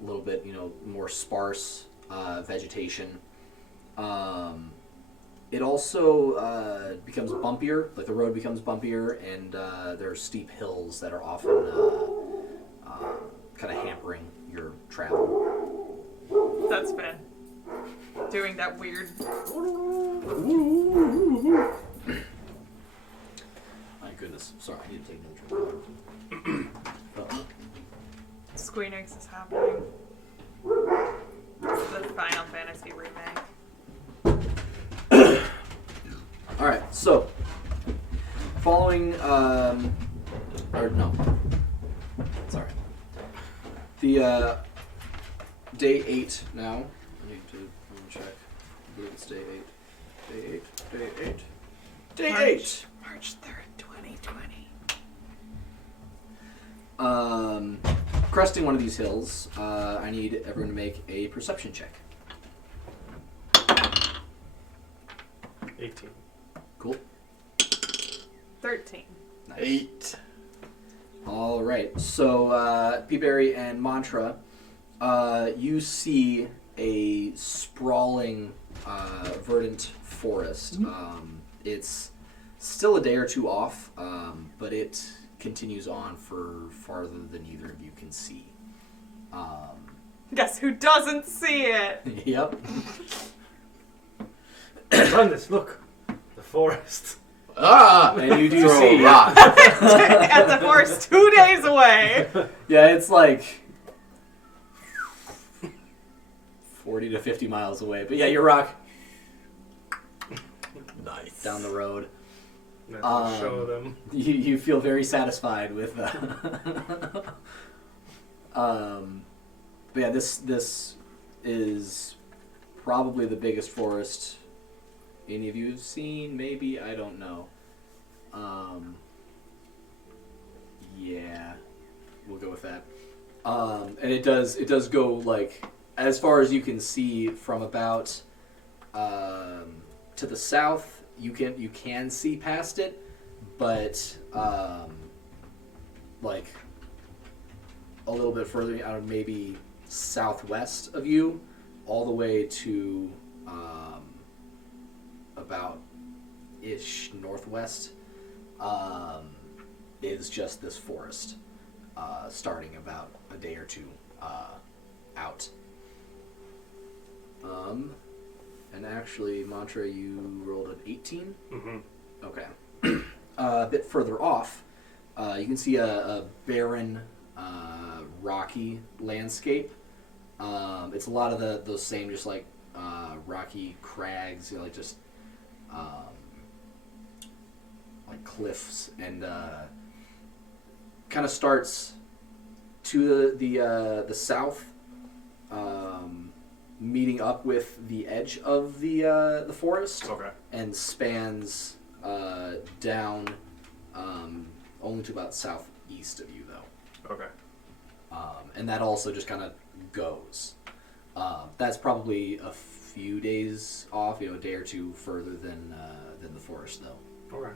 little bit, more sparse vegetation. It also becomes bumpier, like the road becomes bumpier, and there are steep hills that are often kind of hampering your travel. That's been doing that weird. My goodness. Sorry, I need to take another drink. Squeenix is happening. It's the Final Fantasy remake. Alright, so following sorry. The day 8 now. I need to check. I believe it's day 8. Day 8. March 3rd, 2020. Cresting one of these hills, I need everyone to make a perception check. 18. Cool. 13. Nice. 8. All right. So, Peaberry and Mantra, you see a sprawling, verdant forest. It's still a day or two off, but it continues on for farther than either of you can see. Guess who doesn't see it? Yep. Sundus, look. The forest. Ah! And you do Throw see a rock. At the forest 2 days away. Yeah, it's like 40 to 50 miles away. But yeah, your rock Nice. down the road. Let's show them. You feel very satisfied with but yeah, this is probably the biggest forest any of you have seen. Maybe, I don't know. Yeah, we'll go with that. And it does go like as far as you can see from about to the south. You can see past it, but like a little bit further out, maybe southwest of you, all the way to about ish northwest, is just this forest, starting about a day or two out. And actually, Mantra, you rolled an 18? Mm-hmm. Okay. A bit further off, you can see a barren, rocky landscape. It's a lot of those same just like rocky crags, like just like cliffs, and kind of starts to the south, meeting up with the edge of the forest. Okay. And spans down only to about southeast of you, though. Okay. And that also just kind of goes. That's probably a few days off, a day or two further than the forest, though. Okay.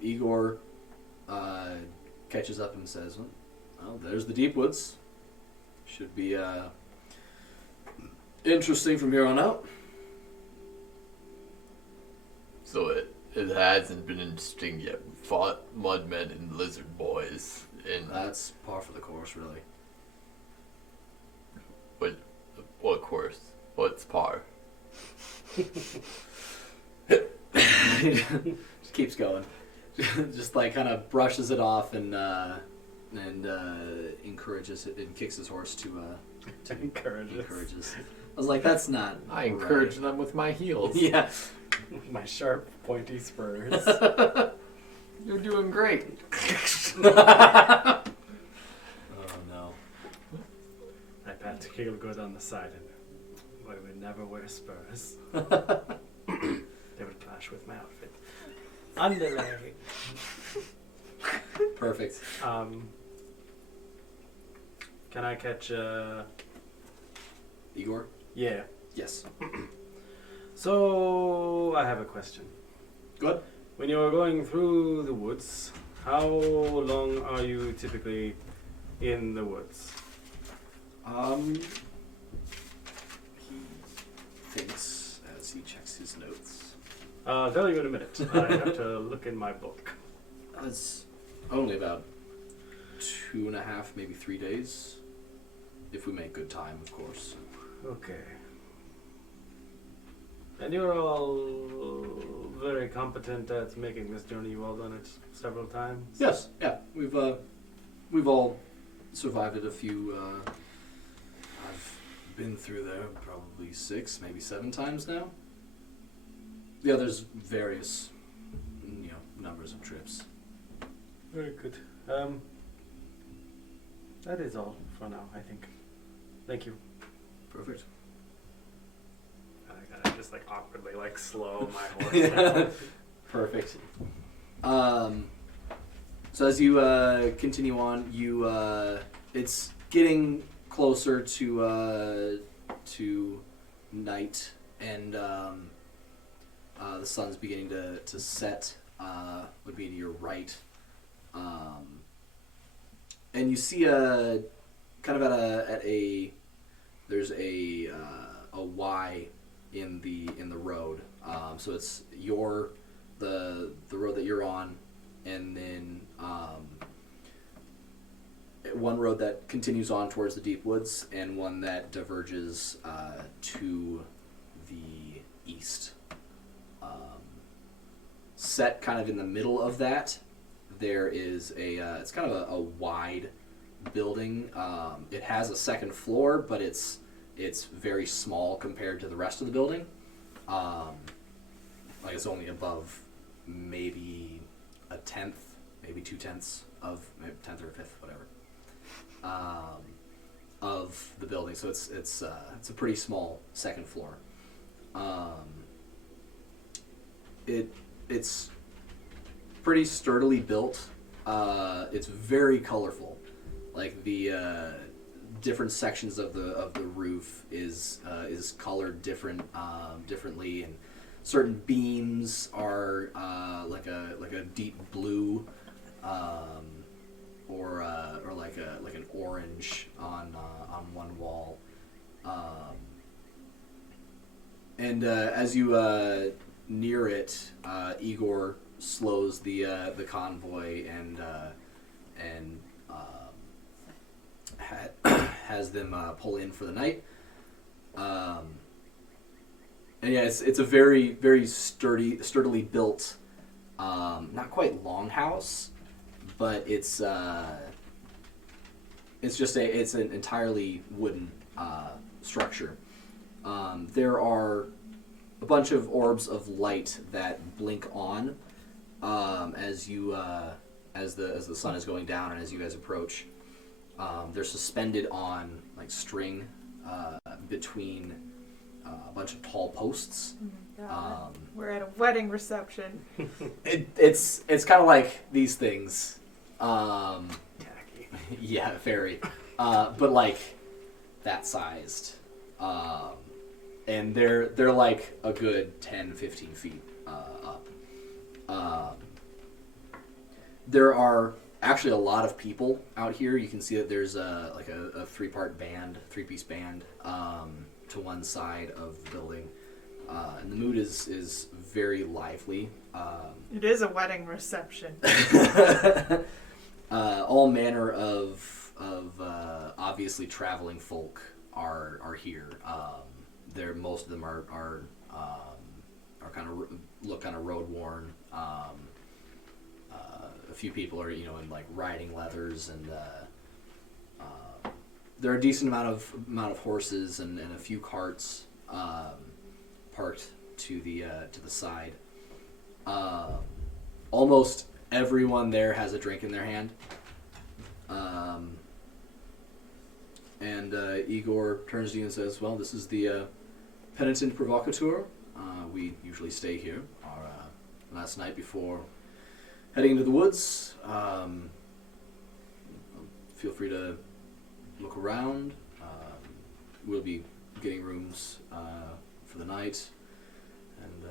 Igor catches up and says, "Well, there's the deep woods. Should be interesting from here on out." So it hasn't been interesting yet. We fought mudmen and lizard boys. And That's par for the course, really. what course? What's par? Just keeps going. Just like kind of brushes it off and encourages it and kicks his horse to encourages. I was like, that's not. I encourage right. them with my heels. Yeah. My sharp, pointy spurs. You're doing great. Oh no. I pat Kilgood on the side and I would never wear spurs. They would clash with my outfit. Underlay. Perfect. Can I catch Igor? Yeah. Yes. So I have a question. Go ahead. When you are going through the woods, how long are you typically in the woods? He thinks as he checks his notes. I'll tell you in a minute. I have to look in my book. It's only about 2.5, maybe 3 days. If we make good time, of course. Okay. And you're all very competent at making this journey. You've all done it several times. Yes, yeah. We've all survived it a few. I've been through there probably 6, maybe 7 times now. The others various, numbers of trips. Very good. That is all for now, I think. Thank you. Perfect. I just awkwardly slow my horse Yeah. down. Perfect. So as you continue on, it's getting closer to night, and the sun's beginning to set. Would be to your right, and you see kind of there's a Y in the road. So it's the road that you're on, and then one road that continues on towards the deep woods, and one that diverges to the east. Set kind of in the middle of that, there is it's kind of a wide building. It has a second floor, but it's very small compared to the rest of the building. It's only above maybe a tenth, maybe 2/10 of maybe 1/10 or 1/5, whatever, of the building. So it's a pretty small second floor. It's pretty sturdily built. It's very colorful. The different sections of the roof is colored differently, and certain beams are like a deep blue, or an orange on one wall. And as you near it, Igor slows the convoy and has them pull in for the night. And yeah, it's a very, very sturdily built, not quite longhouse, but it's an entirely wooden structure. There are a bunch of orbs of light that blink on as the sun is going down, and as you guys approach. They're suspended on string between a bunch of tall posts. Oh my God. We're at a wedding reception. It's kind of like these things. Tacky. Yeah, very. But that sized. And they're a good 10-15 feet up. There are actually a lot of people out here. You can see that there's a 3-piece band to one side of the building, and the mood is very lively. It is a wedding reception. All manner of obviously traveling folk are here. Most of them are kind of look kind of road worn. A few people are in riding leathers, and there are a decent amount of horses and a few carts parked to the side. Almost everyone there has a drink in their hand. And Igor turns to you and says, "Well, this is the Penitent Provocateur. We usually stay here. Our last night before heading into the woods. Feel free to look around. We'll be getting rooms for the night, and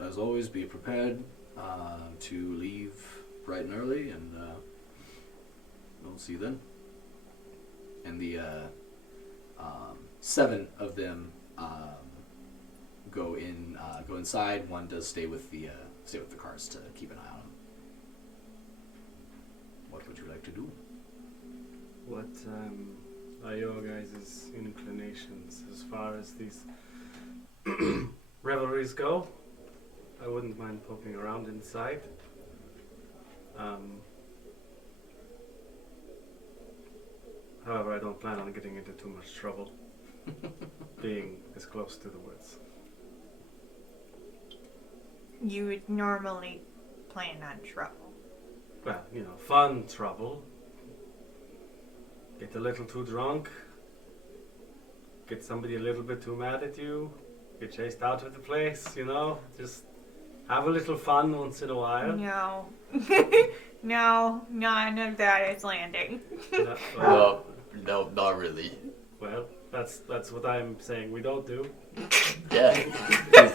as always, be prepared to leave bright and early, and we'll see you then. And the 7 of them go inside. One does stay with the cars to keep an eye on them. What would you like to do? What are your guys' inclinations as far as these revelries go? I wouldn't mind poking around inside. However, I don't plan on getting into too much trouble being this close to the woods. You would normally plan on trouble. Well, fun trouble. Get a little too drunk. Get somebody a little bit too mad at you. Get chased out of the place, Just have a little fun once in a while. No. No, none of that is landing. No, not really. Well, that's what I'm saying we don't do. Yeah, because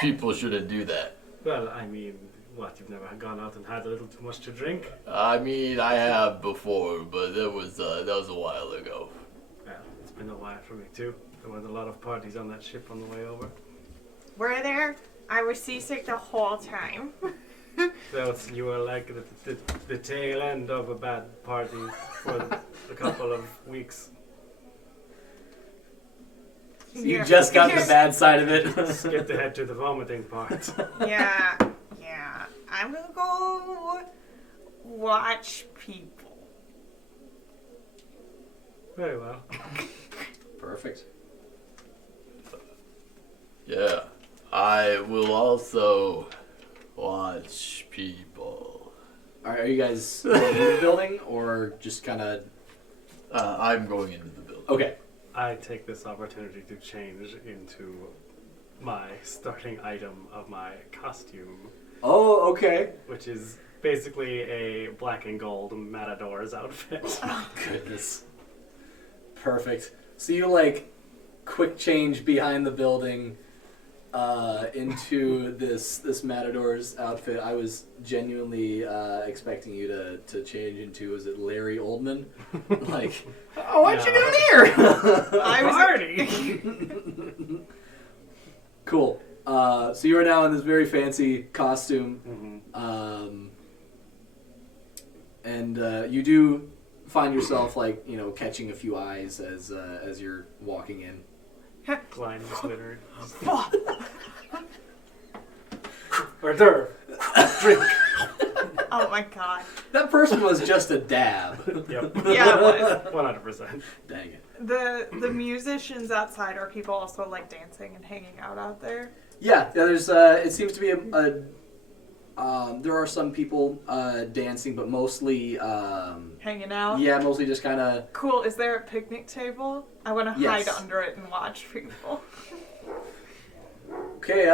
people shouldn't do that. Well, I mean, what, you've never gone out and had a little too much to drink? I mean, I have before, but that was a while ago. Well, it's been a while for me too. There was a lot of parties on that ship on the way over. Were there? I was seasick the whole time. So you were like the tail end of a bad party for a couple of weeks. You just got the bad side of it. Skipped ahead to the vomiting part. Yeah. I'm gonna go watch people. Very well. Perfect. Yeah, I will also watch people. Are you guys going into the building, or just kind of... I'm going into the building. Okay. I take this opportunity to change into my starting item of my costume, Oh, okay. which is basically a black and gold matador's outfit. Oh, goodness. Perfect. So you, quick change behind the building into this matador's outfit. I was genuinely expecting you to change into, is it Larry Oldman? Oh, what you doing here? I was Party! Cool. So you are now in this very fancy costume. Mm-hmm. And you do find yourself, catching a few eyes as you're walking in. Klein glitter. Hors d'oeuvre. Drink. Oh my god. That person was just a dab. Yep. Yeah, it was. 100%. Dang it. The musicians outside, are people also dancing and hanging out there? Yeah, there's it seems to be there are some people dancing, but mostly Hanging out? yeah, mostly just kind of... Cool. Is there a picnic table? I want to Yes. hide under it and watch people. Okay,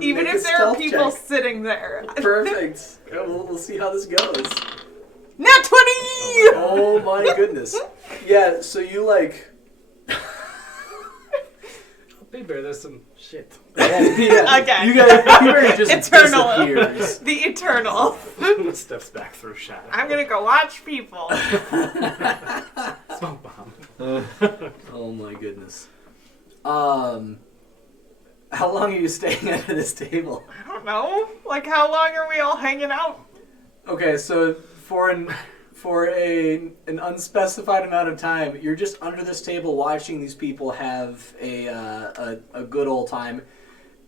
Even make if a there are stealth people check. sitting there. Perfect. Okay, we'll see how this goes. Nat 20! Oh my goodness. Yeah, so you Big Bear, there's some shit. yeah, Again. you guys, Peter just Eternal. disappears. The eternal. Steps back through shadow. I'm gonna go watch people. Smoke bomb. Oh my goodness. How long are you staying under this table? I don't know. How long are we all hanging out? Okay, so for an unspecified amount of time, you're just under this table watching these people have a good old time,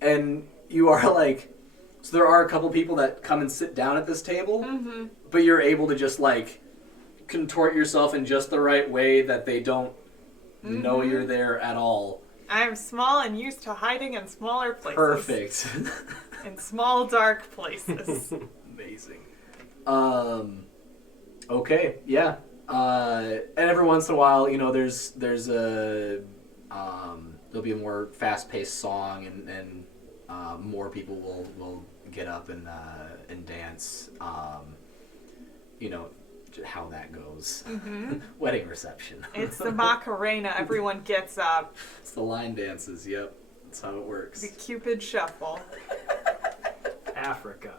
and you are so there are a couple people that come and sit down at this table, but you're able to just contort yourself in just the right way that they don't know you're there at all. I'm small and used to hiding in smaller places. Perfect. In small, dark places. Amazing. Okay, yeah. And every once in a while, there's a there'll be a more fast-paced song, and more people will get up and dance. How that goes. Wedding reception. It's the Macarena. Everyone gets up. It's the line dances. Yep, that's how it works. The Cupid Shuffle. Africa.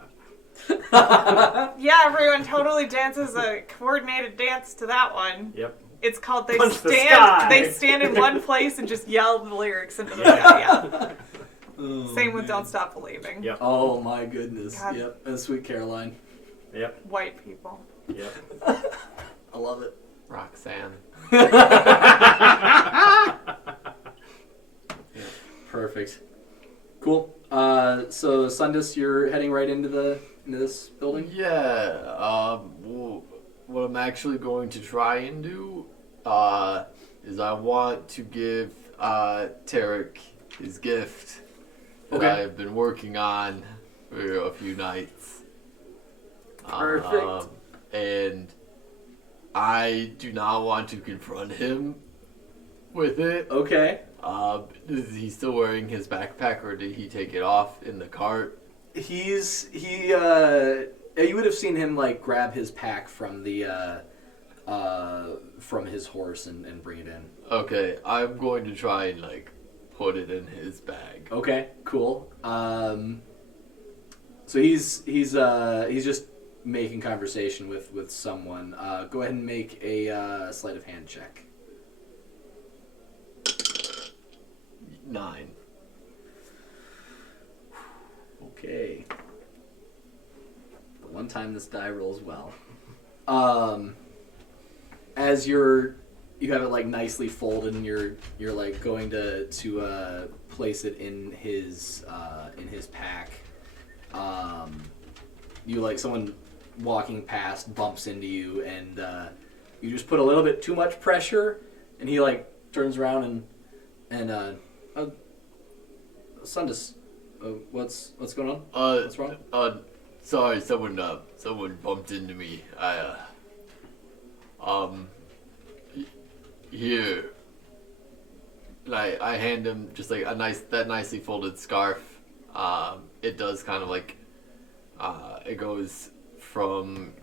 Yeah, everyone totally dances a coordinated dance to that one. Yep. It's called Punch the sky. They stand in one place and just yell the lyrics into the sky. Yeah. Oh, Same with man. Don't Stop Believing. Yep. Oh my goodness. God. Yep. And Sweet Caroline. Yep. White people. Yep. I love it. Roxanne. Perfect. Cool. So Sundus, you're heading right into this building? Yeah, what I'm actually going to try and do is I want to give Tarek his gift that Okay. I've been working on for a few nights. Perfect. And I do not want to confront him with it. Okay. Is he still wearing his backpack, or did he take it off in the cart? You would have seen him like grab his pack from the from his horse and bring it in. Okay, I'm going to try and like put it in his bag. Okay, cool. So he's just making conversation with someone. Go ahead and make a sleight of hand check. 9. Okay. The one time this die rolls well. As you have it like nicely folded, and you're like going to place it in his pack. You like someone walking past bumps into you, and you just put a little bit too much pressure, and he like turns around and Sundus, what's going on? What's wrong? Sorry, someone bumped into me. Here. Like, I hand him just like that nicely folded scarf. It does kind of like, it goes from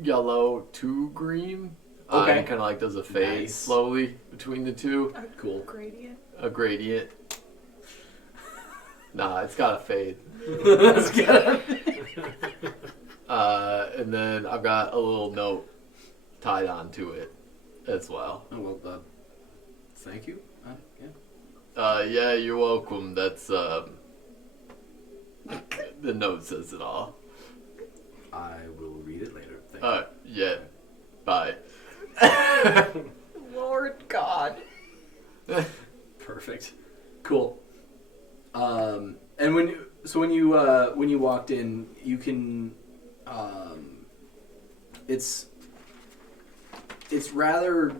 yellow to green. Okay. And kind of like does a fade Nice. slowly between the two. Cool. Gradient. A gradient. Nah, it's got a fade. That's good. And then I've got a little note tied onto it as well. Oh, well, thank you. Yeah, you're welcome. That's the note says it all. I will read it later. Thank you. Yeah. Bye. Lord God. Perfect. Cool. And when you walked in, you can it's rather,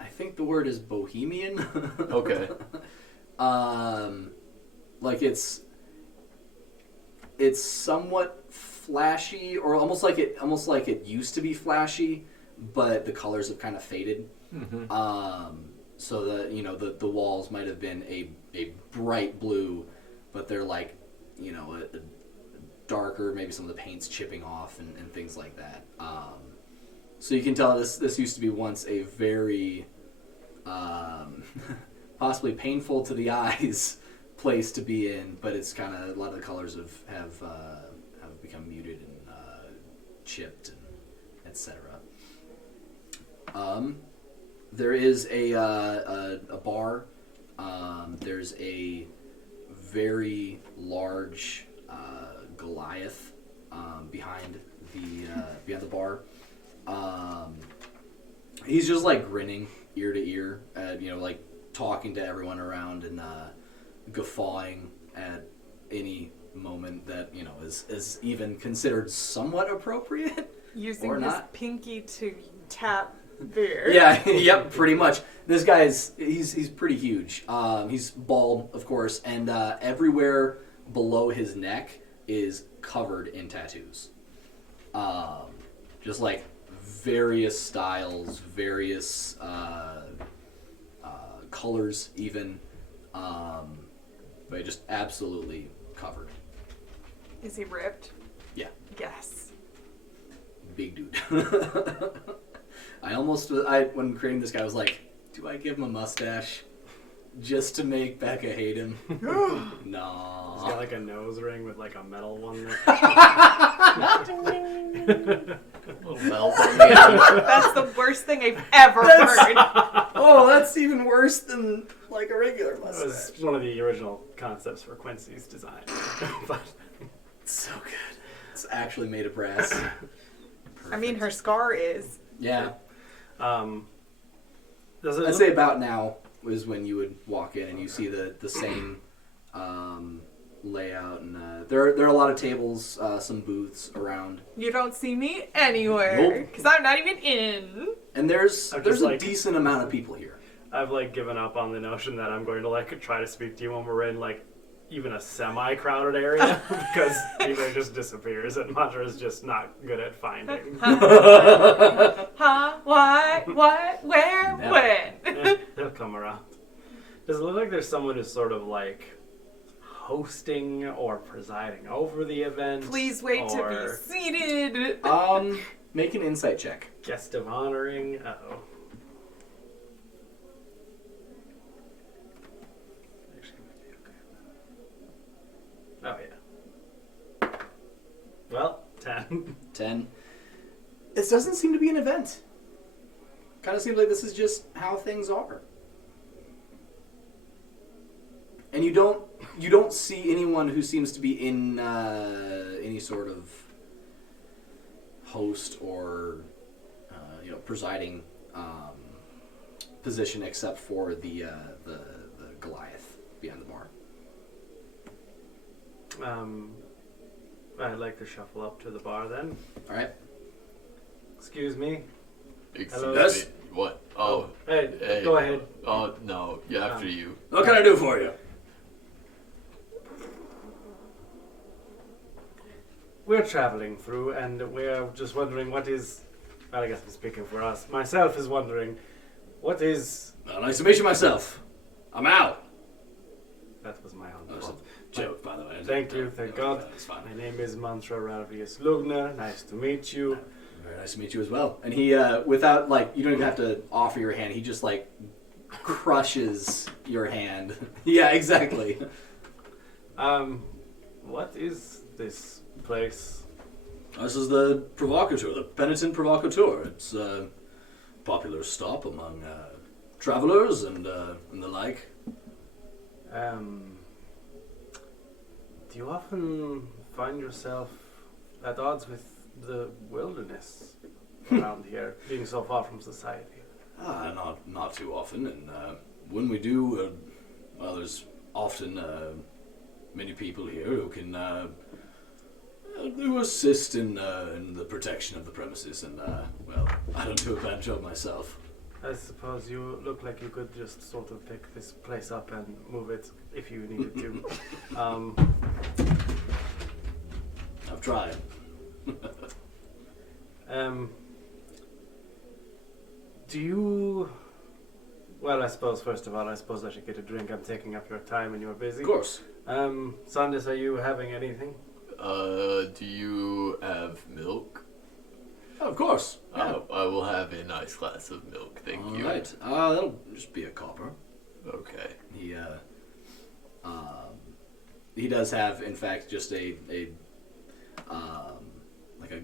I think the word is bohemian. Okay. Like it's somewhat flashy, or almost like it used to be flashy, but the colors have kind of faded. Mm-hmm. So the walls might have been a bright blue, but they're like, a darker, maybe some of the paint's chipping off and things like that. So you can tell this used to be once a very possibly painful to the eyes place to be in, but it's kind of, a lot of the colors have become muted and chipped and etc. There is a bar. There's a very large Goliath behind the bar. He's just like grinning ear to ear, like talking to everyone around and guffawing at any moment that is even considered somewhat appropriate. Using Or his not. pinky to tap beer. Yeah, yep, pretty much. This guy's he's pretty huge. He's bald, of course, and everywhere below his neck is covered in tattoos. Just like various styles, various colors, even, but just absolutely covered. Is he ripped? Yeah. Yes. Big dude. When creating this guy, I was like, do I give him a mustache just to make Becca hate him? No. He's got like a nose ring with like a metal one there. Little belt on the end. That's the worst thing I've ever heard. Oh, that's even worse than like a regular That was mustache. one of the original concepts for Quincy's design. But It's so good. It's actually made of brass. I mean, her scar is. Yeah. does it I'd say about now was when you would walk in and you see the same layout, and there are a lot of tables, some booths around, You don't see me anywhere Nope. because I'm not even in. and there's I'm a just like- decent amount of people here. I've like given up on the notion that I'm going to like try to speak to you when we're in like even a semi-crowded area because Eva just disappears and Mantra's just not good at finding. Huh? What? Where? Yeah. When? They'll come around. Does it look like there's someone who's sort of like hosting or presiding over the event? Please wait to be or seated. Make an insight check. guest of honoring? Uh-oh. Oh, yeah. Well, 10. 10. This doesn't seem to be an event. Kind of seems like this is just how things are. And you don't see anyone who seems to be in any sort of host or presiding position except for the Goliath behind the bar. I'd like to shuffle up to the bar then. All right. Excuse me. Excuse Yes? me. What? Oh. Hey, go ahead. Oh, no. Yeah, after you. What can I do for you? We're traveling through, and we're just wondering what is. Well, I guess I'm speaking for us. Myself is wondering what is. Well, nice to meet you myself. I'm Al. That was my own That was fault. a joke, by the way. Thank you, thank God. It's fine. My name is Mantra Ralvius Lugner. Nice to meet you. Very nice to meet you as well. And he, without, you don't even have to offer your hand. He just, crushes your hand. Yeah, exactly. What is this place? This is the Provocateur, the Penitent Provocateur. It's a popular stop among travelers and the like. Do you often find yourself at odds with the wilderness around here, being so far from society? Not too often. And when we do, there's often many people here who can who assist in the protection of the premises. And I don't do a bad job myself. I suppose you look like you could just sort of pick this place up and move it if you needed to. I've tried. Do you... Well, I suppose, first of all, I should get a drink. I'm taking up your time and you're busy. Of course. Sundus, are you having anything? Do you have milk? Of course. Yeah. I will have a nice glass of milk, thank you. All right. That'll just be a copper. Okay. He does have, in fact, just a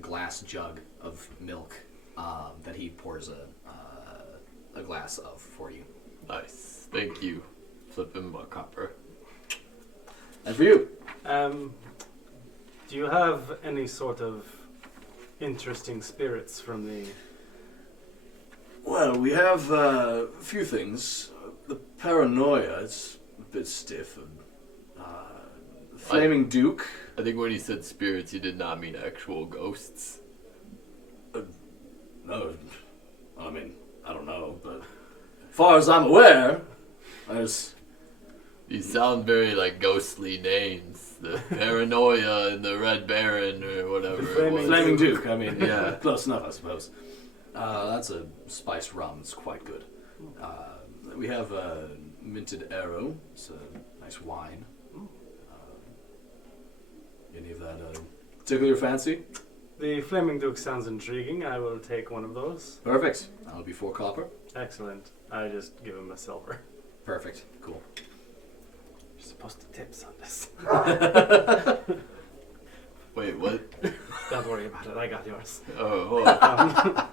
glass jug of milk that he pours a glass of for you. Nice. Thank you. Flip him a copper. And for you. Do you have any sort of interesting spirits from the... Well, we have a few things. The paranoia, it's a bit stiff. Flaming Duke. I think when he said spirits, he did not mean actual ghosts. No, I mean, I don't know, but as far as I'm aware, there's... These sound very like ghostly names. The Paranoia and the Red Baron or whatever. The Flaming Duke, I mean, Yeah. close enough, I suppose. That's a spiced rum. It's quite good. We have a minted arrow. It's a nice wine. Any of that tickle your fancy? The Flaming Duke sounds intriguing. I will take one of those. Perfect. That'll be 4 copper. Excellent. I just give him a silver. Perfect. Cool. You're supposed to tip Sundus. Wait, what? Don't worry about it. I got yours. Oh,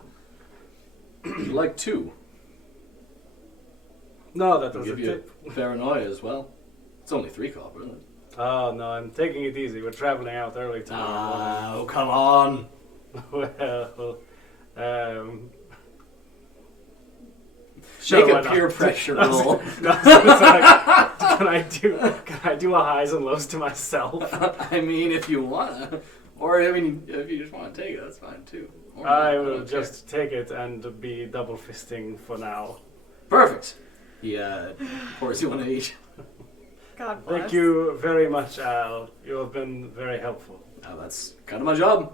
You'd like 2. No, that I'll was a give you tip. paranoia as well. It's only 3 copper, isn't it? Oh no, I'm taking it easy. We're traveling out early tomorrow. Oh, come on. Well, Make why a not? peer pressure roll. No, can I do a highs and lows to myself? I mean, if you wanna, or I mean, if you just want to take it, that's fine too. Or I not, will don't care. just take it and be double fisting for now. Perfect. He pours you one of each. God bless. Thank you very much, Al. You have been very helpful. Oh, that's kind of my job.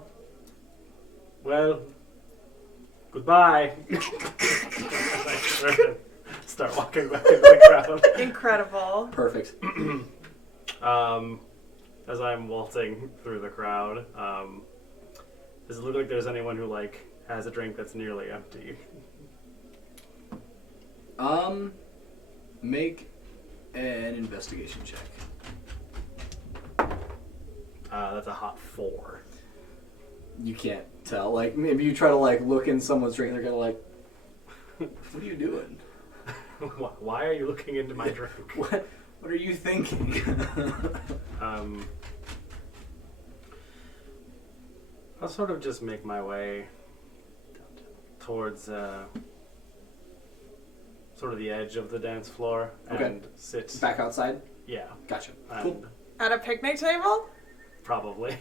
Well, goodbye. Start walking back into the crowd. Incredible. Perfect. As I'm waltzing through the crowd, does it look like there's anyone who has a drink that's nearly empty? Make an investigation check. That's a hot 4. You can't tell. Like maybe you try to look in someone's drink, and they're gonna what are you doing? Why are you looking into my drink? What are you thinking? I'll sort of just make my way towards sort of the edge of the dance floor and sit. Back outside? Yeah. Gotcha. And Cool. At a picnic table? Probably.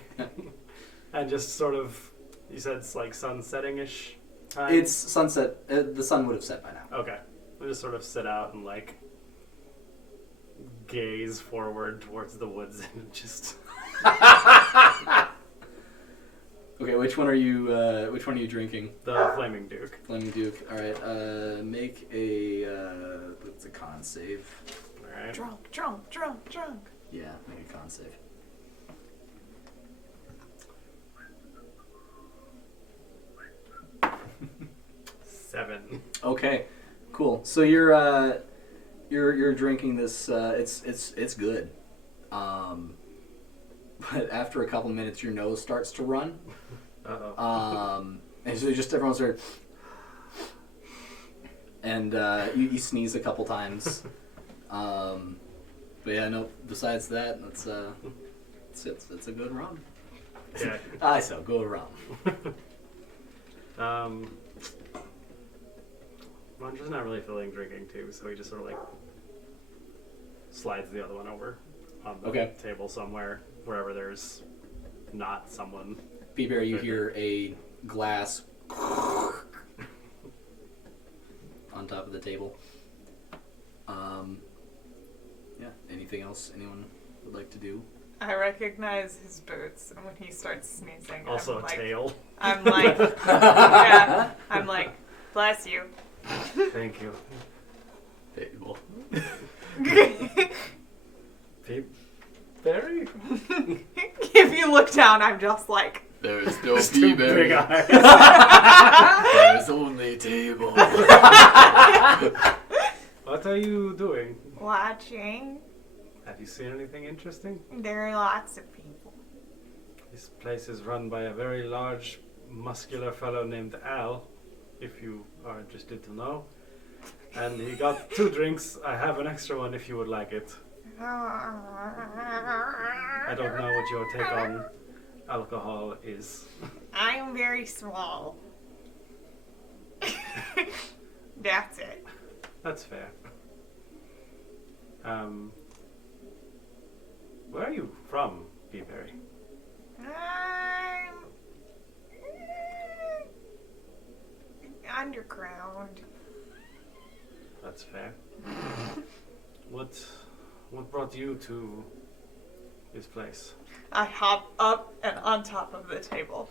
And just sort of, you said it's like sunsetting-ish time? It's sunset. The sun would have set by now. Okay. I'll just sort of sit out and gaze forward towards the woods and just... Okay, which one are you drinking? The Flaming Duke. Flaming Duke. All right. Make a what's a con save? All right. Drunk. Yeah, make a con save. Seven. Okay, cool. So you're drinking this. It's good. But after a couple minutes, your nose starts to run. Uh-oh. And so just everyone's there. And you sneeze a couple times. But yeah, no. Besides that, it's a good rum. Yeah. I so good rum. Mandra's not really feeling drinking too, so he just sort of slides the other one over on the table somewhere, wherever there's not someone. P-Bear, you hear a glass on top of the table. Yeah, anything else anyone would like to do? I recognize his boots, and when he starts sneezing, Also I'm a tail. I'm like, yeah, I'm like, bless you. Thank you. table. Berry? If you look down, I'm just like, There is no There's two P-Berry. big eyes. There is only table. What are you doing? Watching. Have you seen anything interesting? There are lots of people. This place is run by a very large, muscular fellow named Al, if you are interested to know. And he got 2 drinks. I have an extra one if you would like it. I don't know what your take on alcohol is. I'm very small. That's it. That's fair. Where are you from, P-Berry? I'm underground. That's fair. What brought you to this place? I hop up and on top of the table.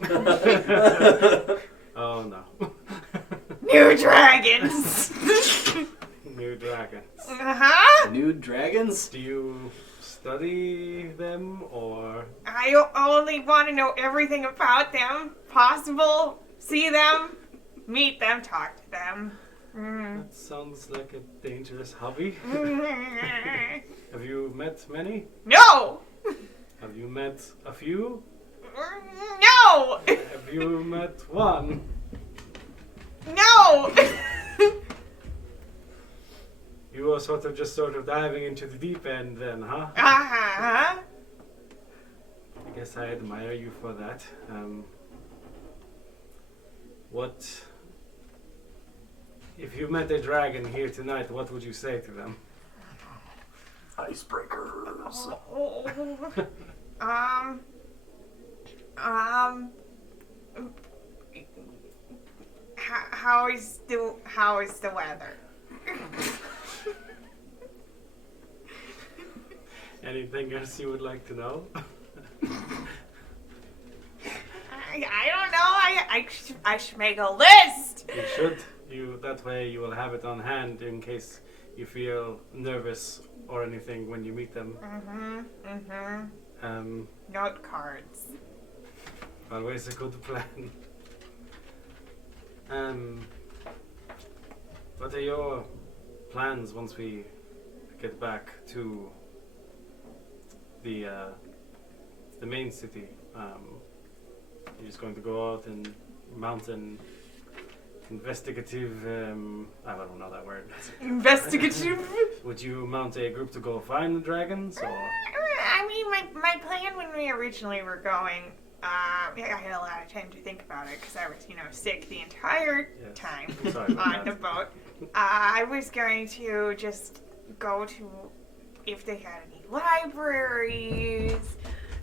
Oh no. New dragons. New dragons. Uh-huh. Nude dragons? Do you study them or? I only want to know everything about them. Possible. See them. Meet them. Talk to them. That sounds like a dangerous hobby. Have you met many? No! Have you met a few? No! Have you met one? No! You are sort of diving into the deep end then, huh? Uh-huh. I guess I admire you for that. What... If you met a dragon here tonight, what would you say to them? Icebreakers. How is the weather? Anything else you would like to know? I don't know. I should make a list. You should. That way you will have it on hand in case you feel nervous or anything when you meet them. Note cards. Always a good plan. What are your plans once we get back to the main city? You're just going to go out and mount an investigative, I don't know that word. Investigative? Would you mount a group to go find the dragons, or? I mean, my plan when we originally were going, I had a lot of time to think about it because I was, sick the entire time on the boat. I was going to just go to if they had any libraries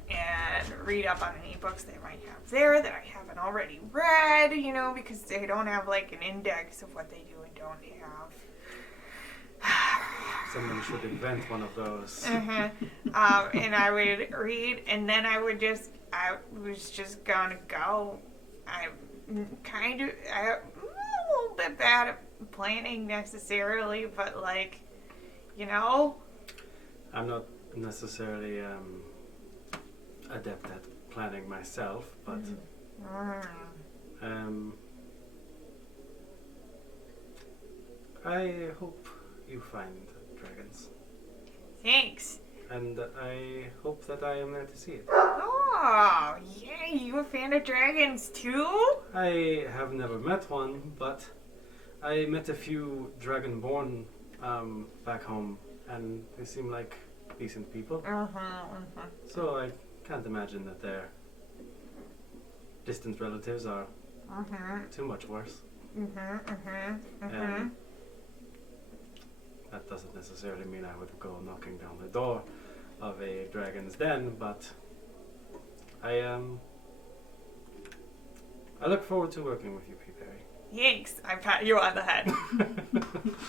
and read up on any books they might have there that I haven't already read, because they don't have like an index of what they do and don't have. Someone should invent one of those. And I would read, and then I was just gonna go. I'm a little bit bad at planning necessarily, but I'm not necessarily adept at planning myself, but I hope you find dragons. Thanks. And I hope that I am there to see it. Oh, yay, you a fan of dragons too? I have never met one, but I met a few dragonborn back home, and they seem like decent people. So I can't imagine that their distant relatives are too much worse. That doesn't necessarily mean I would go knocking down the door of a dragon's den, but I look forward to working with you, P-Perry. Thanks. I pat you on the head.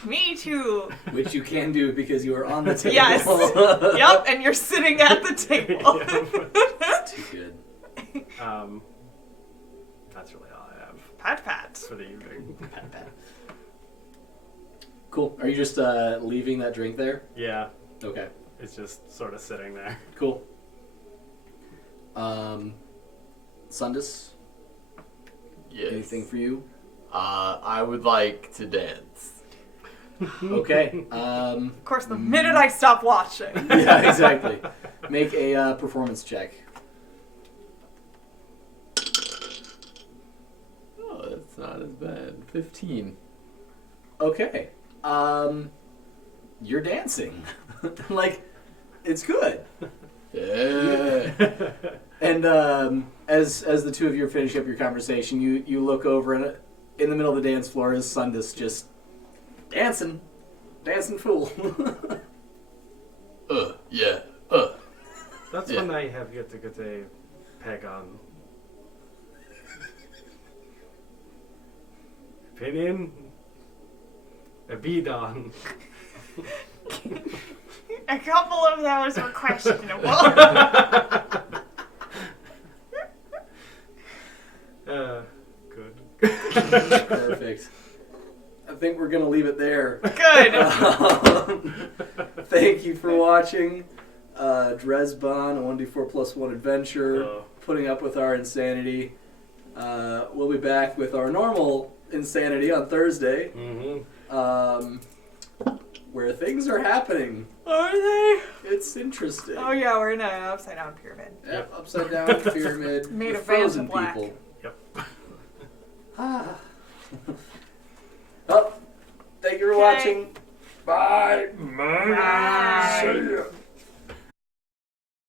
Me too. Which you can do because you are on the table. Yes. Yep, and you're sitting at the table. It's too good. That's really all I have Pat pat. for the evening. Pat, pat. Cool. Are you just leaving that drink there? Yeah, Okay. it's just sort of sitting there. Cool. Sundus, Yes. anything for you? I would like to dance. Okay. Of course, the minute I stop watching. Yeah, exactly. Make a performance check. Oh, that's not as bad. 15. Okay. You're dancing. Like, it's good. Yeah. And as the two of you are finishing up your conversation, you look over and in the middle of the dance floor is Sundus just dancing fool. Yeah. That's Yeah. when I have yet to get a peg on. Opinion? A bead on. A couple of those were questionable. Good. Perfect. I think we're gonna leave it there. Good. Thank you for watching Dresbahn, a 1d4+1 adventure, putting up with our insanity. We'll be back with our normal Insanity on Thursday. Mm-hmm. Where things are happening. Are they? It's interesting. Oh yeah, we're in an upside down pyramid. Yep, upside down pyramid. Made with of vans frozen of black. people. Yep. Well, thank you for watching. Bye. Bye. See ya.